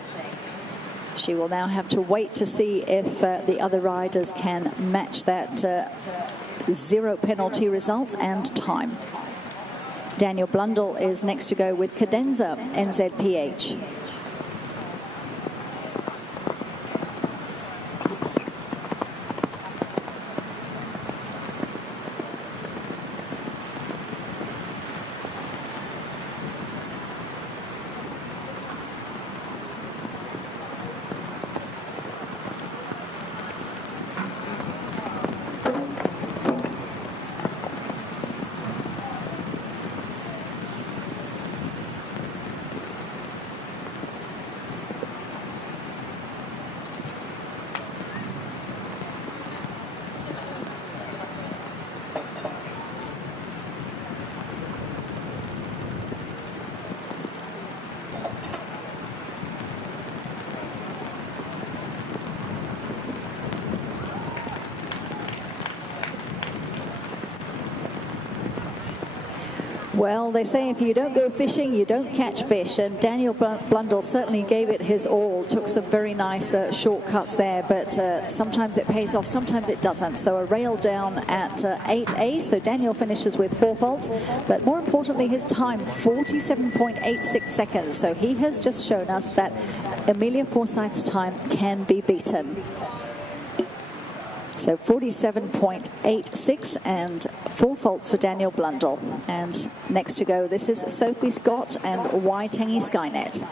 She will now have to wait to see if the other riders can match that 0 penalty result and time. Daniel Blundell is next to go with Cadenza NZPH. Well, they say if you don't go fishing, you don't catch fish, and Daniel Blundell certainly gave it his all. Took some very nice shortcuts there, but sometimes it pays off, sometimes it doesn't. So a rail down at 8A, so Daniel finishes with 4 faults, but more importantly his time, 47.86 seconds. So he has just shown us that Amelia Forsyth's time can be beaten. So 47.86 and 4 faults for Daniel Blundell. And next to go, this is Sophie Scott and Waitangi Skynet.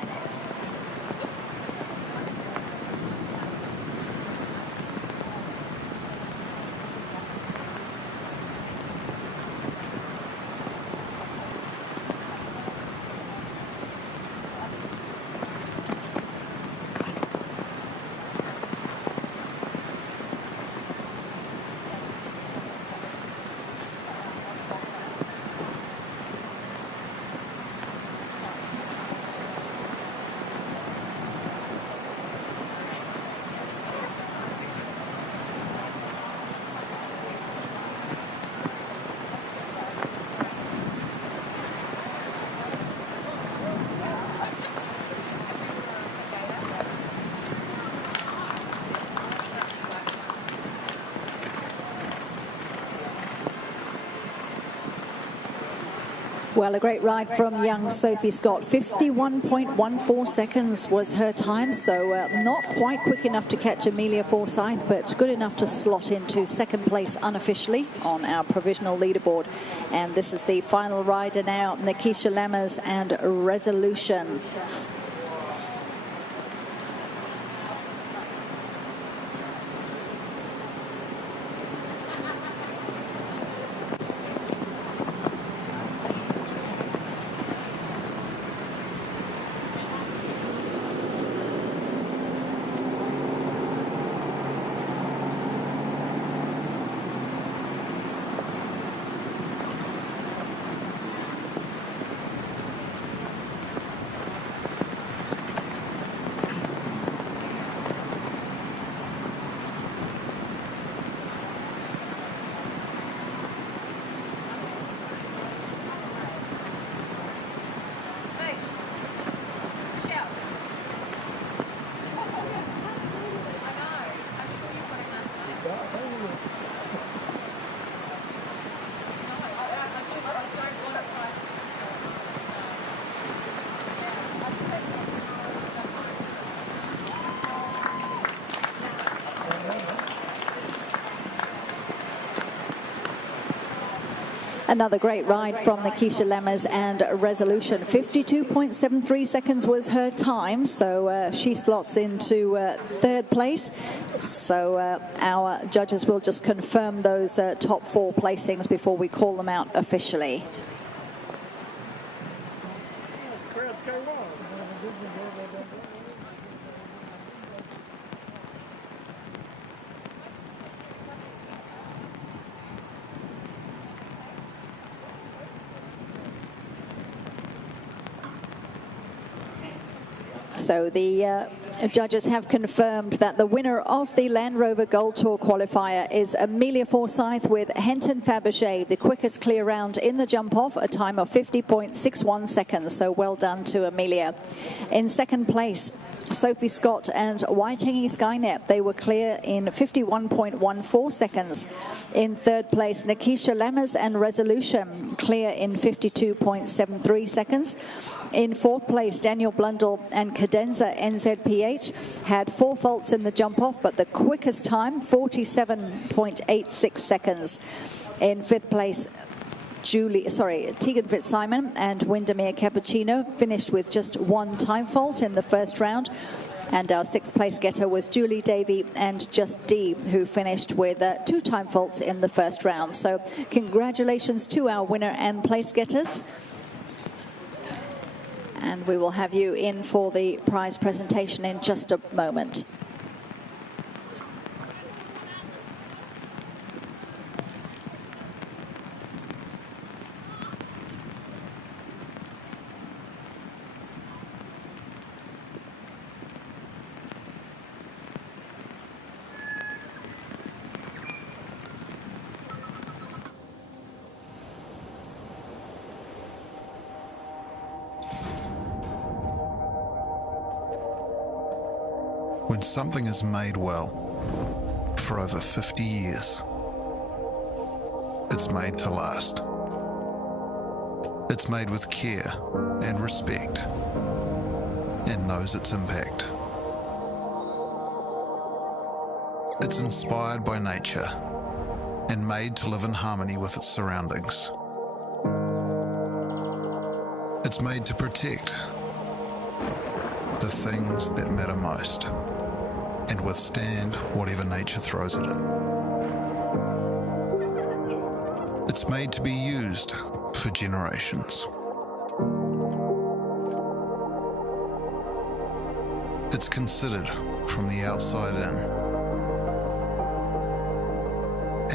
Well, a great ride from young Sophie Scott. 51.14 seconds was her time, so not quite quick enough to catch Amelia Forsyth, but good enough to slot into second place unofficially on our provisional leaderboard. And this is the final rider now, Nikisha Lammers and Resolution. Another great ride from Nikisha Lammers and Resolution. 52.73 seconds was her time, so she slots into third place. So our judges will just confirm those top four placings before we call them out officially. So the judges have confirmed that the winner of the Land Rover Gold Tour qualifier is Amelia Forsyth with Henton Fabergé, the quickest clear round in the jump off, a time of 50.61 seconds. So well done to Amelia. In second place, Sophie Scott and Waitangi Skynet, they were clear in 51.14 seconds. In third place, Nikisha Lammers and Resolution, clear in 52.73 seconds. In fourth place, Daniel Blundell and Cadenza NZPH had 4 faults in the jump off, but the quickest time, 47.86 seconds. In fifth place, Tegan Fitzsimon and Windermere Cappuccino finished with just 1 time fault in the first round. And our sixth place getter was Julie Davey and Just D, who finished with 2 time faults in the first round. So congratulations to our winner and place getters. And we will have you in for the prize presentation in just a moment. When something is made well for over 50 years, it's made to last. It's made with care and respect and knows its impact. It's inspired by nature and made to live in harmony with its surroundings. It's made to protect the things that matter most and withstand whatever nature throws at it. It's made to be used for generations. It's considered from the outside in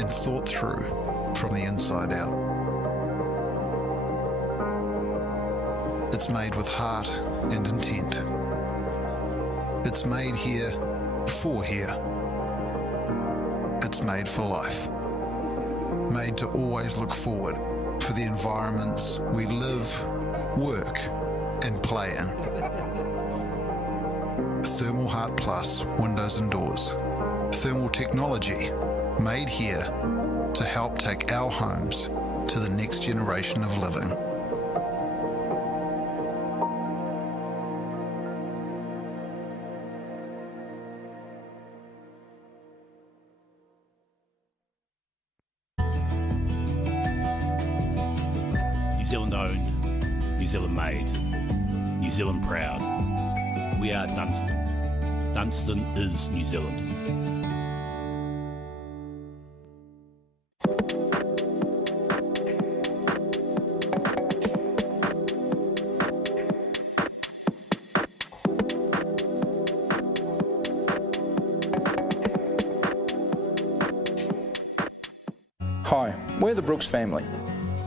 and thought through from the inside out. It's made with heart and intent. It's made here for here. It's made for life. Made to always look forward for the environments we live, work, and play in. Thermal Heart Plus windows and doors. Thermal technology made here to help take our homes to the next generation of living. Zealand owned, New Zealand made, New Zealand proud. We are Dunstan. Dunstan is New Zealand. Hi, we're the Brooks family,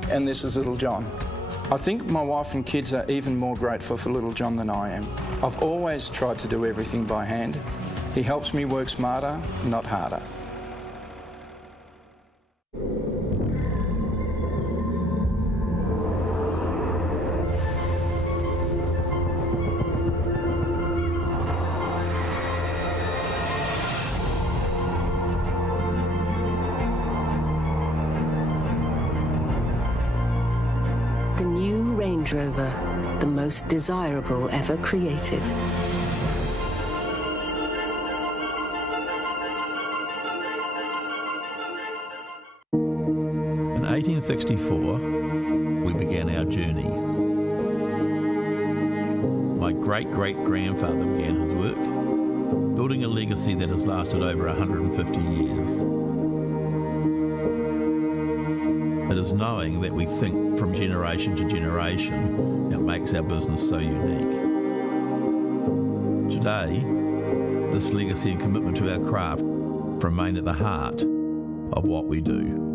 and this is Little John. I think my wife and kids are even more grateful for Little John than I am. I've always tried to do everything by hand. He helps me work smarter, not harder. The new Range Rover, the most desirable ever created. In 1864, we began our journey. My great-great-grandfather began his work, building a legacy that has lasted over 150 years. It is knowing that we think from generation to generation that makes our business so unique. Today, this legacy and commitment to our craft remain at the heart of what we do.